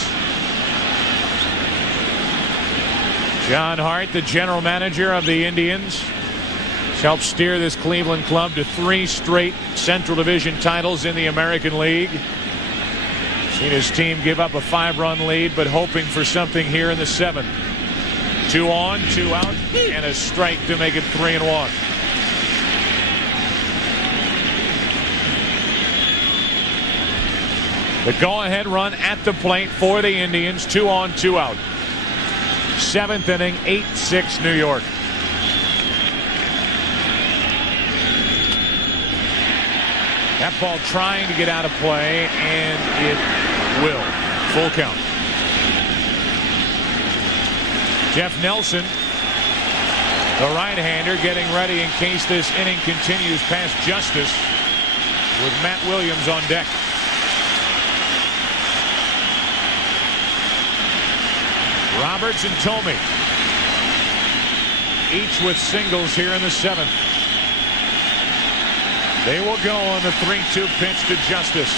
John Hart, the general manager of the Indians, has helped steer this Cleveland club to 3 straight Central Division titles in the American League. Seen his team give up a 5-run lead, but hoping for something here in the 7th. 2 on, 2 out, and a strike to make it 3-1. The go-ahead run at the plate for the Indians. 2 on, 2 out. 7th inning, 8-6 New York. That ball trying to get out of play, and it will. Full count. Jeff Nelson, the right-hander, getting ready in case this inning continues past Justice, with Matt Williams on deck. Roberts and Thome, each with singles here in the 7th. They will go on the 3-2 pitch to Justice.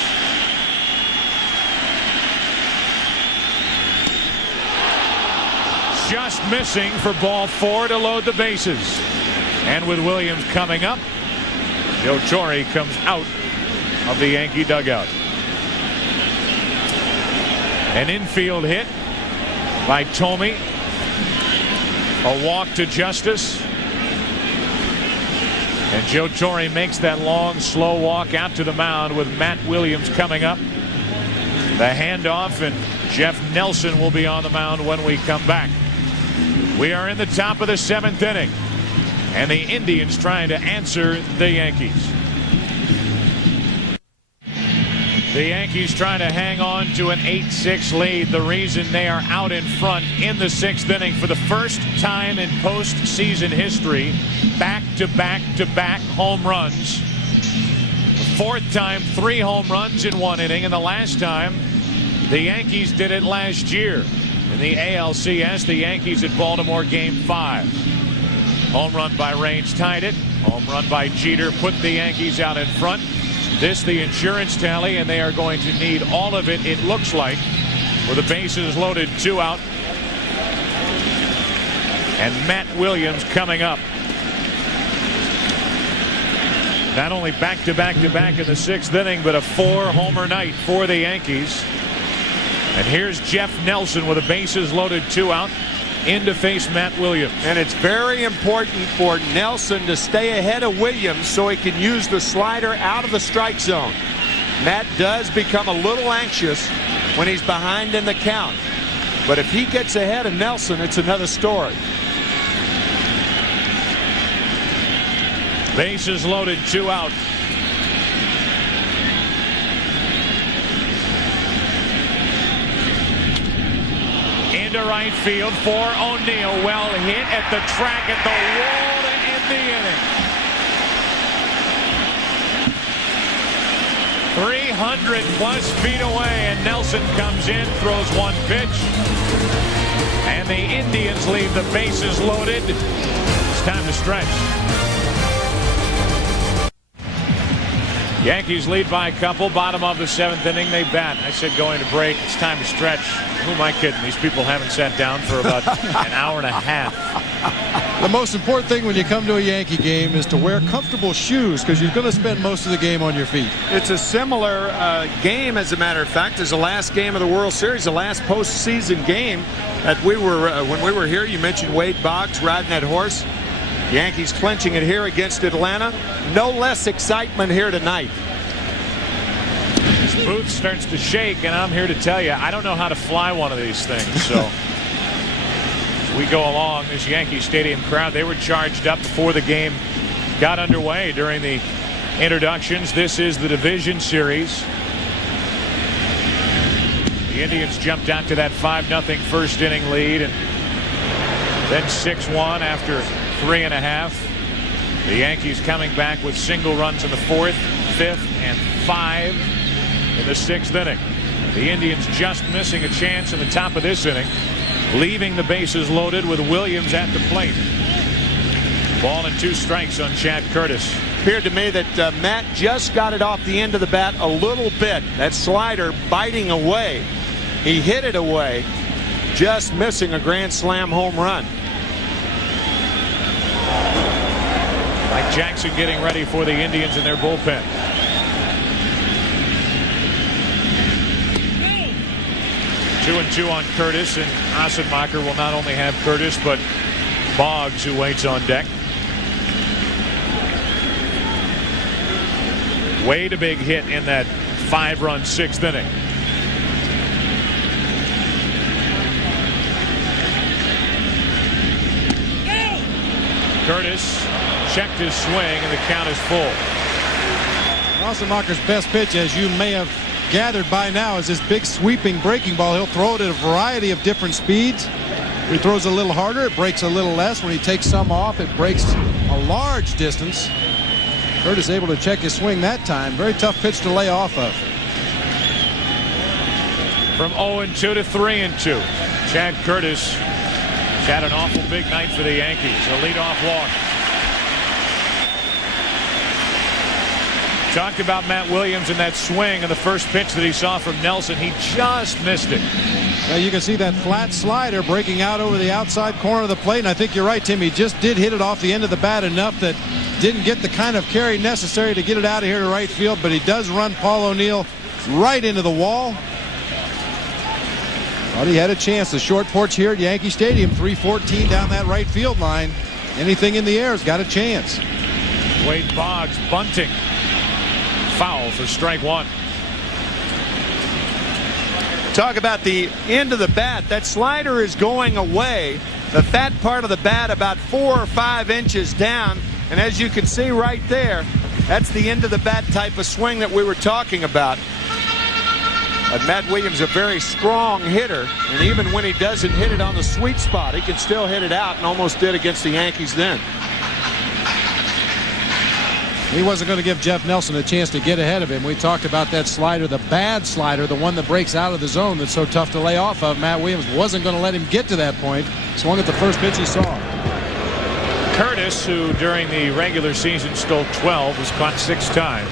Just missing for ball 4 to load the bases. And with Williams coming up, Joe Torre comes out of the Yankee dugout. An infield hit by Thome. A walk to Justice. And Joe Torre makes that long, slow walk out to the mound with Matt Williams coming up. The handoff, and Jeff Nelson will be on the mound when we come back. We are in the top of the 7th inning, and the Indians trying to answer the Yankees. The Yankees trying to hang on to an 8-6 lead. The reason they are out in front in the 6th inning for the first time in postseason history. Back-to-back-to-back home runs. The 4th time, 3 home runs in 1 inning. And the last time, the Yankees did it last year. In the ALCS, the Yankees at Baltimore Game 5. Home run by Raines tied it. Home run by Jeter put the Yankees out in front. This the insurance tally, and they are going to need all of it, it looks like, with the bases loaded, 2 out. And Matt Williams coming up. Not only back-to-back-to-back in the 6th inning, but a 4-homer night for the Yankees. And here's Jeff Nelson with the bases loaded, 2 out, in to face Matt Williams. And it's very important for Nelson to stay ahead of Williams so he can use the slider out of the strike zone. Matt does become a little anxious when he's behind in the count. But if he gets ahead of Nelson, it's another story. Bases loaded, 2 out. Into right field for O'Neill. Well hit at the track at the wall to end the inning. 300-plus feet away, and Nelson comes in, throws 1 pitch. And the Indians leave the bases loaded. It's time to stretch. Yankees lead by a couple. Bottom of the 7th inning. They bat. I said going to break. It's time to stretch. Who am I kidding? These people haven't sat down for about an hour and a half. The most important thing when you come to a Yankee game is to wear comfortable shoes, because you're going to spend most of the game on your feet. It's a similar game, as a matter of fact, as the last game of the World Series, the last postseason game that we were when we were here. You mentioned Wade Boggs riding that horse. Yankees clinching it here against Atlanta. No less excitement here tonight. This booth starts to shake, and I'm here to tell you, I don't know how to fly one of these things. So as we go along, this Yankee Stadium crowd, they were charged up before the game got underway during the introductions. This is the division series. The Indians jumped out to that 5-0 first inning lead, and then 6-1 after 3.5. The Yankees coming back with single runs in the 4th, 5th, and 5 in the 6th inning. The Indians just missing a chance in the top of this inning, leaving the bases loaded with Williams at the plate. Ball and 2 strikes on Chad Curtis. Appeared to me that Matt just got it off the end of the bat a little bit. That slider biting away. He hit it away, just missing a grand slam home run. Mike Jackson getting ready for the Indians in their bullpen. Two and 2 on Curtis, and Assenmacher will not only have Curtis but Boggs, who waits on deck. Wade a big hit in that 5-run 6th inning. Curtis checked his swing, and the count is full. Assenmacher's best pitch, as you may have gathered by now, is this big sweeping breaking ball. He'll throw it at a variety of different speeds. If he throws a little harder, it breaks a little less. When he takes some off, it breaks a large distance. Curtis able to check his swing that time. Very tough pitch to lay off of. From 0-2 to 3-2. Chad Curtis had an awful big night for the Yankees. A leadoff walk. Talked about Matt Williams in that swing and the first pitch that he saw from Nelson. He just missed it. Now you can see that flat slider breaking out over the outside corner of the plate, and I think you're right, Tim. He just did hit it off the end of the bat enough that didn't get the kind of carry necessary to get it out of here to right field, but he does run Paul O'Neill right into the wall. But he had a chance. The short porch here at Yankee Stadium, 314 down that right field line. Anything in the air has got a chance. Wade Boggs bunting. Foul for strike 1. Talk about the end of the bat. That slider is going away. The fat part of the bat about 4 or 5 inches down. And as you can see right there, that's the end of the bat type of swing that we were talking about. Matt Williams, a very strong hitter, and even when he doesn't hit it on the sweet spot, he can still hit it out, and almost did against the Yankees then. He wasn't going to give Jeff Nelson a chance to get ahead of him. We talked about that slider, the bad slider, the one that breaks out of the zone that's so tough to lay off of. Matt Williams wasn't going to let him get to that point. Swung at the first pitch he saw. Curtis, who during the regular season stole 12, was caught 6 times.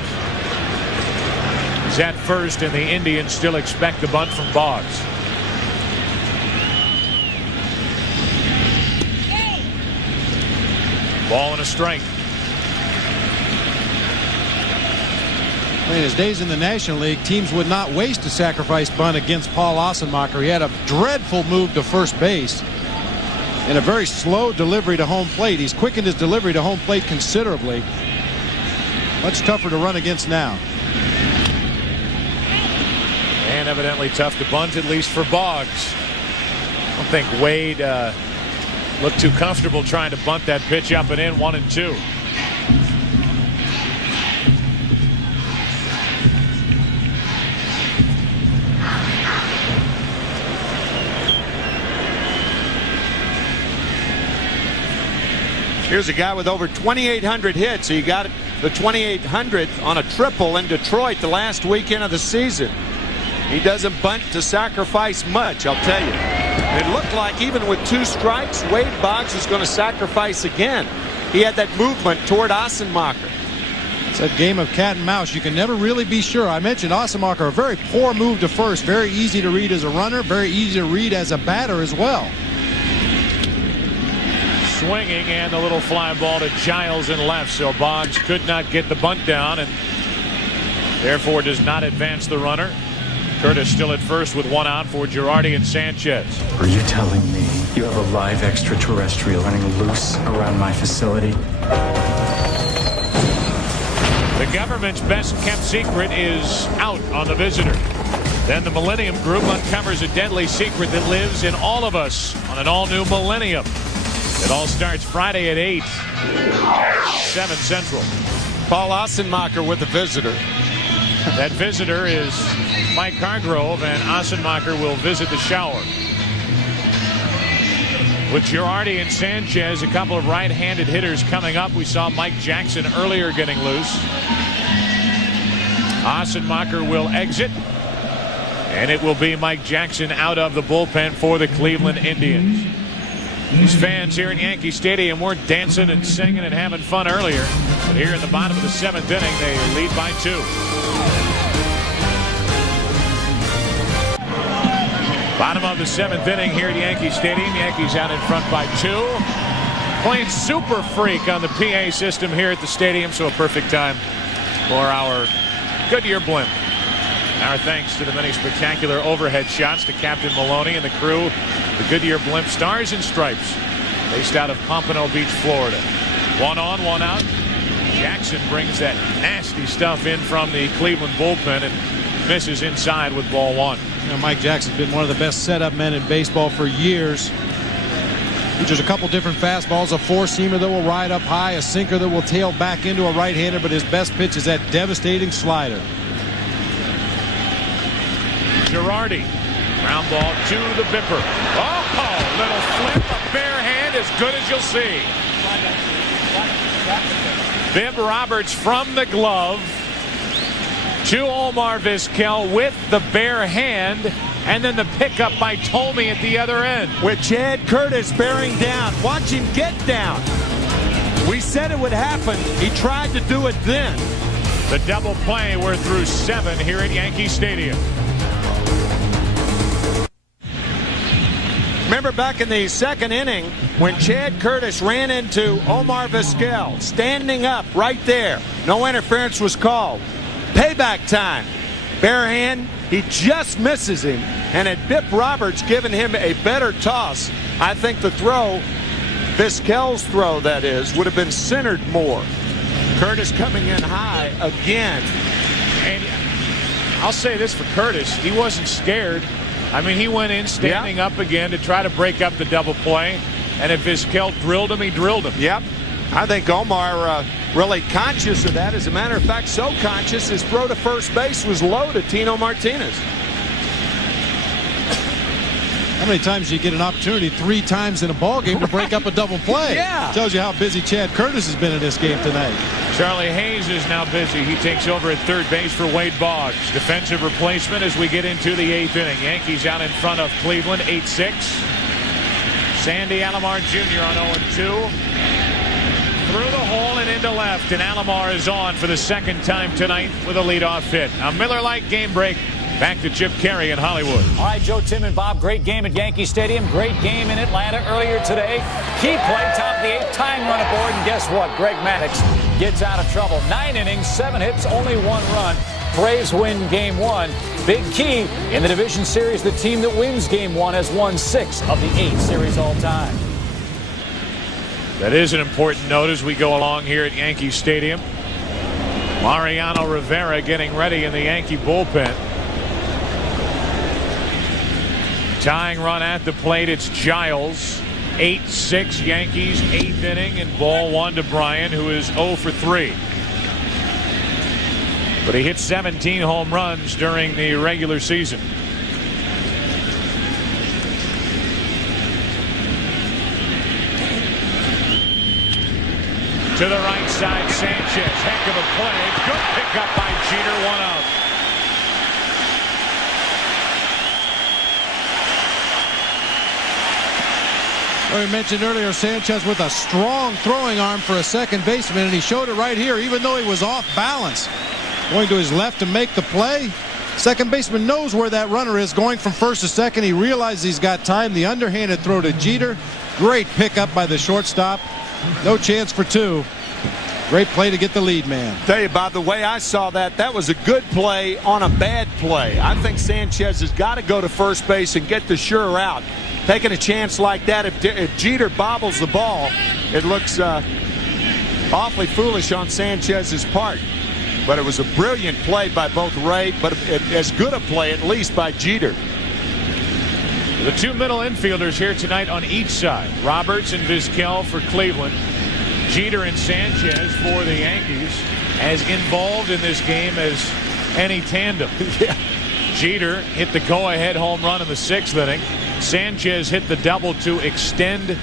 He's at first, and the Indians still expect the bunt from Boggs. Ball and a strike. In his days in the National League, teams would not waste a sacrifice bunt against Paul Assenmacher. He had a dreadful move to first base and a very slow delivery to home plate. He's quickened his delivery to home plate considerably. Much tougher to run against now. And evidently tough to bunt, at least for Boggs. I don't think Wade looked too comfortable trying to bunt that pitch up and in. 1-2. Here's a guy with over 2,800 hits. He got the 2,800th on a triple in Detroit the last weekend of the season. He doesn't bunt to sacrifice much, I'll tell you. It looked like even with 2 strikes, Wade Boggs was going to sacrifice again. He had that movement toward Assenmacher. It's a game of cat and mouse. You can never really be sure. I mentioned Ossenmacher, a very poor move to first. Very easy to read as a runner. Very easy to read as a batter as well. Swinging, and the little fly ball to Giles in left. So Boggs could not get the bunt down and therefore does not advance the runner. Curtis still at first with one out for Girardi and Sanchez. Are you telling me you have a live extraterrestrial running loose around my facility? The government's best kept secret is out on the visitor. Then the Millennium Group uncovers a deadly secret that lives in all of us on an all-new Millennium. It all starts Friday at 8, 7 Central. Paul Ossenmacher with the visitor. That visitor is Mike Hargrove, and Ossenmacher will visit the shower. With Girardi and Sanchez, a couple of right-handed hitters coming up. We saw Mike Jackson earlier getting loose. Ossenmacher will exit, and it will be Mike Jackson out of the bullpen for the Cleveland Indians. These fans here at Yankee Stadium were dancing and singing and having fun earlier. But here in the bottom of the 7th inning, they lead by 2. Bottom of the 7th inning here at Yankee Stadium. Yankees out in front by 2. Playing Super Freak on the PA system here at the stadium, so a perfect time for our Goodyear blimp. Our thanks to the many spectacular overhead shots to Captain Maloney and the crew. The Goodyear blimp Stars and Stripes, based out of Pompano Beach, Florida. 1 on, 1 out. Jackson brings that nasty stuff in from the Cleveland bullpen and misses inside with ball 1. You know, Mike Jackson's been one of the best setup men in baseball for years. Features a couple different fastballs, a four-seamer that will ride up high, a sinker that will tail back into a right-hander, but his best pitch is that devastating slider. Girardi, ground ball to the Bipper. Oh, little flip, a bare hand, as good as you'll see. Bib Roberts from the glove to Omar Vizquel with the bare hand, and then the pickup by Tolmie at the other end. With Chad Curtis bearing down. Watch him get down. We said it would happen. He tried to do it then. The double play, we're through 7 here at Yankee Stadium. Remember back in the 2nd inning when Chad Curtis ran into Omar Vizquel, standing up right there. No interference was called. Payback time. Bare hand, he just misses him. And had Bip Roberts given him a better toss, I think the throw, Vizquel's throw that is, would have been centered more. Curtis coming in high again. And I'll say this for Curtis, he wasn't scared. I mean, he went in standing up again to try to break up the double play. And if Vizquel drilled him, he drilled him. Yep. I think Omar really conscious of that. As a matter of fact, so conscious his throw to first base was low to Tino Martinez. How many times do you get an opportunity 3 times in a ball game to break up a double play? Yeah. Tells you how busy Chad Curtis has been in this game tonight. Charlie Hayes is now busy. He takes over at third base for Wade Boggs. Defensive replacement as we get into the 8th inning. Yankees out in front of Cleveland, 8-6. Sandy Alomar Jr. on 0-2. Through the hole and into left, and Alomar is on for the 2nd time tonight with a leadoff hit. A Miller Lite game break. Back to Chip Carey in Hollywood. All right, Joe, Tim, and Bob, great game at Yankee Stadium. Great game in Atlanta earlier today. Key play, top of the 8th, tying run aboard, and guess what? Greg Maddux gets out of trouble. 9 innings, 7 hits, only 1 run. Braves win Game 1. Big key in the division series. The team that wins Game 1 has won 6 of the 8 series all time. That is an important note as we go along here at Yankee Stadium. Mariano Rivera getting ready in the Yankee bullpen. Tying run at the plate, it's Giles. 8-6 Yankees, 8th inning, and ball 1 to Bryan, who is 0 for 3. But he hit 17 home runs during the regular season. To the right side, Sanchez. Heck of a play. Good pickup by Jeter, 1 out. We mentioned earlier Sanchez with a strong throwing arm for a second baseman, and he showed it right here, even though he was off balance. Going to his left to make the play. Second baseman knows where that runner is going from first to second. He realizes he's got time. The underhanded throw to Jeter. Great pickup by the shortstop. No chance for two. Great play to get the lead man. Tell you, by the way I saw that, that was a good play on a bad play. I think Sanchez has got to go to first base and get the sure out. Taking a chance like that, if Jeter bobbles the ball, it looks awfully foolish on Sanchez's part. But it was a brilliant play by both Ray, but as good a play at least by Jeter. The two middle infielders here tonight on each side. Roberts and Vizquel for Cleveland. Jeter and Sanchez for the Yankees, as involved in this game as any tandem. Yeah. Jeter hit the go-ahead home run in the 6th inning. Sanchez hit the double to extend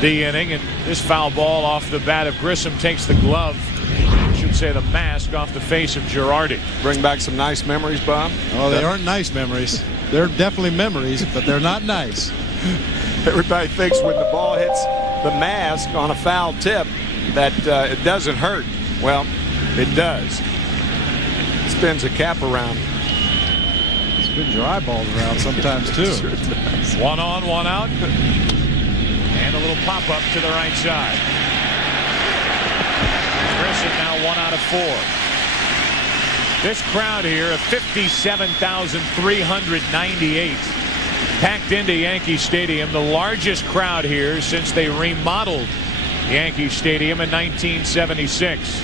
the inning, and this foul ball off the bat of Grissom takes the glove, I should say the mask, off the face of Girardi. Bring back some nice memories, Bob. Oh, they aren't nice memories. They're definitely memories, but they're not nice. Everybody thinks when the ball hits the mask on a foul tip that it doesn't hurt. Well, it does. It spins a cap around. Spins your eyeballs around sometimes too. Sure does. 1 on, 1 out. And a little pop-up to the right side. Grissom now 1 out of 4. This crowd here of 57,398 packed into Yankee Stadium, the largest crowd here since they remodeled Yankee Stadium in 1976.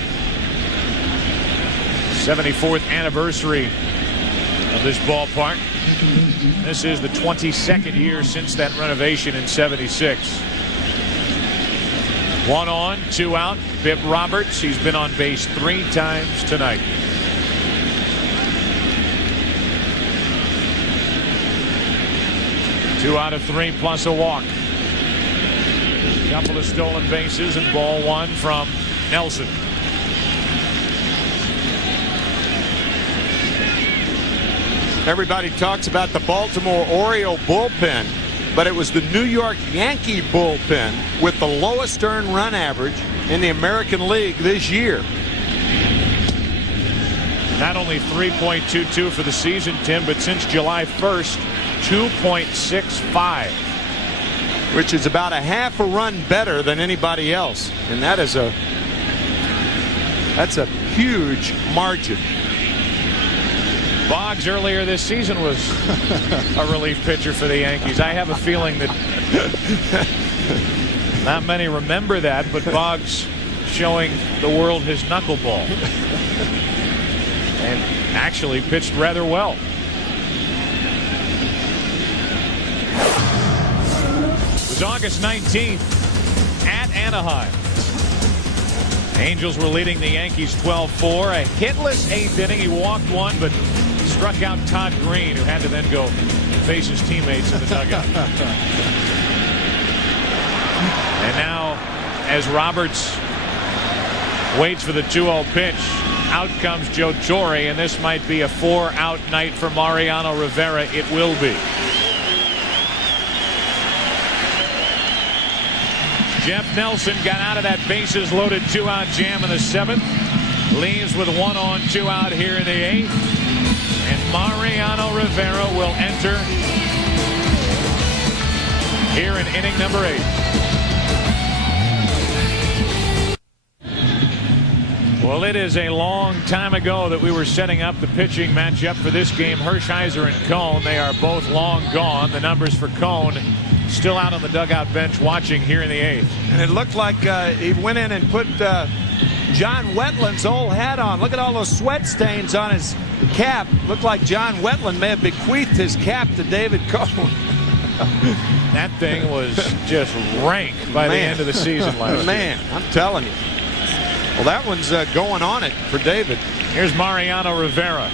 74th anniversary of this ballpark. This is the 22nd year since that renovation in 76. 1 on, 2 out. Bip Roberts, he's been on base 3 times tonight. Two out of 3 plus a walk. Couple of stolen bases and ball 1 from Nelson. Everybody talks about the Baltimore Oriole bullpen, but it was the New York Yankee bullpen with the lowest earned run average in the American League this year. Not only 3.22 for the season, Tim, but since July 1st, 2.65. Which is about a half a run better than anybody else. And that's a huge margin. Boggs earlier this season was a relief pitcher for the Yankees. I have a feeling that not many remember that, but Boggs showing the world his knuckleball. And actually pitched rather well. It was August 19th at Anaheim. Angels were leading the Yankees 12-4. A hitless 8th inning. He walked 1, but struck out Todd Green, who had to then go face his teammates in the dugout. And now, as Roberts waits for the 2-0 pitch, out comes Joe Torre, and this might be a 4-out night for Mariano Rivera. It will be. Jeff Nelson got out of that bases loaded 2-out jam in the 7th. Leaves with 1 on, 2 out here in the 8th. And Mariano Rivera will enter here in inning number 8. Well, it is a long time ago that we were setting up the pitching matchup for this game. Hershiser and Cone, they are both long gone. The numbers for Cone still out on the dugout bench watching here in the 8th. And it looked like he went in and put John Wetland's old hat on. Look at all those sweat stains on his cap. Looked like John Wetland may have bequeathed his cap to David Cone. That thing was just rank by the end of the season last year. Man, I'm telling you. Well, that one's going on it for David. Here's Mariano Rivera.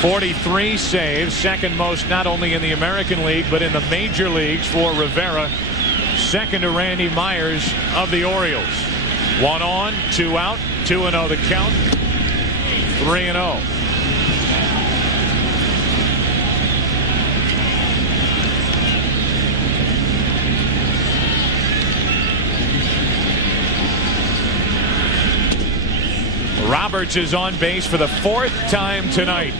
43 saves, second most not only in the American League but in the major leagues for Rivera. Second to Randy Myers of the Orioles. 1 on, 2 out, 2-0 the count. 3-0. Roberts is on base for the 4th time tonight.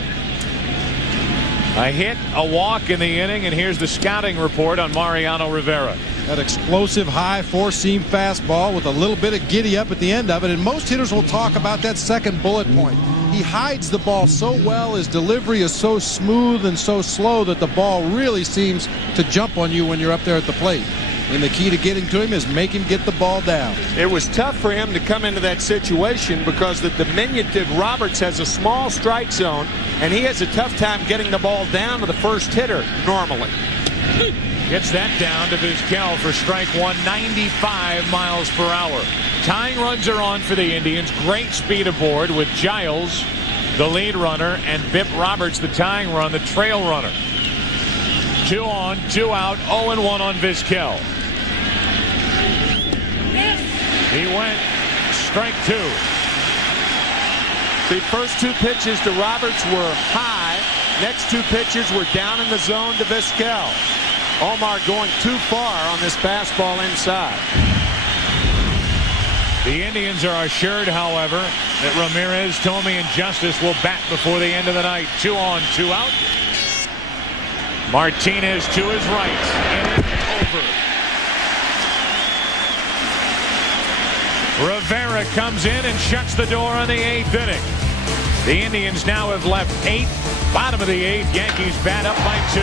A hit, a walk in the inning, and here's the scouting report on Mariano Rivera. That explosive high four-seam fastball with a little bit of giddy up at the end of it, and most hitters will talk about that second bullet point. He hides the ball so well, his delivery is so smooth and so slow that the ball really seems to jump on you when you're up there at the plate. And the key to getting to him is make him get the ball down. It was tough for him to come into that situation because the diminutive Roberts has a small strike zone, and he has a tough time getting the ball down to the first hitter normally. Gets that down to Vizquel for strike one, 95 miles per hour. Tying runs are on for the Indians. Great speed aboard with Giles, the lead runner, and Bip Roberts, the tying run, the trail runner. 2 on, 2 out, 0-1 on Vizquel. He went strike 2. The first 2 pitches to Roberts were high. Next 2 pitches were down in the zone to Vizquel. Omar going too far on this fastball inside. The Indians are assured, however, that Ramirez, Thome, and Justice will bat before the end of the night. 2 on, 2 out. Martinez to his right. And over. Rivera comes in and shuts the door on the 8th inning. The Indians now have left 8. Bottom of the 8th. Yankees bat up by 2.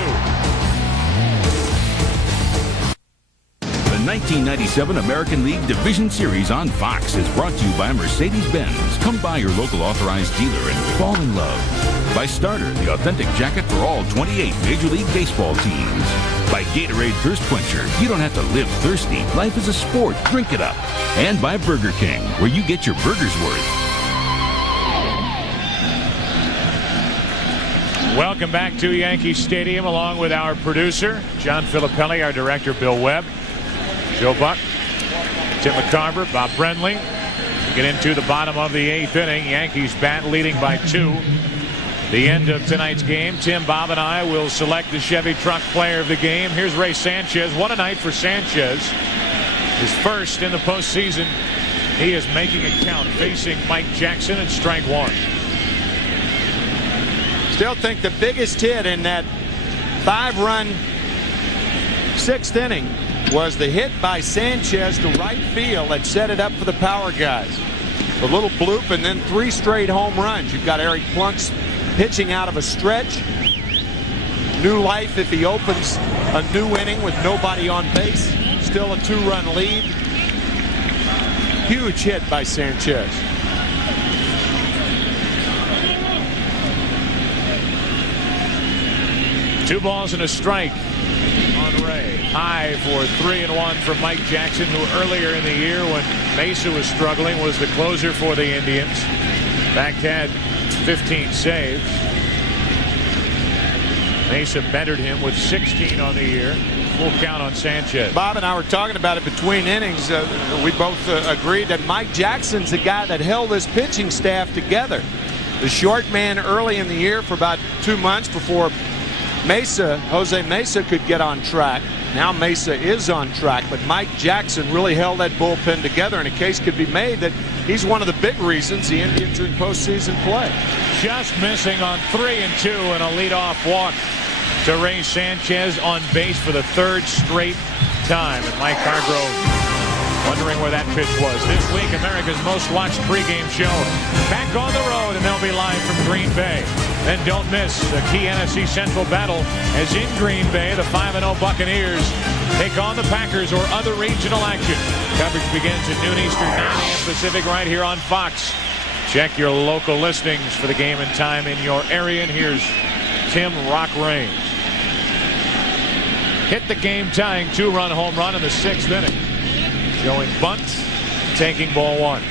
The 1997 American League Division Series on Fox is brought to you by Mercedes-Benz. Come by your local authorized dealer and fall in love. By Starter, the authentic jacket for all 28 Major League Baseball teams. By Gatorade Thirst Quencher, you don't have to live thirsty. Life is a sport. Drink it up. And by Burger King, where you get your burger's worth. Welcome back to Yankee Stadium, along with our producer, John Filippelli, our director, Bill Webb, Joe Buck, Tim McCarver, Bob Brenly. We get into the bottom of the 8th inning. Yankees bat leading by 2. The end of tonight's game. Tim, Bob, and I will select the Chevy Truck Player of the Game. Here's Ray Sanchez. What a night for Sanchez. His first in the postseason. He is making it count, facing Mike Jackson at strike 1. Still think the biggest hit in that 5-run 6th inning was the hit by Sanchez to right field that set it up for the power guys. A little bloop and then 3 straight home runs. You've got Eric Plunks pitching out of a stretch. New life if he opens a new inning with nobody on base. Still a 2-run lead. Huge hit by Sanchez. Two balls and a strike on Ray. High for 3-1 from Mike Jackson, who earlier in the year when Mesa was struggling was the closer for the Indians. Back had 15 saves. Mesa bettered him with 16 on the year. Full count on Sanchez. Bob and I were talking about it between innings. We both agreed that Mike Jackson's the guy that held his pitching staff together. The short man early in the year for about 2 months before Jose Mesa could get on track. Now Mesa is on track, but Mike Jackson really held that bullpen together, and a case could be made that he's one of the big reasons the Indians are in postseason play. Just missing on 3-2 and a leadoff walk to Ray Sanchez on base for the 3rd straight time. And Mike Hargrove wondering where that pitch was. This week, America's most watched pregame show back on the road, and they'll be live from Green Bay. Then don't miss the key NFC Central battle as in Green Bay, the 5-0 Buccaneers take on the Packers or other regional action. Coverage begins at noon Eastern, 9 a.m. Pacific right here on Fox. Check your local listings for the game and time in your area. And here's Tim Rock Raines. Hit the game-tying 2-run home run in the 6th inning. Showing bunt, taking ball 1.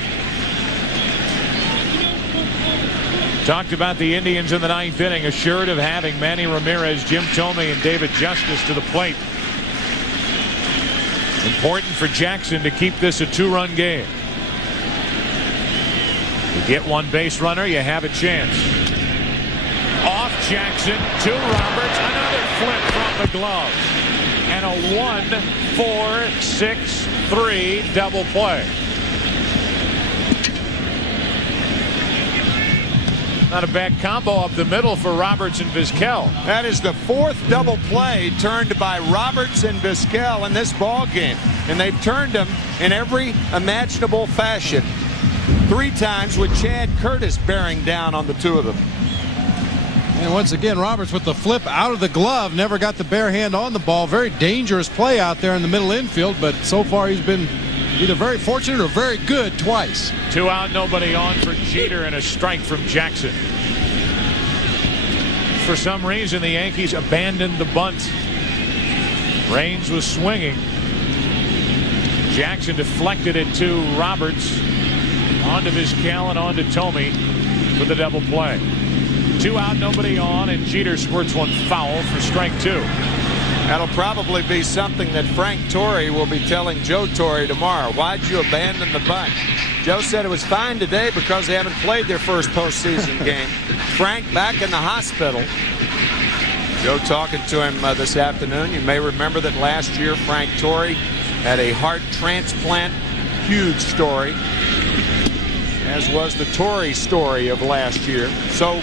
Talked about the Indians in the 9th inning, assured of having Manny Ramirez, Jim Thome, and David Justice to the plate. Important for Jackson to keep this a 2-run game. You get one base runner, you have a chance. Off Jackson to Roberts, another flip from the glove. And a 1-4-6-3 double play. Not a bad combo up the middle for Roberts and Vizquel. That is the fourth double play turned by Roberts and Vizquel in this ball game, and they've turned them in every imaginable fashion. 3 times with Chad Curtis bearing down on the two of them. And once again, Roberts with the flip out of the glove, never got the bare hand on the ball. Very dangerous play out there in the middle infield, but so far he's been either very fortunate or very good twice. 2 out, nobody on for Jeter, and a strike from Jackson. For some reason, the Yankees abandoned the bunt. Raines was swinging. Jackson deflected it to Roberts, onto Vizquel and onto Tomey for the double play. 2 out, nobody on, and Jeter squirts one foul for strike 2. That'll probably be something that Frank Torre will be telling Joe Torre tomorrow. Why'd you abandon the bunt? Joe said it was fine today because they haven't played their first postseason game. Frank back in the hospital. Joe talking to him this afternoon. You may remember that last year Frank Torre had a heart transplant. Huge story, as was the Torre story of last year. So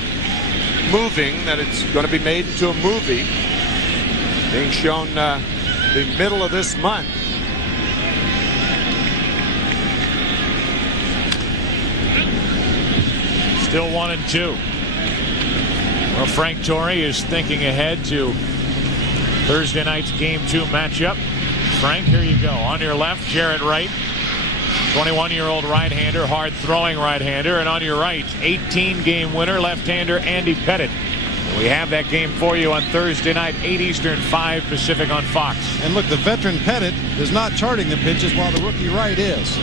moving that it's going to be made into a movie, being shown the middle of this month. Still 1-2. Well, Frank Torre is thinking ahead to Thursday night's Game 2 matchup. Frank, here you go. On your left, Jarrett Wright, 21-year-old right-hander, hard-throwing right-hander. And on your right, 18-game winner, left-hander Andy Pettitte. We have that game for you on Thursday night, 8 Eastern, 5 Pacific on Fox. And look, the veteran Pettitte is not charting the pitches while the rookie Wright is.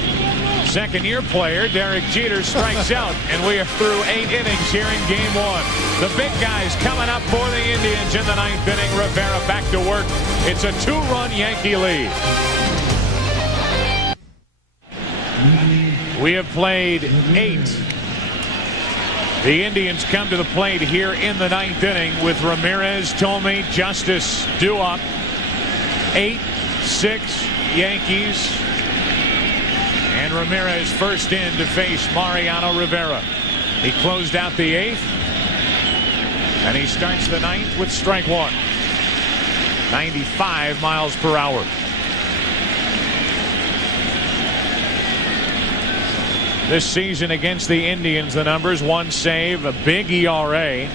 Second-year player Derek Jeter strikes out, and we are through 8 innings here in Game 1. The big guys coming up for the Indians in the 9th inning. Rivera back to work. It's a 2-run Yankee lead. We have played 8. The Indians come to the plate here in the 9th inning with Ramirez, Tomey, Justice due up. 8-6 Yankees. And Ramirez first in to face Mariano Rivera. He closed out the 8th. And he starts the 9th with strike 1. 95 miles per hour. This season against the Indians, the numbers: 1 save, a big ERA,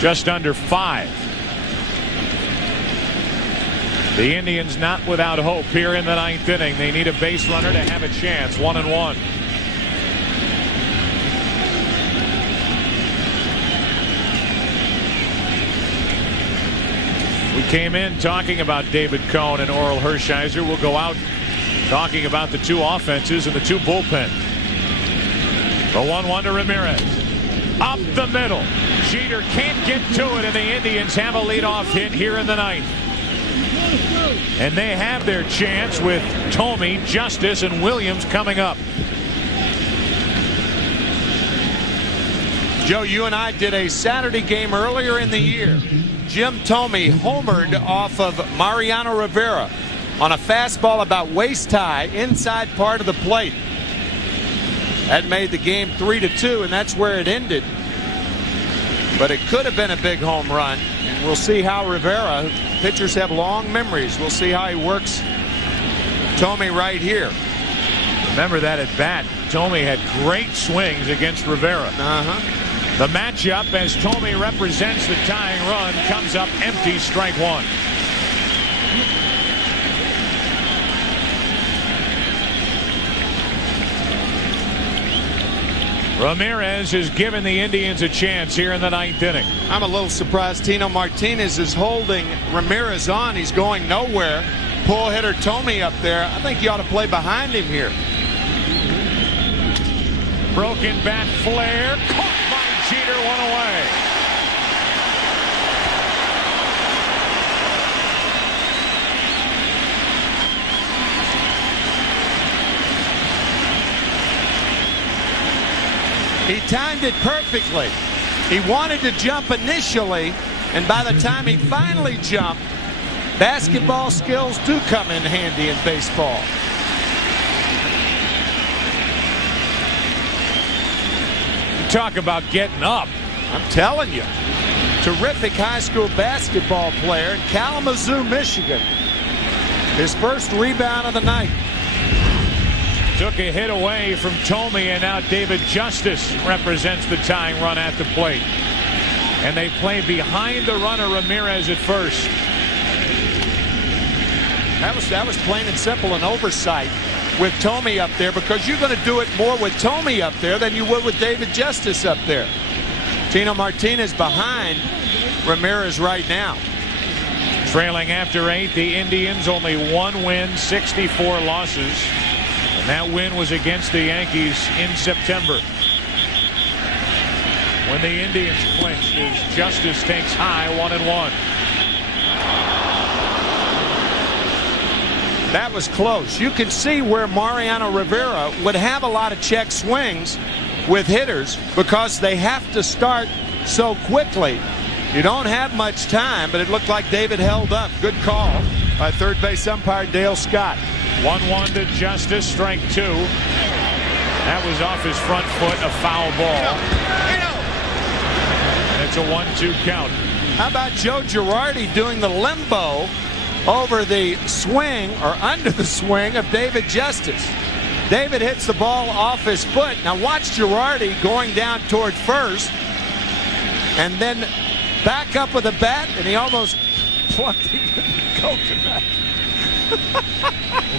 just under 5. The Indians not without hope here in the 9th inning. They need a base runner to have a chance. 1-1. We came in talking about David Cone and Orel Hershiser. We'll go out talking about the 2 offenses and the 2 bullpen. The 1-1 to Ramirez. Up the middle. Jeter can't get to it, and the Indians have a leadoff hit here in the 9th. And they have their chance with Tomey, Justice, and Williams coming up. Joe, you and I did a Saturday game earlier in the year. Jim Tomey homered off of Mariano Rivera on a fastball about waist high inside part of the plate. That made the game 3-2, and that's where it ended. But it could have been a big home run. And we'll see how Rivera, pitchers have long memories. We'll see how he works Tomey right here. Remember that at bat. Tomey had great swings against Rivera. The matchup, as Tomey represents the tying run, comes up empty, strike 1. Ramirez has given the Indians a chance here in the 9th inning. I'm a little surprised Tino Martinez is holding Ramirez on. He's going nowhere. Pull hitter Tomey up there. I think you ought to play behind him here. Broken bat flare. Caught by Jeter, 1 away. He timed it perfectly. He wanted to jump initially, and by the time he finally jumped, basketball skills do come in handy in baseball. talk about getting up. I'm telling you. Terrific high school basketball player in Kalamazoo, Michigan. His first rebound of the night. Took a hit away from Tomey, and now David Justice represents the tying run at the plate. And they play behind the runner Ramirez at first. That was plain and simple an oversight with Tomey up there, because you're going to do it more with Tomey up there than you would with David Justice up there. Tino Martinez behind Ramirez right now. Trailing after 8, the Indians only 1 win, 64 losses. And that win was against the Yankees in September, when the Indians clinched as Justice takes high 1-1. That was close. You can see where Mariano Rivera would have a lot of check swings with hitters, because they have to start so quickly. You don't have much time, but it looked like David held up. Good call by third base umpire Dale Scott. 1-1 to Justice, strike 2. That was off his front foot, a foul ball. And it's a 1-2 count. How about Joe Girardi doing the limbo over the swing, or under the swing, of David Justice? David hits the ball off his foot. Now watch Girardi going down toward first, and then back up with a bat, and he almost plucked him in the coconut.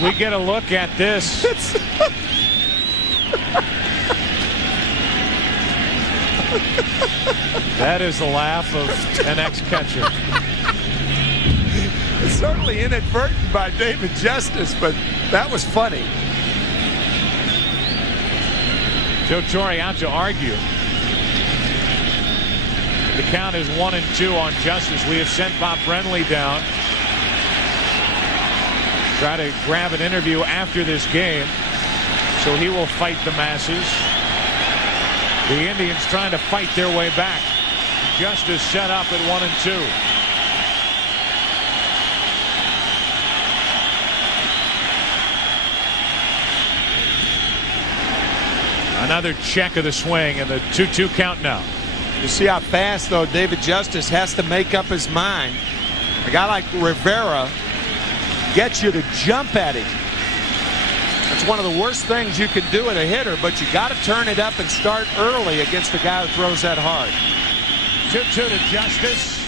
We get a look at this. That is the laugh of an ex-catcher. It's certainly inadvertent by David Justice, but that was funny. Joe Torre out to argue. The count is 1-2 on Justice. We have sent Bob Brenly down. Try to grab an interview after this game, so he will fight the masses. The Indians trying to fight their way back. Justice set up at 1-2. Another check of the swing, and the 2-2 count now. You see how fast, though, David Justice has to make up his mind. A guy like Rivera gets you to jump at him. That's one of the worst things you can do at a hitter, but you got to turn it up and start early against a guy who throws that hard. 2-2 to Justice.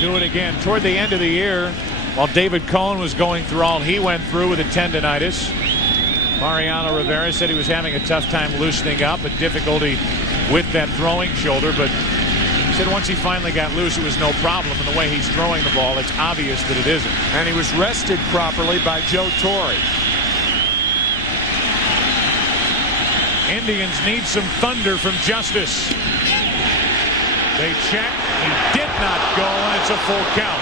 Do it again toward the end of the year, while David Cohn was going through all he went through with a tendonitis. Mariano Rivera said he was having a tough time loosening up, a difficulty with that throwing shoulder, but he said once he finally got loose, it was no problem. And the way he's throwing the ball, it's obvious that it isn't. And he was rested properly by Joe Torre. Indians need some thunder from Justice. They check. He did not go, and it's a full count.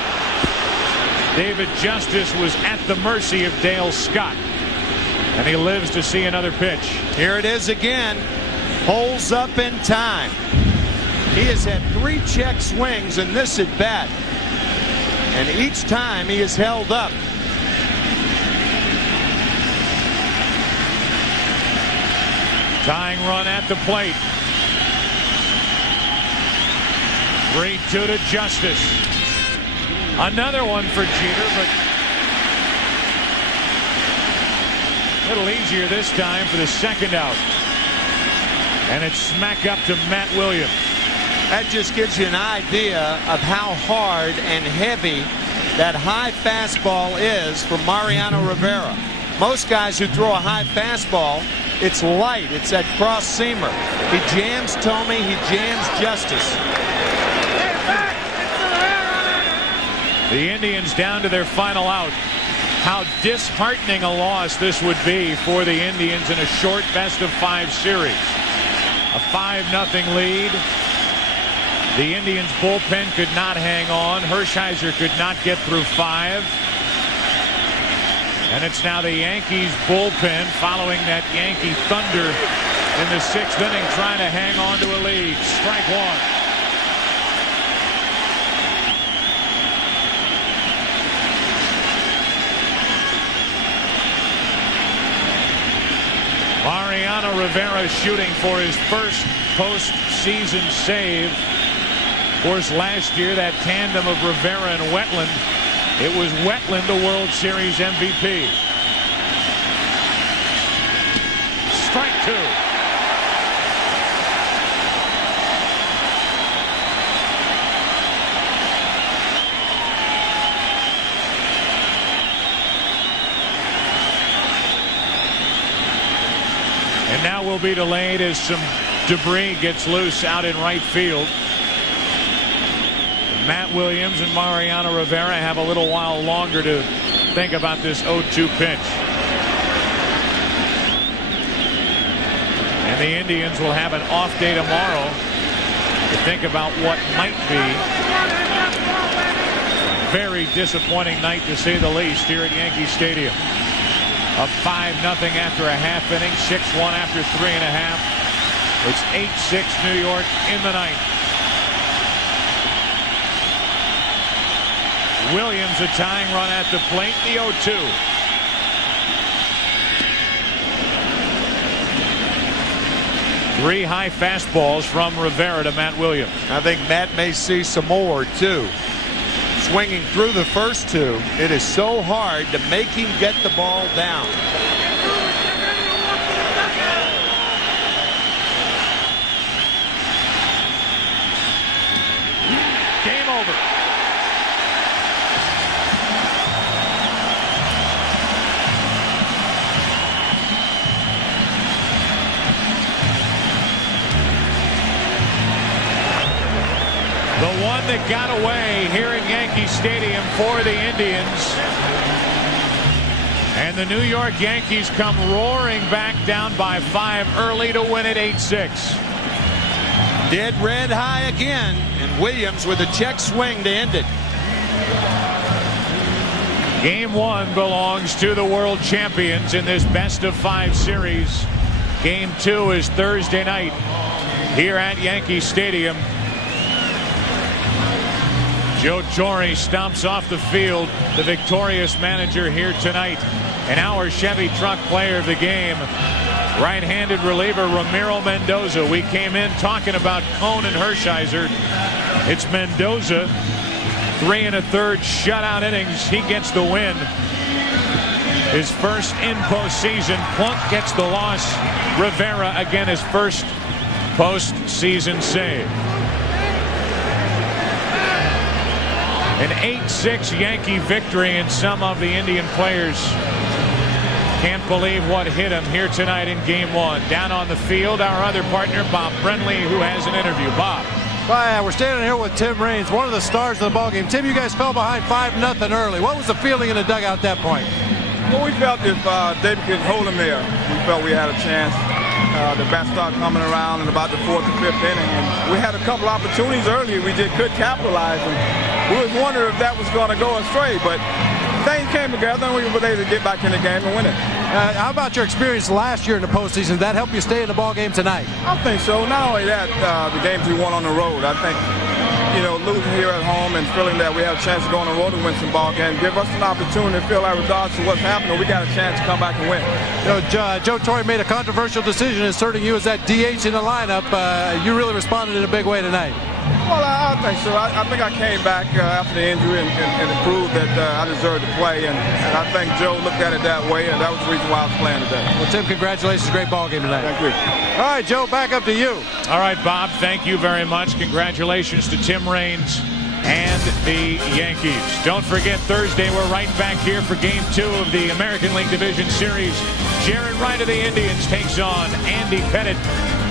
David Justice was at the mercy of Dale Scott, and he lives to see another pitch. Here it is again. Holds up in time. He has had 3 check swings in this at bat, and each time he is held up. Tying run at the plate. 3-2 to Justice. Another one for Jeter, but a little easier this time for the second out. And it's smack up to Matt Williams. That just gives you an idea of how hard and heavy that high fastball is for Mariano Rivera. Most guys who throw a high fastball, it's light. It's that cross seamer. He jams Tomey. He jams Justice. The Indians down to their final out. How disheartening a loss this would be for the Indians in a short best-of-5 series. A 5-0 lead. The Indians bullpen could not hang on. Hershiser could not get through 5. And it's now the Yankees bullpen following that Yankee thunder in the 6th inning, trying to hang on to a lead. Strike 1. Mariano Rivera shooting for his first postseason save. Of course, last year, that tandem of Rivera and Wetland, it was Wetland, the World Series MVP. Strike 2. And now will be delayed as some debris gets loose out in right field. Matt Williams and Mariano Rivera have a little while longer to think about this 0-2 pitch. And the Indians will have an off day tomorrow to think about what might be a very disappointing night, to say the least, here at Yankee Stadium. Up 5-0 after a half inning, 6-1 after 3.5. It's 8-6 New York in the ninth. Williams a tying run at the plate, the 0-2. Three high fastballs from Rivera to Matt Williams. I think Matt may see some more, too. Swinging through the first two, it is so hard to make him get the ball down. Game over. The one that got away here in Yankee Stadium for the Indians. And the New York Yankees come roaring back down by 5 early to win it 8-6. Dead red high again, and Williams with a check swing to end it. Game 1 belongs to the world champions in this best-of-5 series. Game 2 is Thursday night here at Yankee Stadium. Joe Torre stomps off the field, the victorious manager here tonight. And our Chevy Truck player of the game, right-handed reliever Ramiro Mendoza. We came in talking about Cone and Hershiser. It's Mendoza, 3 1/3 shutout innings. He gets the win. His first in postseason. Plunk gets the loss. Rivera again his first postseason save. An 8-6 Yankee victory, and some of the Indian players can't believe what hit him here tonight in Game 1. Down on the field, our other partner, Bob Brenly, who has an interview. Bob. Hi, we're standing here with Tim Raines, one of the stars of the ballgame. Tim, you guys fell behind 5-0 early. What was the feeling in the dugout at that point? Well, we felt if David could hold him there, we felt we had a chance. The bats started coming around in about the 4th or 5th inning, and we had a couple opportunities early we could capitalize, and we was wondering if that was going to go astray, but things came together and we were able to get back in the game and win it. How about your experience last year in the postseason? Did that help you stay in the ball game tonight? I think so. Not only that, the games we won on the road, I think, losing here at home and feeling that we have a chance to go on the road and win some ball games give us an opportunity to feel like regardless of what's happening, we got a chance to come back and win. Joe Torre made a controversial decision inserting you as that DH in the lineup. You really responded in a big way tonight. Well, I think so. I think I came back after the injury and proved that I deserved to play, and I think Joe looked at it that way, and that was the reason why I was playing today. Well, Tim, congratulations. Great ball game tonight. Thank you. All right, Joe, back up to you. All right, Bob, thank you very much. Congratulations to Tim Raines and the Yankees. Don't forget, Thursday, we're right back here for Game 2 of the American League Division Series. Jared Wright of the Indians takes on Andy Pettitte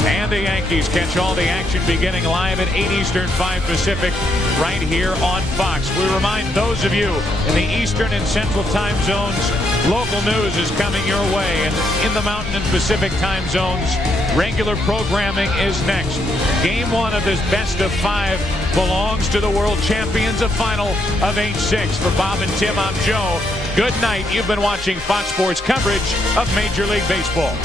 and the Yankees. Catch all the action beginning live at 8 Eastern, 5 Pacific, right here on Fox. We remind those of you in the Eastern and Central time zones, local news is coming your way. And in the Mountain and Pacific time zones, regular programming is next. Game 1 of this best-of-5 belongs to the world champions, a final of 8-6. For Bob and Tim, I'm Joe. Good night. You've been watching Fox Sports coverage of Major League Baseball.